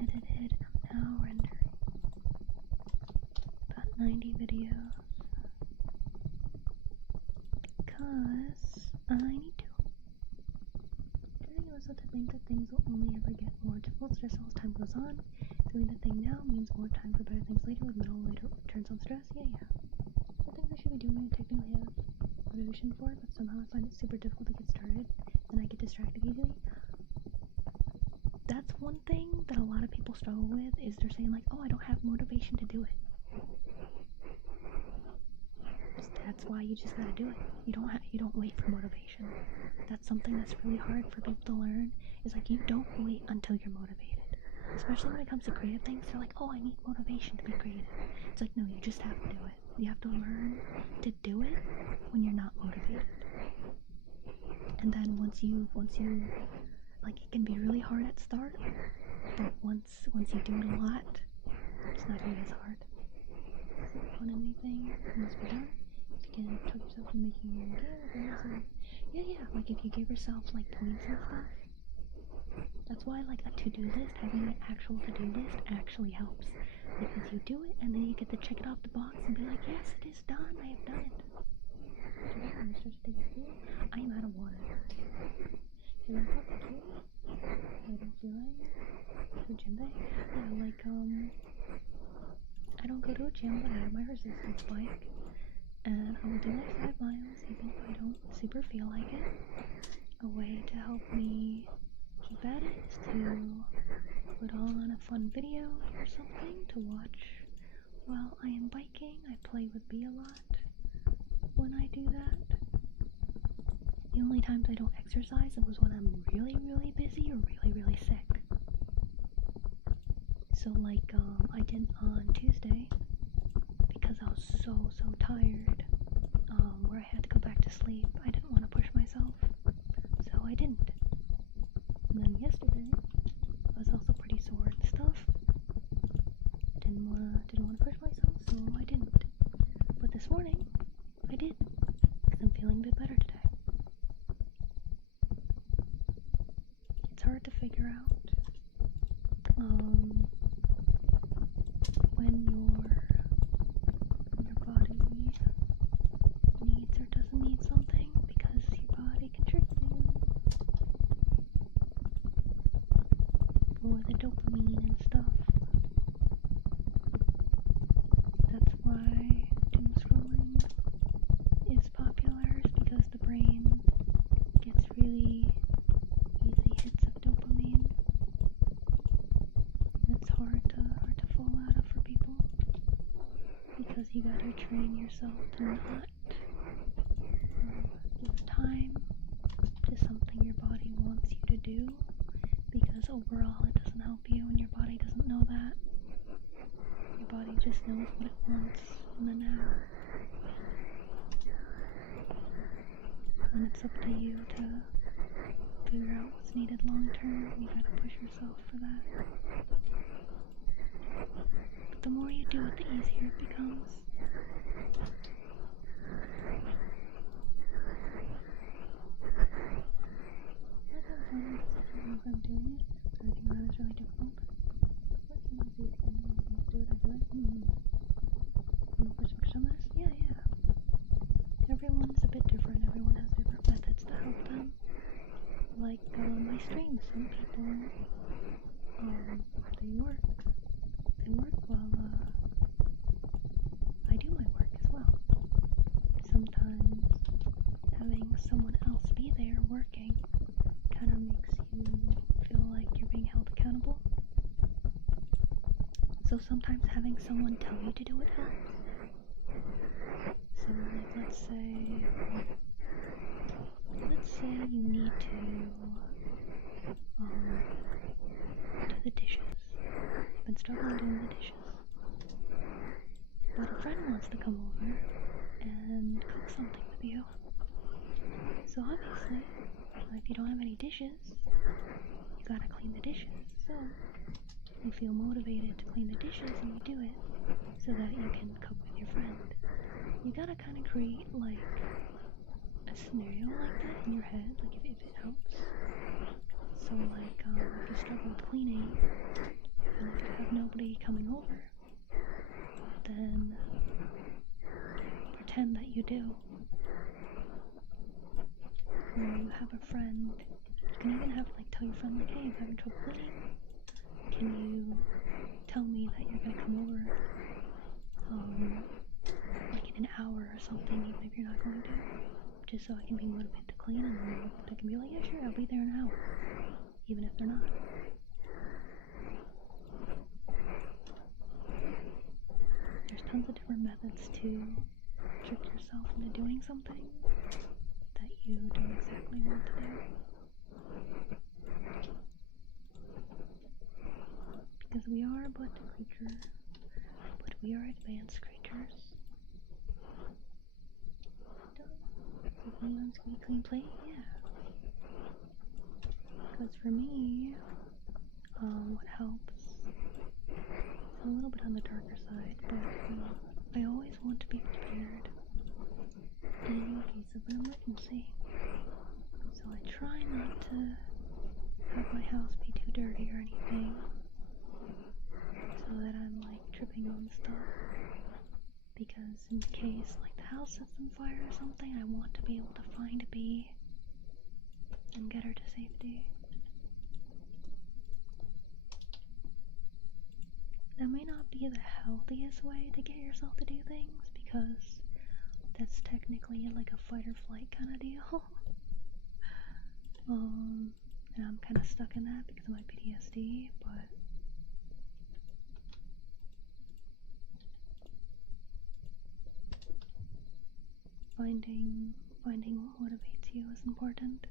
edited, and I'm now rendering about 90 videos because I need to. Turning myself to think that things will only ever get more difficult, stressful as time goes on. Doing the thing now means more time for better things later with minimal later returns on stress. Yeah. The things I should be doing I technically have motivation for, but somehow I find it super difficult to get started and I get distracted easily. That's one thing that a lot of people struggle with, is they're saying like, oh, I don't have motivation to do it. That's why you just gotta do it. You don't wait for motivation. That's something that's really hard for people to learn, is like you don't wait until you're motivated. Especially when it comes to creative things, they're like, oh, I need motivation to be creative. It's like, no, you just have to do it. You have to learn to do it when you're not motivated. And then once you like, it can be really hard at start, but once you do it a lot, it's not gonna be as hard. on anything, it must be done. You can tell yourself you're making your game. Yeah, like if you give yourself like points and stuff. That's why like a to-do list, having an actual to-do list actually helps. Because you do it and then you get to check it off the box and be like, yes, it is done, I have done it. I am out of water. Can I talk to you? I don't feel like yeah, like I don't go to a gym, but I have my resistance bike. And I will do like 5 miles even if I don't super feel like it. A way to help me keep at it is to put on a fun video or something to watch while I am biking. I play with Bea a lot when I do that. The only times I don't exercise it was when I'm really, really busy or really, really sick. So like I didn't on Tuesday because I was so tired, where I had to go back to sleep. I didn't want to push myself, so I didn't. And then yesterday, I was also pretty sore and stuff. Didn't want to push myself, so I didn't. But this morning, I did, because I'm feeling a bit better today. It's hard to figure out when your body needs or doesn't need something, because your body can trick you for the dopamine and stuff. That's why doom scrolling is popular, is because the brain gets really easy hits of dopamine. It's hard to fall out of for people, because you gotta train yourself to not give time to something your body wants you to do, because overall it doesn't help you and your body doesn't know that. Your body just knows what it wants in the now. And it's up to you to figure out what's needed long term. You gotta push yourself for that. But the more you do it, the easier it becomes. I'm doing it, so everything around is really difficult. But sometimes it's easy, and when I do it, I do it. You want perspective on this? Yeah. Everyone's a bit different. Everyone has different methods to help them. Like my streams, some people, they work while I do my work as well. Sometimes having someone else be there working kind of makes you feel like you're being held accountable. So sometimes having someone tell you to do it helps. So like let's say you need to do the dishes. You've been struggling doing the dishes, but a friend wants to come over and cook something with you. So obviously, if you don't have any dishes, you gotta clean the dishes. So you feel motivated to clean the dishes and you do it so that you can cook with your friend. You gotta kind of create like a scenario like that in your head, like if it helps. So like if you struggle with cleaning and if you have nobody coming over, then pretend that you do. Or you have a friend, you can even have like tell your friend like, hey, I'm having trouble cleaning. Can you tell me that you're gonna come over like in an hour or something, even if you're not going to, just so I can be motivated to clean, and then they can be like, yeah, sure, I'll be there in an hour, even if they're not. There's tons of different methods to trick yourself into doing something that you don't exactly want to do. Because we are but a creature, but we are advanced creatures. Cooking on squeaky clean plate? Yeah. Because for me, what helps, it's a little bit on the darker side, but I always want to be prepared in case of an emergency. So I try not to have my house be too dirty or anything, so that I'm like tripping on stuff. Because in case like the house sets on fire or something, I want to be able to find a bee and get her to safety. That may not be the healthiest way to get yourself to do things, because that's technically like a fight or flight kind of deal. And I'm kind of stuck in that because of my PTSD, but finding what motivates you is important.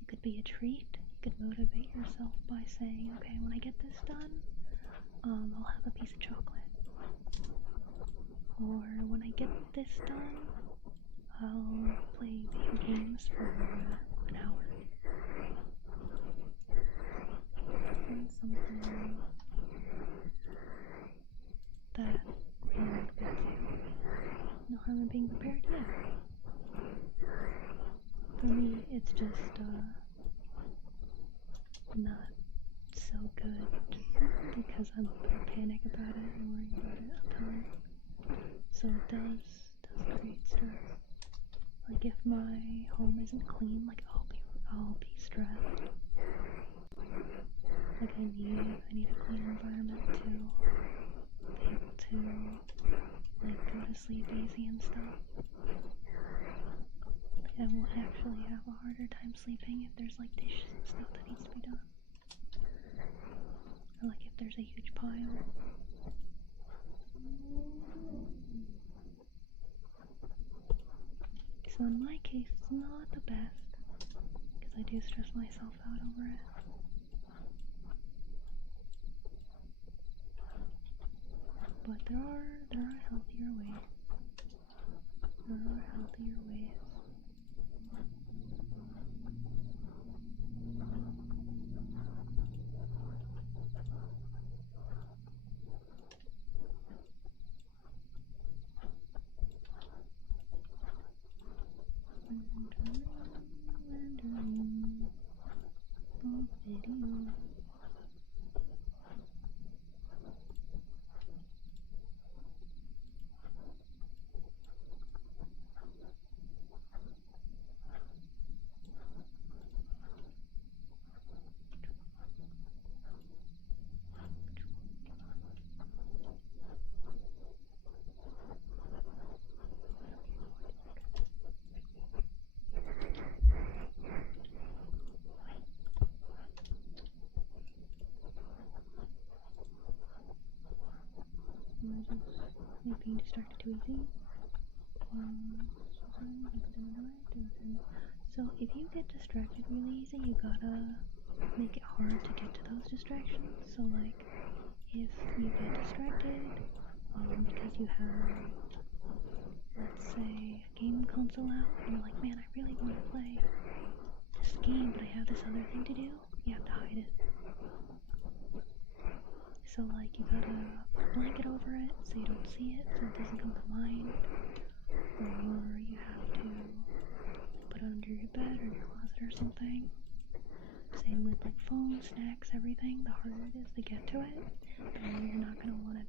It could be a treat. You could motivate yourself by saying, okay, when I get this done, I'll have a piece of chocolate. Or when I get this done, I'll play video games for an hour. Find something that really motivates you. No harm in being prepared yet. For me, it's just not so good because I'm a panic about it and worry about it a ton. So it does create stress. Like if my home isn't clean, like I'll be stressed. Like I need a clean environment to be able to like go to sleep easy and stuff. I will actually have a harder time sleeping if there's like dishes and stuff that needs to be done. Or like if there's a huge pile. So in my case, it's not the best, because I do stress myself out over it. But there are healthier ways. There are healthier ways. Like being distracted too easy. So if you get distracted really easy, you gotta make it hard to get to those distractions. So like if you get distracted because you have, let's say, a game console out and you're like, man, I really want to play this game, but I have this other thing to do, you have to hide it. So like you gotta put a blanket over it so you don't see it, so it doesn't come to mind. Or you have to put it under your bed or your closet or something. Same with like phones, snacks, everything. The harder it is to get to it, the more you're not gonna want to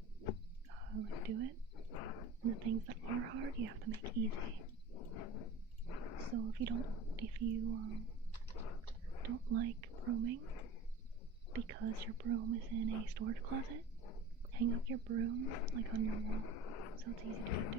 like do it. And the things that are hard, you have to make easy. So if you don't like brooming, because your broom is in a storage closet, hang up your broom like on your wall so it's easy to get to.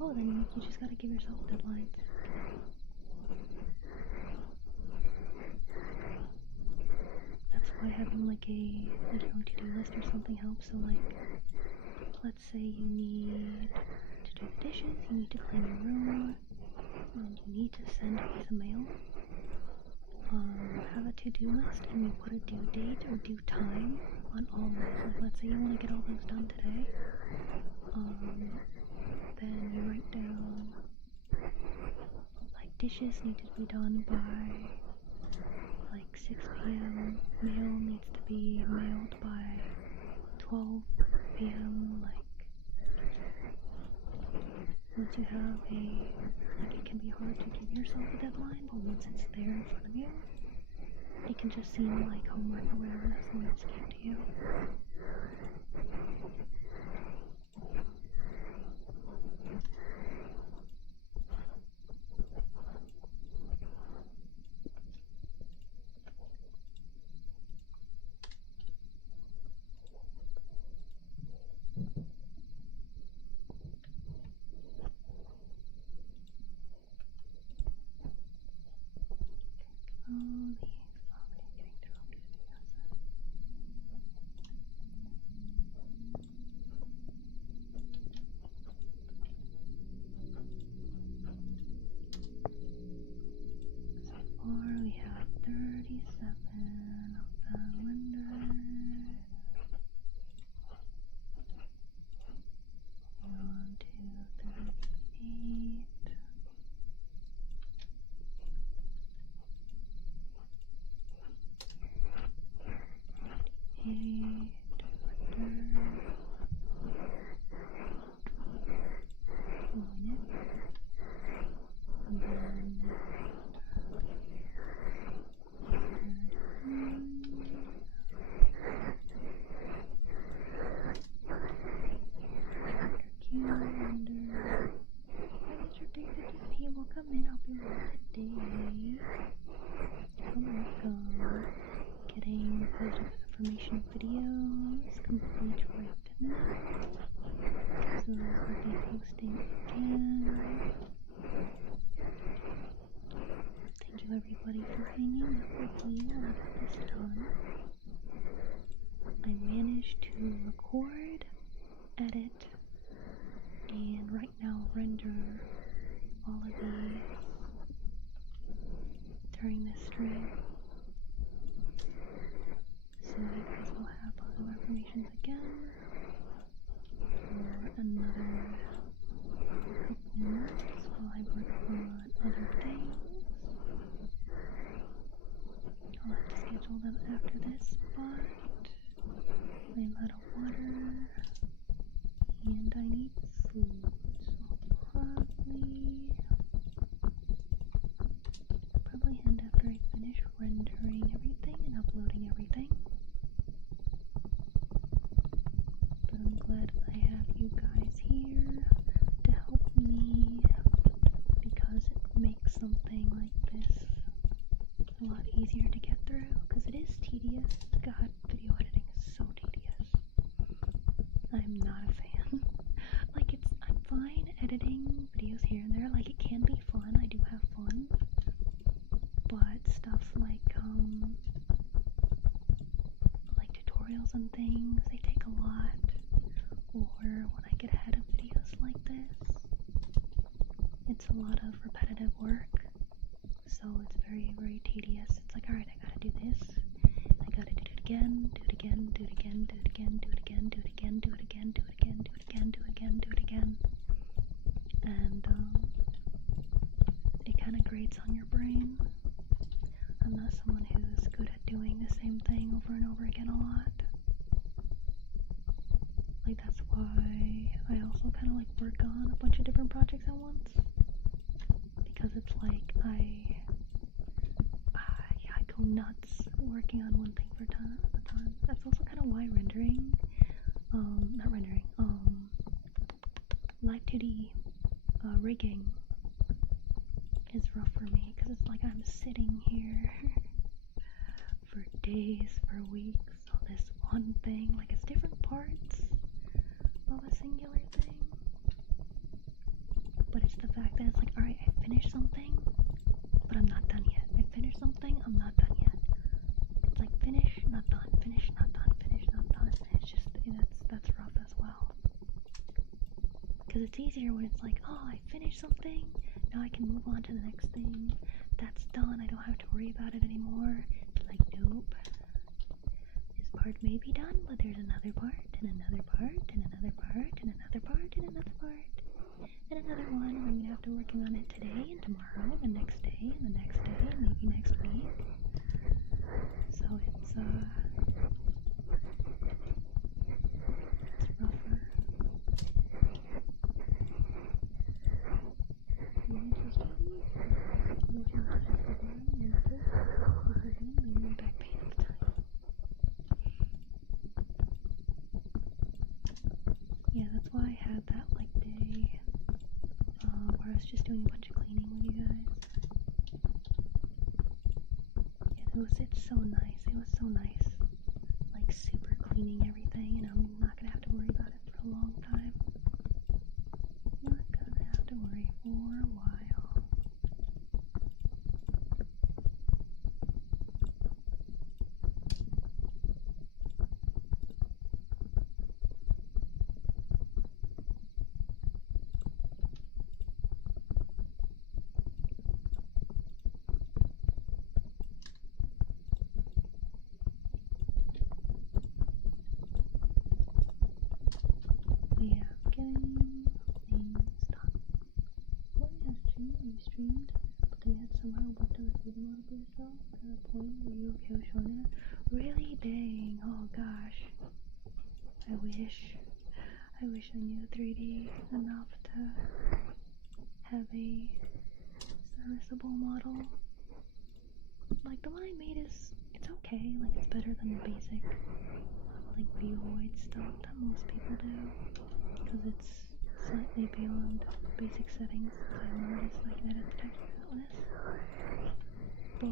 Oh, then you just gotta give yourself deadlines. That's why having like your own to-do list or something helps. So like, let's say you need to do the dishes, you need to clean your room, and you need to send a piece of mail. Have a to-do list and you put a due date or due time on all those. Like, let's say you want to get all those done today. Then you write down, like, dishes need to be done by, like, 6 p.m. Mail needs to be mailed by 12 p.m. Like, once you have it can be hard to give yourself a deadline, but once it's there in front of you, it can just seem like homework or whatever that someone else gave to you. We have 37 of them rendered. 1, 2, 38. Information videos complete right now. So I'll be posting again. Thank you everybody for hanging out with me while I got this done. I managed to record, edit, and right now render all of these during this stream. So you guys will have positive affirmations again for another couple months while I work on other things. I'll have to schedule them after this, but I'm out of water and I need food, so I'll probably end after I finish rendering everything and uploading everything. But I'm glad I have you guys here to help me, because it makes something like this a lot easier to get through, because it is tedious. God, video editing is so tedious. I'm not a fan. Like, I'm fine editing videos here and there, like, it can be fun, I do have fun, but stuff like tutorials and things, they take a lot, or when I get ahead of videos like this, it's a lot of repetitive work, so it's very, very tedious. It's like, alright, I gotta do this, I gotta do it again, do it again, do it again, do it again, do it again, do it again, do it again, do it again, do it again, do it again, do it again, and it kind of grates on your brain. I'm not someone who's good at doing the same thing over and over again a lot. Like, that's why I also kind of like work on a bunch of different projects at once. Because it's like, I go nuts working on one thing for a time. That's also kind of why live 2D rigging is rough for me, because it's like I'm sitting here for days, for weeks on this one thing. Like, it's different parts of a singular thing, but it's the fact that it's like, alright, I finished something, but I'm not done yet. I finished something, I'm not done yet. It's like finish, not done, finish, not done, finish, not done. It's just, that's rough as well. Because it's easier when it's like, oh, I finished something, now I can move on to the next thing. That's done, I don't have to worry about it anymore. It's like, nope. This part may be done, but there's another part, and another part, and another part, and another part, and another part. And another one, and I'm gonna have to work on it today, and tomorrow, and the next day, and the next day, and maybe next week. So it's rougher. Yeah, that's why I had that like day where I was just doing a bunch of cleaning with you guys. Yeah, it's so nice. It was so nice. Like, super cleaning everything, and I'm not gonna have to worry about it for a long time. Not gonna have to worry for a while. Yeah, getting things done. What has you streamed, but then you had somehow worked on the video model for yourself at a point where you were okay with showing it? Really? Dang. Oh gosh. I wish I knew 3D enough to have a serviceable model. Like, the one I made it's okay. Like, it's better than the basic like Beaberns stuff that most people do, because it's slightly beyond basic settings. I'm an artist, I can edit the texture out with this, but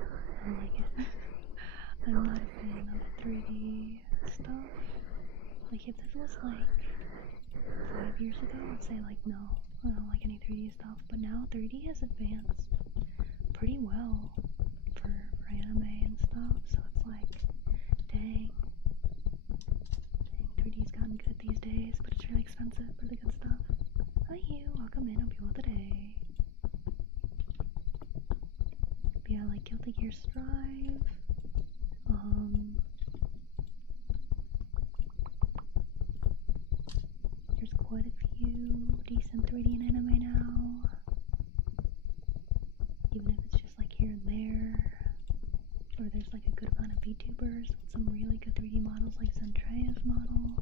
I don't like it. I'm not a fan of 3D stuff. Like, if this was like 5 years ago, I'd say like, no, I don't like any 3D stuff. But now 3D has advanced pretty well for anime and stuff, so it's like, dang, 3D's gotten good these days, but it's really expensive for the good stuff. Hi you, welcome in, hope you want the day. But yeah, like Guilty Gear Strive, there's quite a few decent 3D in anime now, even if it's just like here and there. Or there's like a good amount of VTubers with some really good 3D models, like Zentrea's model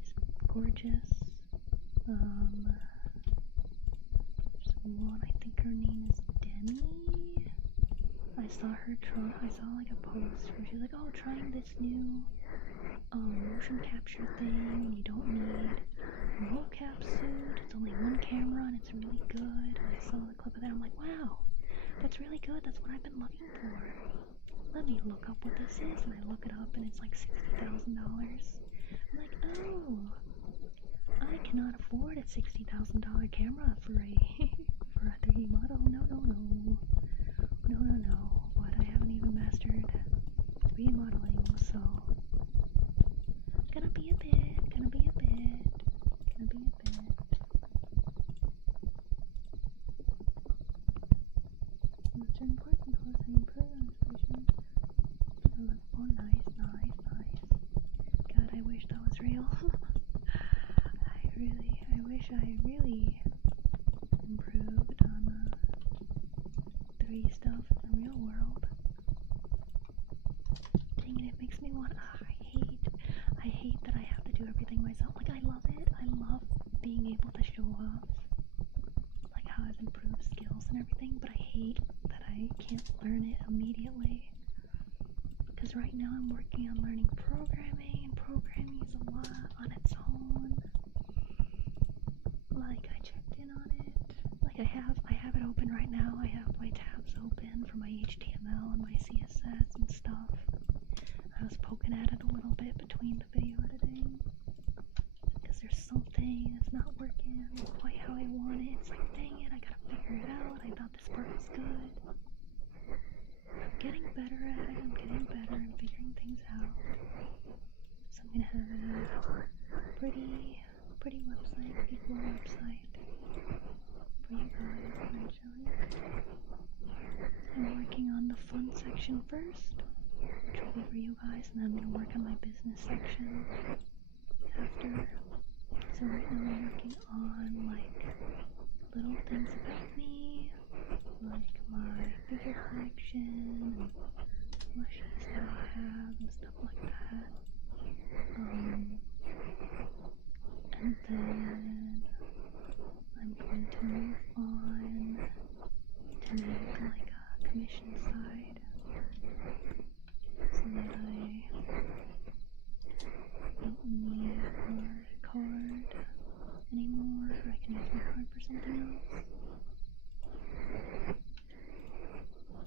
is gorgeous. There's one, I think her name is Demi. I saw like a post where she's like, oh, trying this new motion capture thing, and you don't need a mocap suit, it's only one camera and it's really good. And I saw the clip of that, I'm like, wow, that's really good, that's what I've been looking for. Let me look up what this is, and I look it up, and it's like $60,000. I'm like, oh, I cannot afford a $60,000 camera for a 3D model. No. But I haven't even mastered 3D modeling, so gonna be a bit. Certain parts and colors have improved on inspiration. Oh, nice. God, I wish that was real. I wish I really improved on 3D stuff in the real world. Dang it, it makes me want. I hate being able to show off like how I've improved skills and everything, but I hate that I can't learn it immediately. Because right now I'm working on learning programming, and programming is a lot on its own. Like, I checked in on it. Like, I have it open right now. I have my tabs open for my HTML and my CSS and stuff. I was poking at it a little bit between the video editing. Because there's something that's not working quite how I want it. It's like, dang it, I gotta figure it out. I thought this part was good. I'm getting better at it. I'm getting better. I'm figuring things out. So I'm gonna have a pretty website, pretty cool website for you guys eventually. I'm working on the fun section first, which will be for you guys, and then I'm gonna work on my business section after. So right now I'm working on like little things about me, like my figure collection and plushies that I have and stuff like that. And then I'm going to move on to make like a commission side so that I don't need my card anymore, or I can use my card for something else.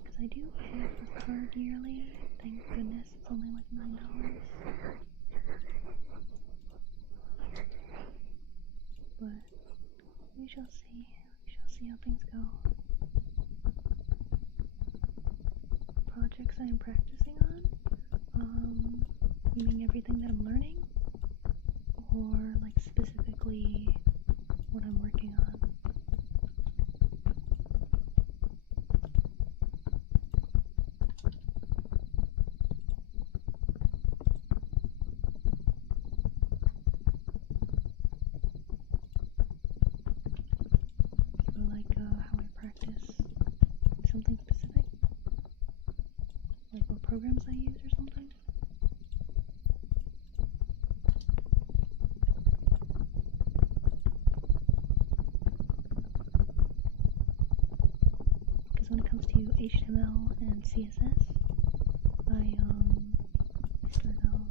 Because I do pay for the card yearly. Thank goodness it's only like $9. But we shall see. We shall see how things go. Projects I am practicing on? You mean everything that I'm learning? Or like specifically what I'm working on? Or like how I practice something specific? Like what programs I use or something? Because when it comes to HTML and CSS, I start off.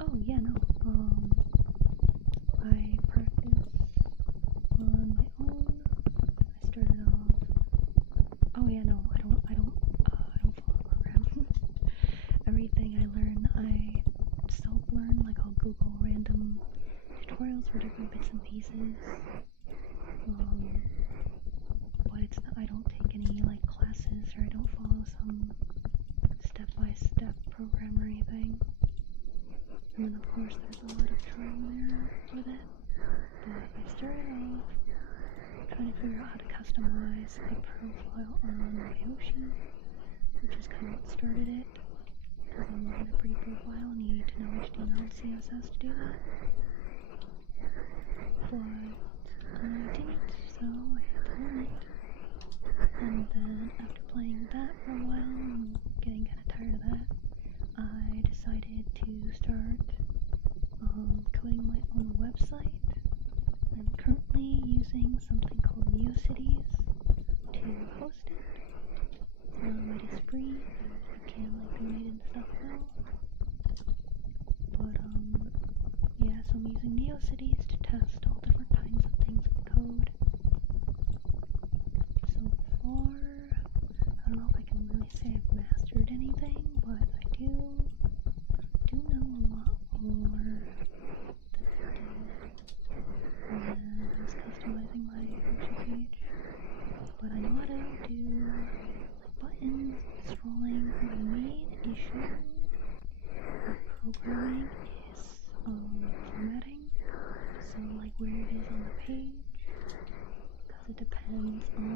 Oh yeah, no. I practice on my own. I started off. Oh yeah, no. I don't follow a program. Everything I learn, I self-learn. Like I'll Google random tutorials for different bits and pieces. But it's not, I don't take any like classes, or I don't follow some step-by-step program or anything. And then of course there's a lot of trial and error with it. But I started off trying to figure out how to customize a profile on my Yoshi, which is kind of what started it. Because I wanted a pretty profile and you need to know HTML and CSS to do that. But I didn't, so I had to learn it. And then after playing that for a while and getting kind of tired of that, I decided to start coding my own website. I'm currently using something called NeoCities to host it. It is free. You can like donate and stuff though. But yeah, so I'm using NeoCities to test all different kinds of things with code. So far, I don't know if I can really say I've mastered anything, but I do know a lot more than I did when I was customizing my Yoshi page. But I know how to do like buttons, scrolling. My main issue with programming is formatting. So like where it is on the page, because it depends on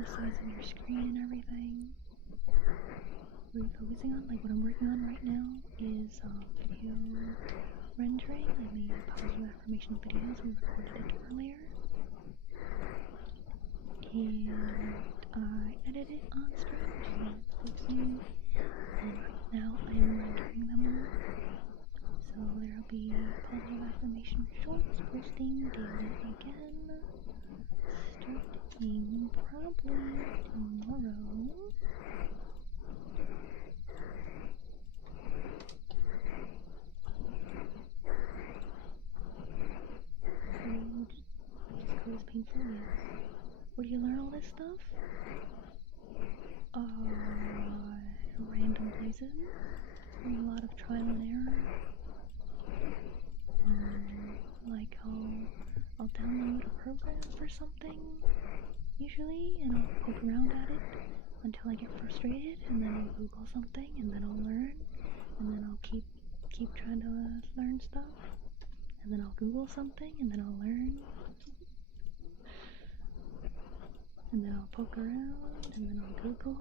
the size of your screen and everything. What are you focusing on? Like what I'm working on right now is video rendering. I made positive affirmation videos. We recorded it earlier. And I edited it on Stretch, so it's fixing. And right now I'm rendering them all. So they're be positive affirmation shorts posting daily again, starting probably tomorrow. This code is painful, yes. Where do you learn all this stuff? Random places. A lot of trial and error. Like I'll download a program for something, usually, and I'll poke around at it until I get frustrated, and then I'll Google something, and then I'll learn, and then I'll keep trying to learn stuff, and then I'll Google something, and then I'll learn, and then I'll poke around, and then I'll Google.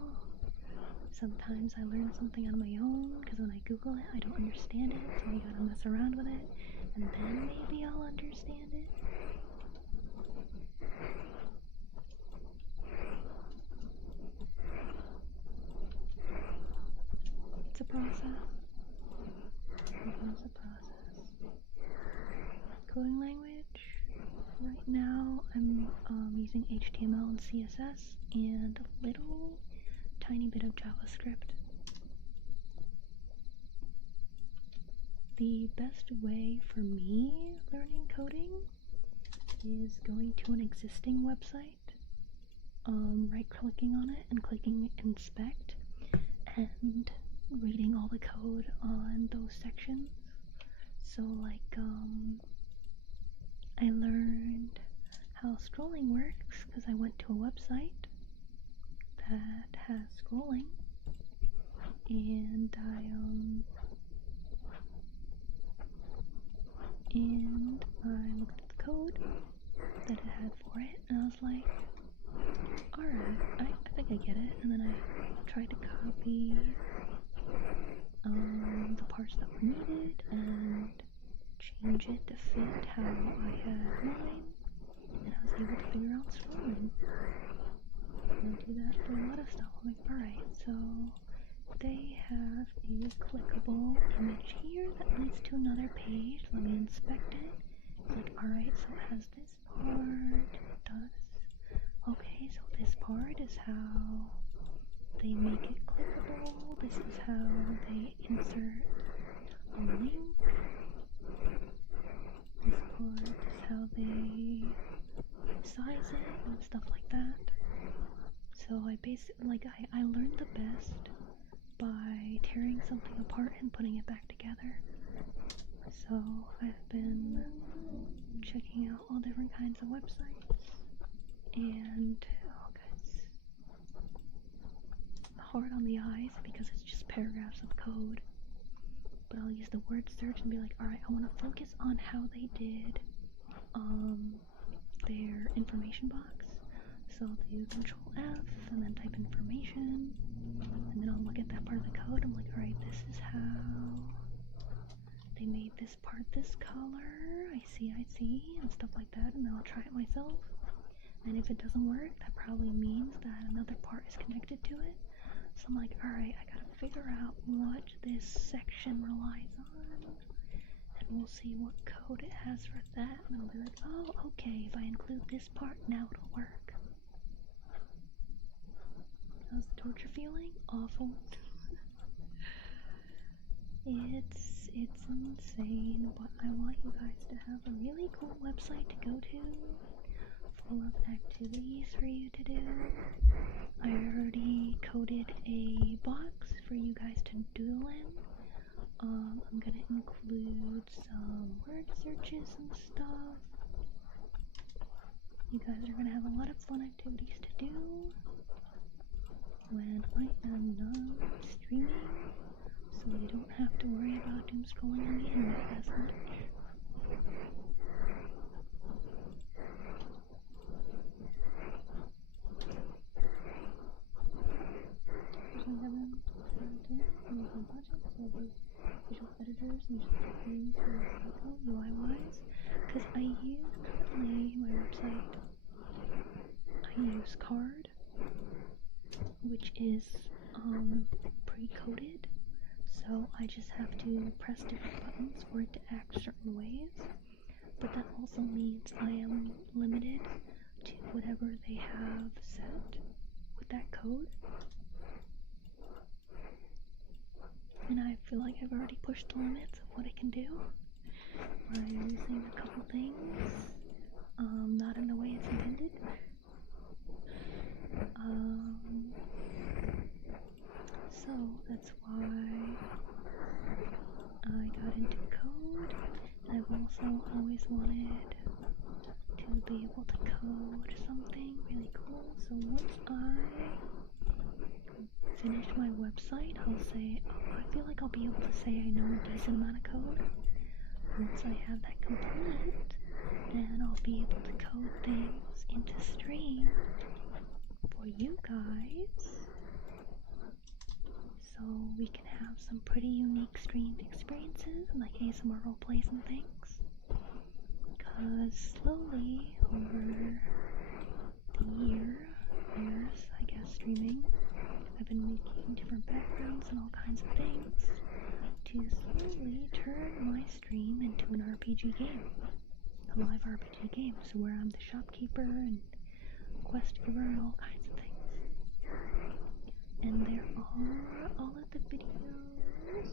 Sometimes I learn something on my own, because when I Google it, I don't understand it, so I gotta mess around with it, and then maybe I'll understand it. It's a process. It is a process. Coding language. Right now, I'm using HTML and CSS and a little tiny bit of JavaScript. The best way for me learning coding is going to an existing website, right-clicking on it and clicking inspect, and reading all the code on those sections. So like, I learned how scrolling works because I went to a website that has scrolling, and I looked at the code that it had for it, and I was like, alright, I think I get it. And then I tried to copy the parts that were needed and change it to fit how I had mine, and I was able to figure out scrolling. And I do that for a lot of stuff. I'm like, alright, so they have a clickable image here that leads to another page. Let me inspect it. It's like, alright, so it has this part. It does. Okay, so this part is how they make it clickable. This is how they insert a link. This part is how they size it and stuff like that. So I basically, I learned the best by tearing something apart and putting it back together. So I've been checking out all different kinds of websites, and it's hard on the eyes because it's just paragraphs of code. But I'll use the word search and be like, alright, I want to focus on how they did their information box. So I'll do Control F and then type information, and then I'll look at that part of the code. I'm like, alright, this is how they made this part this color. I see, and stuff like that, and then I'll try it myself. And if it doesn't work, that probably means that another part is connected to it. So I'm like, alright, I gotta figure out what this section relies on, and we'll see what code it has for that, and I'll be like, oh, okay, if I include this part, now it'll work. How's the torture feeling? Awful. It's insane, but I want you guys to have a really cool website to go to, full of activities for you to do. I already coded a box for you guys to doodle in. I'm gonna include some word searches and stuff. You guys are gonna have a lot of fun activities to do when I am not streaming, so you don't have to worry about doom scrolling on the internet as much. Usually have them projects, so the visual editors and just things for UI-wise, because I use currently my website. I use Card, which is pre-coded, so So I just have to press different buttons for it to act certain ways. But that also means I am limited to whatever they have set with that code. And I feel like I've already pushed the limits of what I can do by using a couple things, not in the way it's intended. So that's why I got into code. And I've also always wanted to be able to code something really cool. So once I finish my website, I'll say, I feel like I'll be able to say I know a decent amount of code. Once I have that complete, then I'll be able to code things into stream for you guys, so we can have some pretty unique stream experiences, like ASMR roleplays and things. Because slowly, over the years, I guess, streaming, I've been making different backgrounds and all kinds of things to slowly turn my stream into an RPG game, a live RPG game, so where I'm the shopkeeper and quest giver and all kinds of things. And there are all of the videos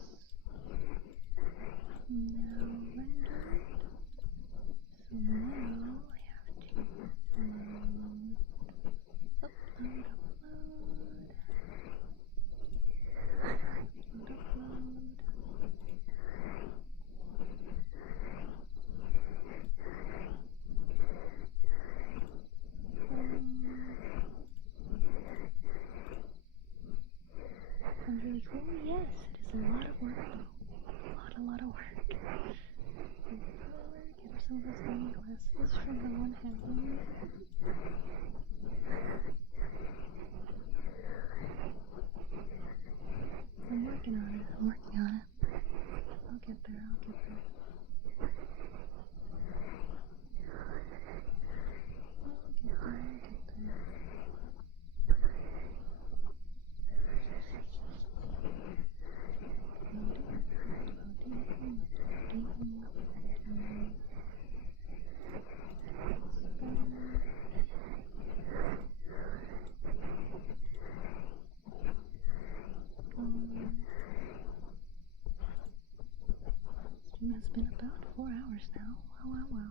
now rendered, so now I have to upload. Sounds really cool. Yes, it is a lot of work though. A lot of work. Get her some of those green glasses from the one having. I'm working on it. I'll get there. Stream has been about 4 hours now. Wow.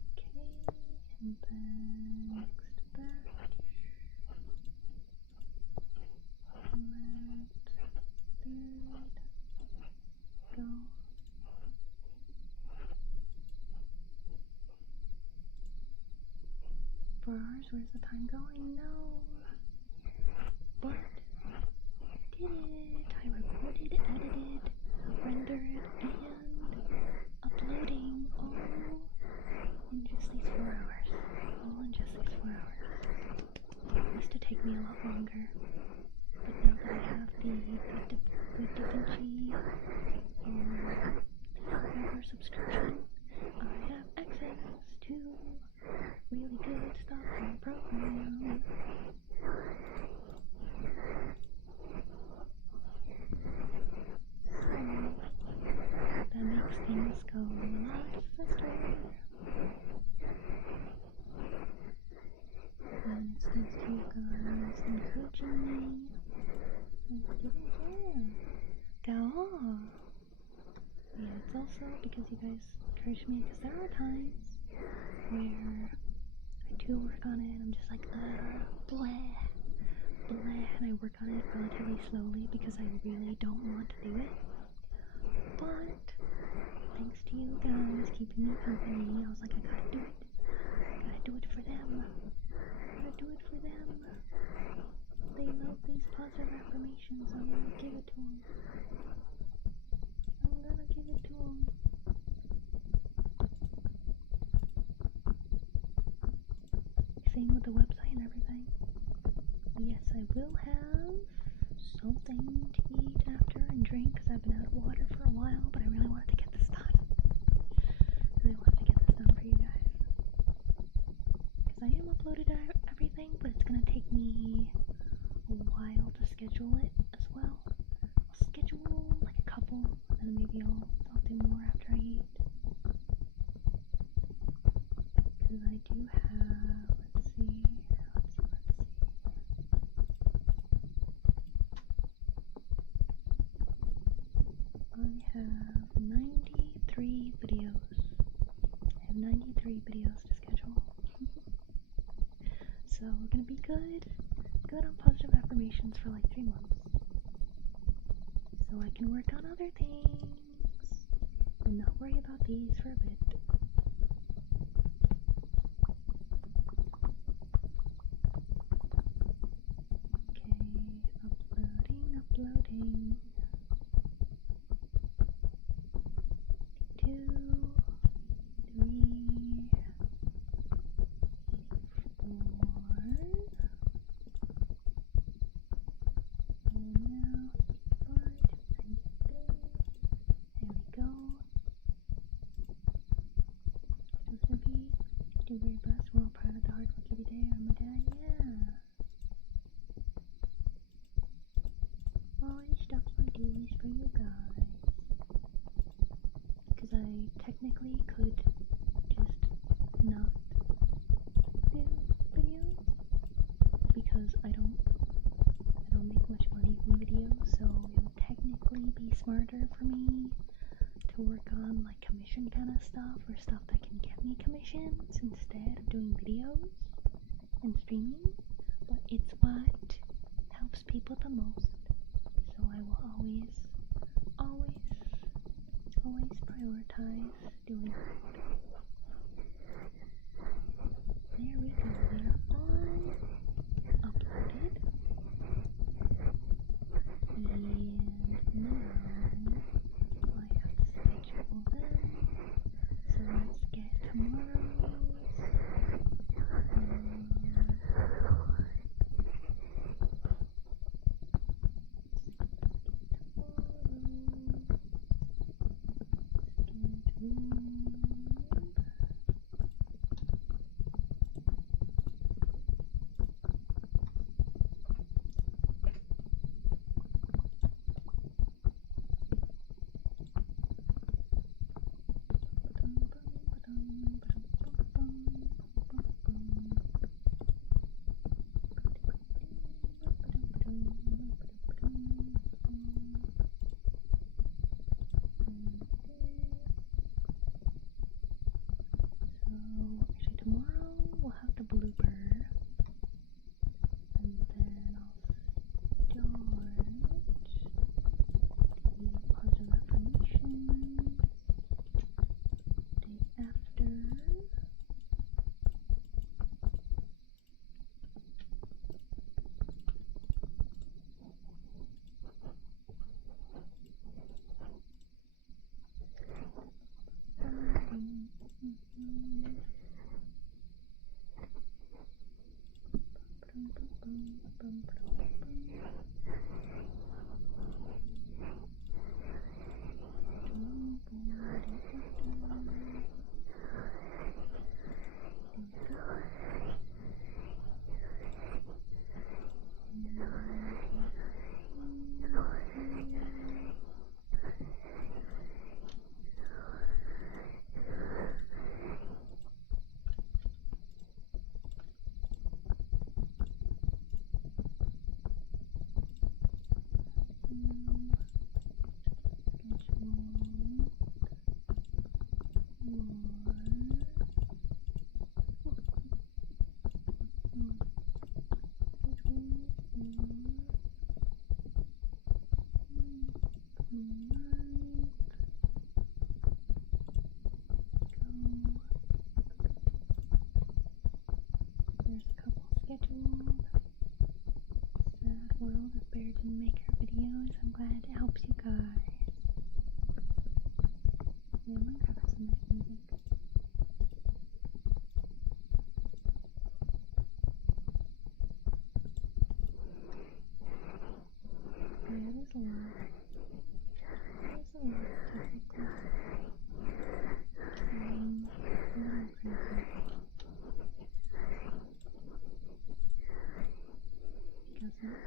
Okay, and then next to that, let go. For ours, where's the time going? No. But did it. I recorded, edited, rendered, and uploading all in just these 4 hours. All in just these 4 hours. It used to take me a lot longer. But now that I have the DaVinci whatever subscription, I have access to really good stuff in the program. That makes things go a lot faster. And it's thanks to you guys encouraging me. Yeah, it's also because you guys encourage me, because there are times where I do work on it and I'm just like, blah, and I work on it relatively slowly because I really don't want to do it. But thanks to you guys keeping me company, I was like, I gotta do it. I gotta do it for them. They love these positive affirmations. I'm gonna give it to them. doxing with the website and everything. Yes, I will have something to eat after and drink because I've been out of water for a while, but I really wanted to get this done. For you guys. Because I am uploaded everything, but it's gonna take me a while to schedule it as well. I'll schedule like a couple, and then maybe I'll do more after I eat. Because I do have, let's see. I have 93 videos. I have 93 videos to schedule. So we're gonna be good on positive affirmations for like 3 months. So I can work on other things and not worry about these for a bit. Okay, uploading. 2, 3, 4, and now 5, 93. There we go. Still Snoopy, do very best. We're all proud of the hard work you did today. I'm my dad, yeah. All the stuff I do is for you guys. Because I technically could just not do videos because I don't make much money from videos, so it would technically be smarter for me to work on like commission kind of stuff or stuff that can get me commissions instead of doing videos and streaming, but it's what helps people the most, so I will always prioritize doing that. There we go, they're all uploaded. And now I have to schedule them. So let's get tomorrow's.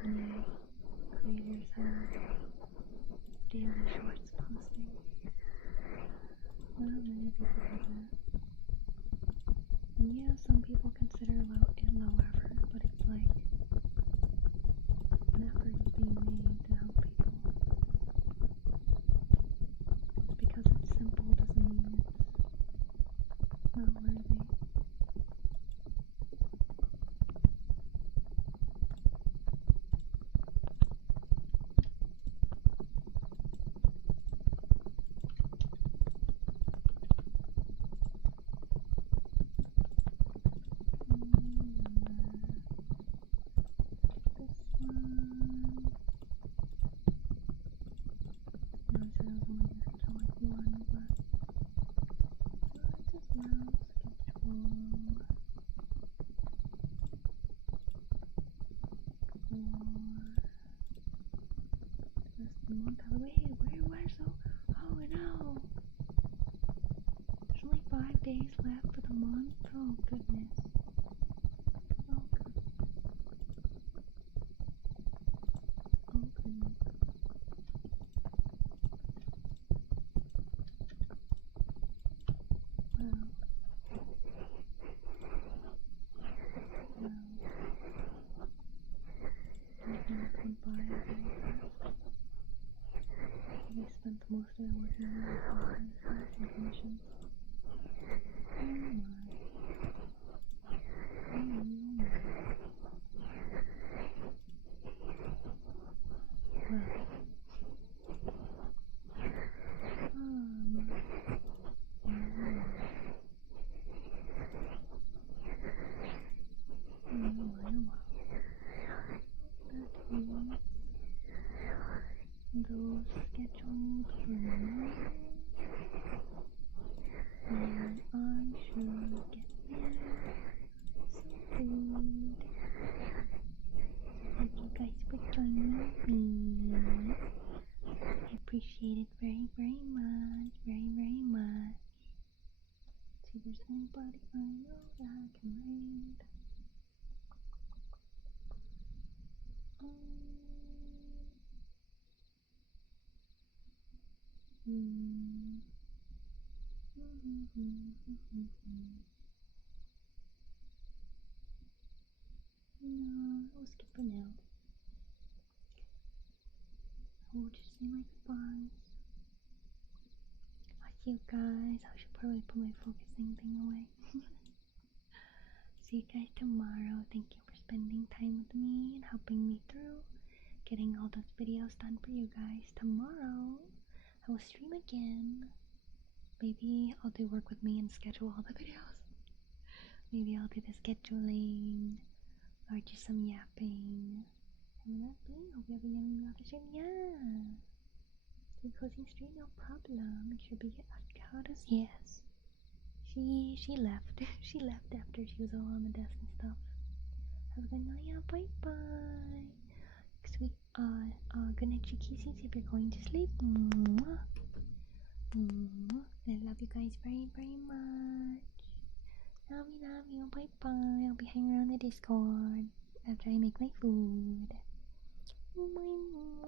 many creators have daily shorts posting. Not many people do that. And yeah, some people consider it low effort, but it's like an effort is being made to help people. Just because it's simple doesn't mean it's not worthy. There's only 5 days left of the month. Oh goodness. Oh goodness. Oh goodness. Wow. These months went by very fast. I spent most of it working on advertise and commissions. Oh my. Oh my. Well. Those scheduled for now, and I should get me some food. Thank you guys for joining me. I appreciate it very, very much. Very, very much. See if there's anybody I know that I can raid. No, I'll skip for now. I'll just say my goodbyes. I'll see you guys. I should probably put my focusing thing away. See you guys tomorrow. Thank you for spending time with me and helping me through getting all those videos done for you guys. Tomorrow, I will stream again. Maybe I'll do work with me and schedule all the videos. Maybe I'll do the scheduling or just some yapping. And that being, hope you have a yummy stream. Yeah. So closing stream, no problem. Make sure to be avocados. Yes. She left. She left after she was all on the desk and stuff. Have a good night. Yeah, bye bye. Sweet good night, kisses if you're going to sleep. Mwah. Mwah. I love you guys very, very much. Love you. Bye bye. I'll be hanging around the Discord after I make my food. Bye.